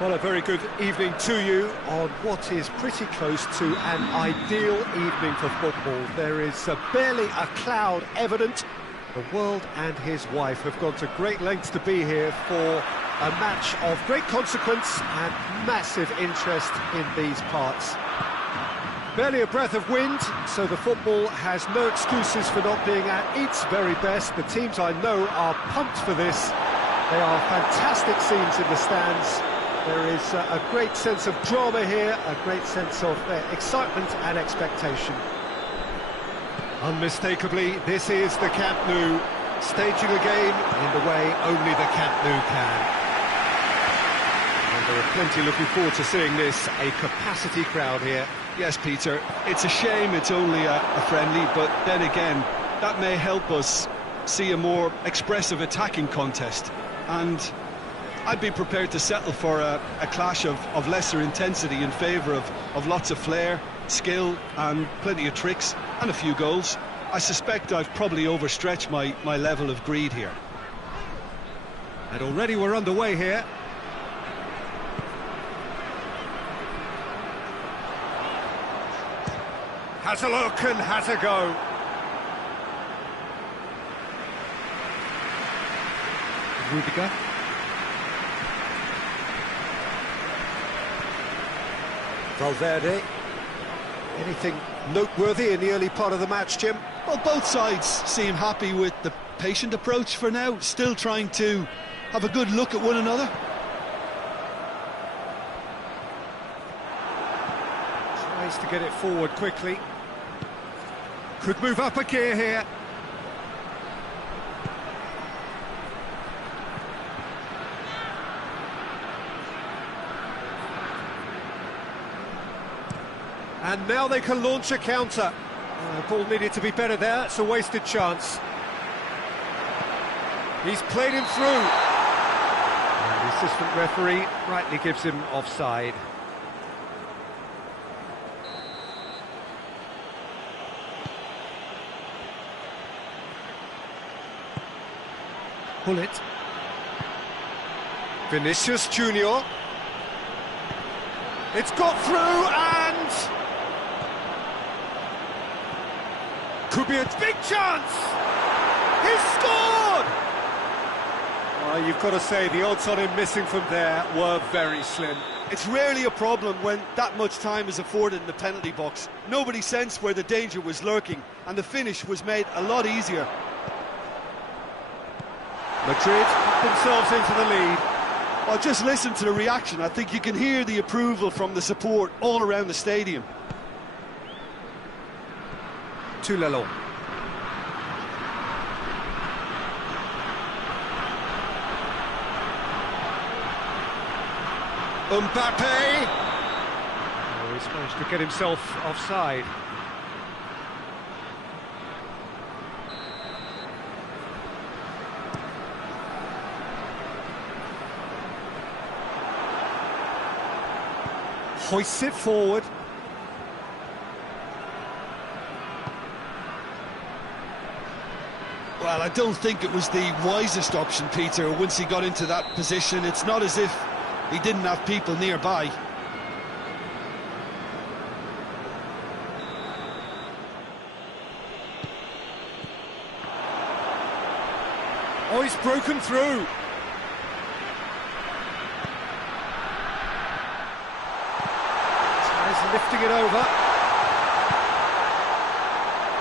Well, a very good evening to you on what is pretty close to an ideal evening for football. There is barely a cloud evident. The world and his wife have gone to great lengths to be here for a match of great consequence and massive interest in these parts. Barely a breath of wind, so the football has no excuses for not being at its very best. The teams I know are pumped for this. They are fantastic scenes in the stands. There is a great sense of drama here, a great sense of excitement and expectation. Unmistakably, this is the Camp Nou, staging a game in the way only the Camp Nou can. And there are plenty looking forward to seeing this, a capacity crowd here. Yes, Peter, it's a shame it's only a friendly, but then again, that may help us see a more expressive attacking contest. And I'd be prepared to settle for a clash of lesser intensity in favour of lots of flair, skill and plenty of tricks and a few goals. I suspect I've probably overstretched my level of greed here. And already we're underway here. Has a look and has a go. Rudiger. Valverde. Anything noteworthy in the early part of the match, Jim? Well, both sides seem happy with the patient approach for now, still trying to have a good look at one another. Tries to get it forward quickly. Could move up a gear here. And now they can launch a counter. Ball needed to be better there, it's a wasted chance. He's played him through. And the assistant referee rightly gives him offside. Pull it. Vinicius Junior. It's got through and... could be a big chance! He's scored! Well, you've got to say, the odds on him missing from there were very slim. It's rarely a problem when that much time is afforded in the penalty box. Nobody sensed where the danger was lurking, and the finish was made a lot easier. Madrid put themselves into the lead. Well, just listen to the reaction. I think you can hear the approval from the support all around the stadium. Toulon. Mbappe! Oh, he's managed to get himself offside. Hoists it forward. Well, I don't think it was the wisest option, Peter, once he got into that position. It's not as if he didn't have people nearby. Oh, he's broken through. Tries lifting it over.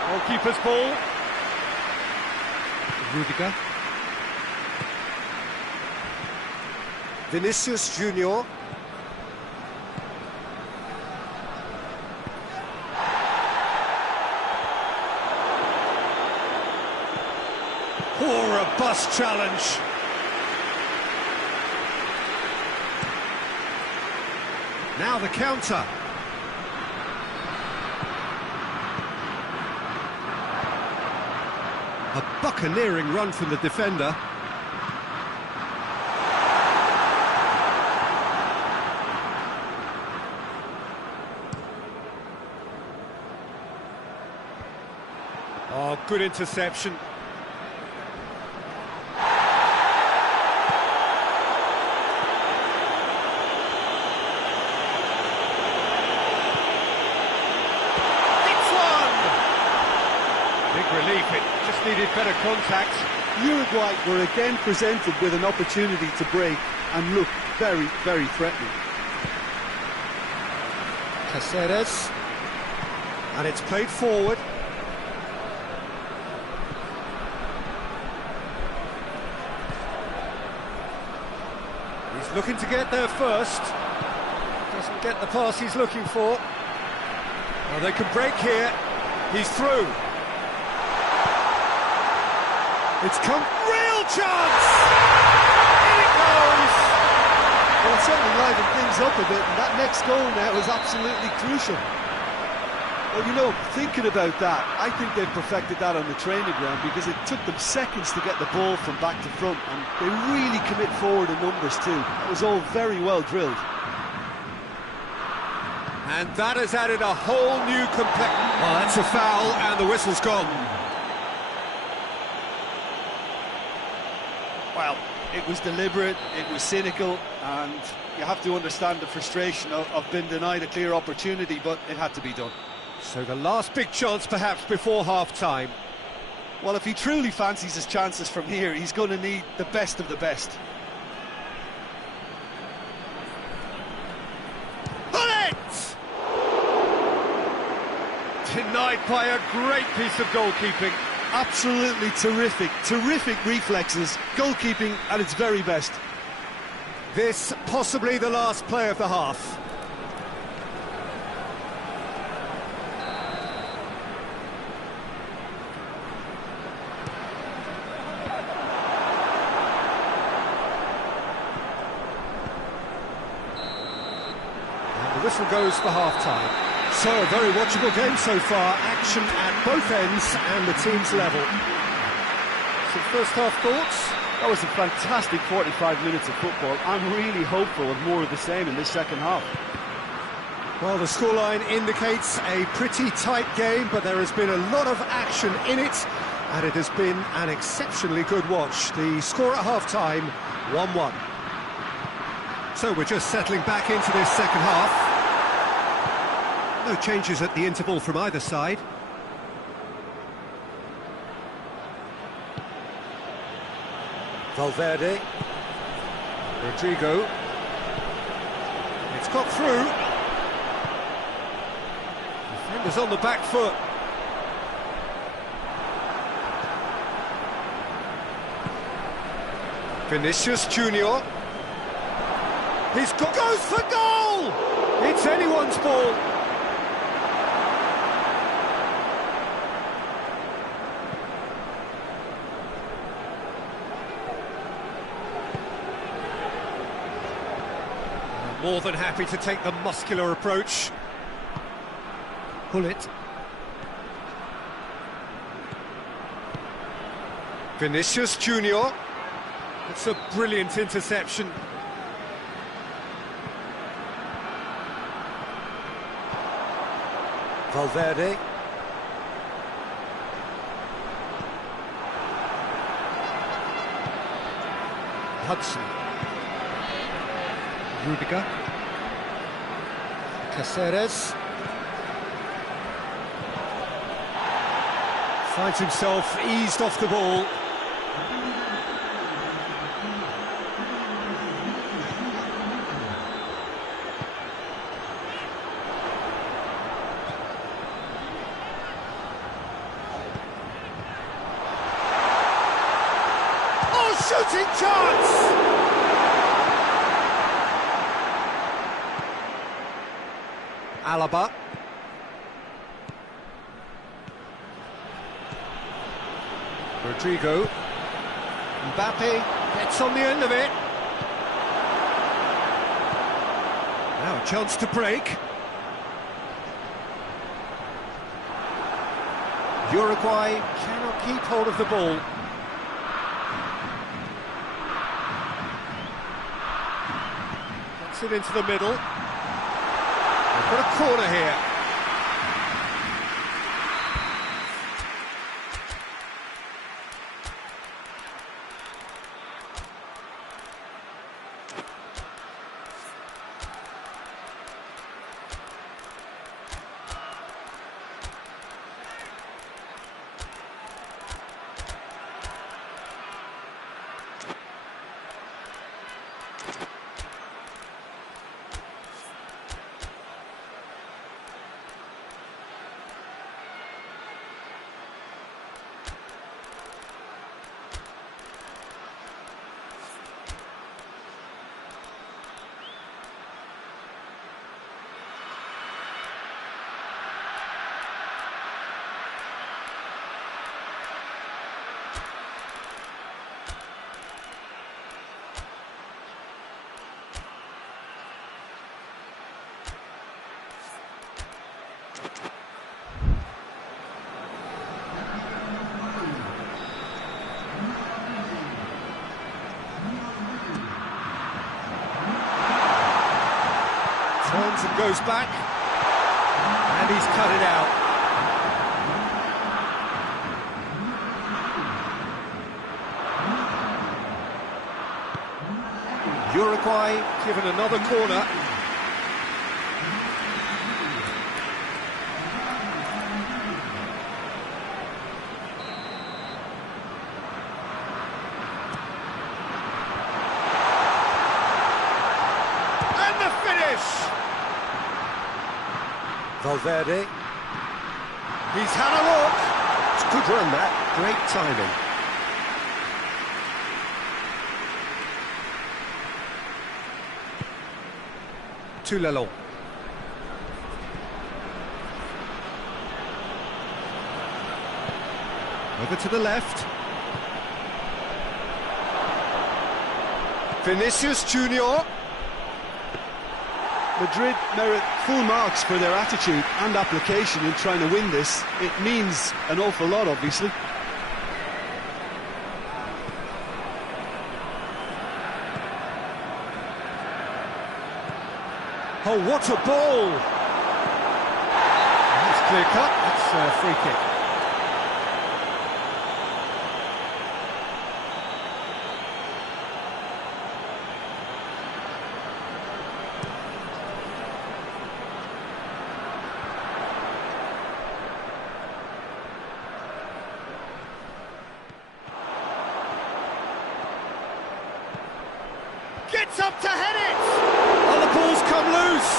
Goalkeeper's ball. Rudiger. Vinicius Junior. Or a bust challenge. Now the counter. A buccaneering run from the defender. Oh, good interception. Relief, it just needed better contact. Uruguay were again presented with an opportunity to break and look very, very threatening. Caceres, and it's played forward. He's Looking to get there first. Doesn't get the pass he's looking for. Well, they can break here. He's through. It's come. Real chance! In it goes! Well, it's certainly livened things up a bit, and that next goal now is absolutely crucial. Well, you know, thinking about that, I think they've perfected that on the training ground, because it took them seconds to get the ball from back to front, and they really commit forward in numbers too. That was all very well drilled. And that has added a whole new Well, that's a foul, and the whistle's gone. Well, it was deliberate, it was cynical, and you have to understand the frustration of being denied a clear opportunity, but it had to be done. So the last big chance perhaps before half-time. Well, if he truly fancies his chances from here, he's going to need the best of the best. Bullet! Denied by a great piece of goalkeeping. Absolutely terrific, terrific reflexes, goalkeeping at its very best. This possibly the last play of the half. And the whistle goes for half-time. So, a very watchable game so far. Action at both ends and the team's level. Some first half thoughts? That was a fantastic 45 minutes of football. I'm really hopeful of more of the same in this second half. Well, the scoreline indicates a pretty tight game, but there has been a lot of action in it, and it has been an exceptionally good watch. The score at half-time, 1-1. So we're just settling back into this second half. No changes at the interval from either side. Valverde. Rodrigo. It's got through. Defenders on the back foot. Vinicius Junior. Goes for goal! It's anyone's ball. More than happy to take the muscular approach. Pull it. Vinicius Junior. It's a brilliant interception. Valverde. Hudson. Rudiger. Caceres. Finds himself eased off the ball. Oh, shooting chance! Alaba. Rodrigo. Mbappe gets on the end of it. Now a chance to break. Uruguay cannot keep hold of the ball. Gets it into the middle. They've got a corner here. Turns and goes back. And he's cut it out. Uruguay given another corner. And the finish! Valverde. He's had a look. It's a good run, that. Great timing. To Lelon. Over to the left. Vinicius Junior. Madrid merit full marks for their attitude and application in trying to win this. It means an awful lot, obviously. Oh, what a ball! That's clear cut, that's a free kick. Gets up to head it! Oh, the ball's come loose!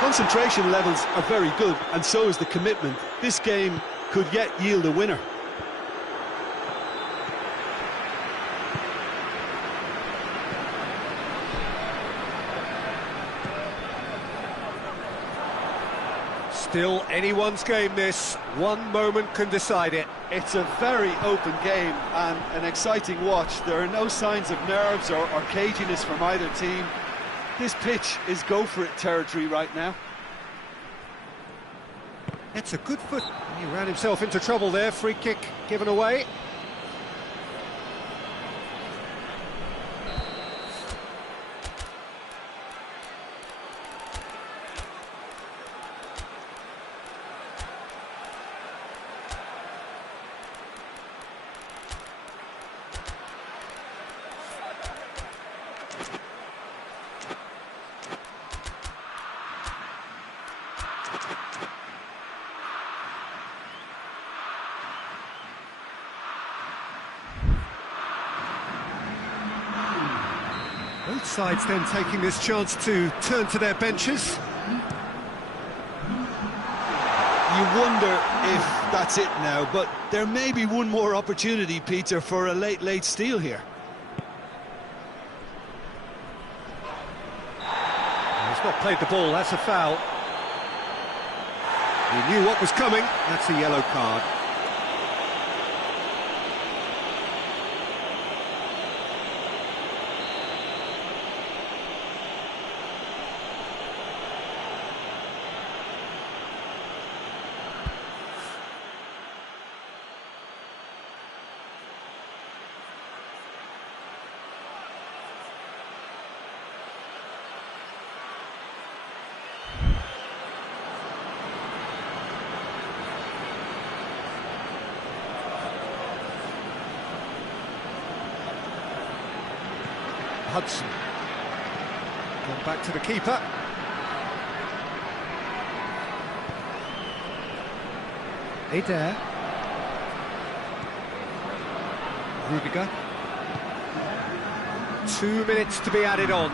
Concentration levels are very good, and so is the commitment. This game could yet yield a winner. Still anyone's game, this. One moment can decide it. It's a very open game and an exciting watch. There are no signs of nerves or caginess from either team. This pitch is go-for-it territory right now. It's a good foot. He ran himself into trouble there. Free kick given away. Both sides then taking this chance to turn to their benches. You wonder if that's it now, but there may be one more opportunity, Peter, for a late steal here. He's not played the ball, that's a foul. He knew what was coming, that's a yellow card. Hudson. Gone back to the keeper. Eder. Rudiger. 2 minutes to be added on.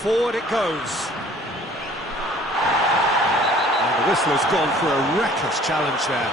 Forward it goes. And the whistler's gone for a reckless challenge there.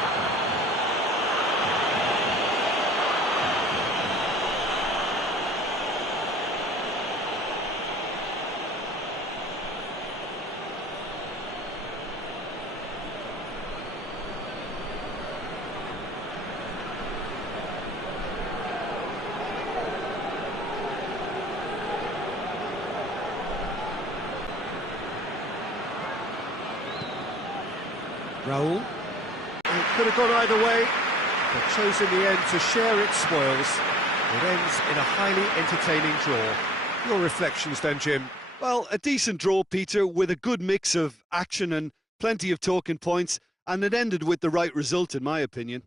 Raul. It could have gone either way, but chose in the end to share its spoils. It ends in a highly entertaining draw. Your reflections then, Jim? Well, a decent draw, Peter, with a good mix of action and plenty of talking points, and it ended with the right result, in my opinion.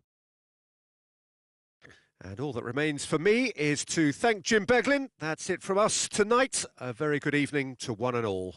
And all that remains for me is to thank Jim Beglin. That's it from us tonight. A very good evening to one and all.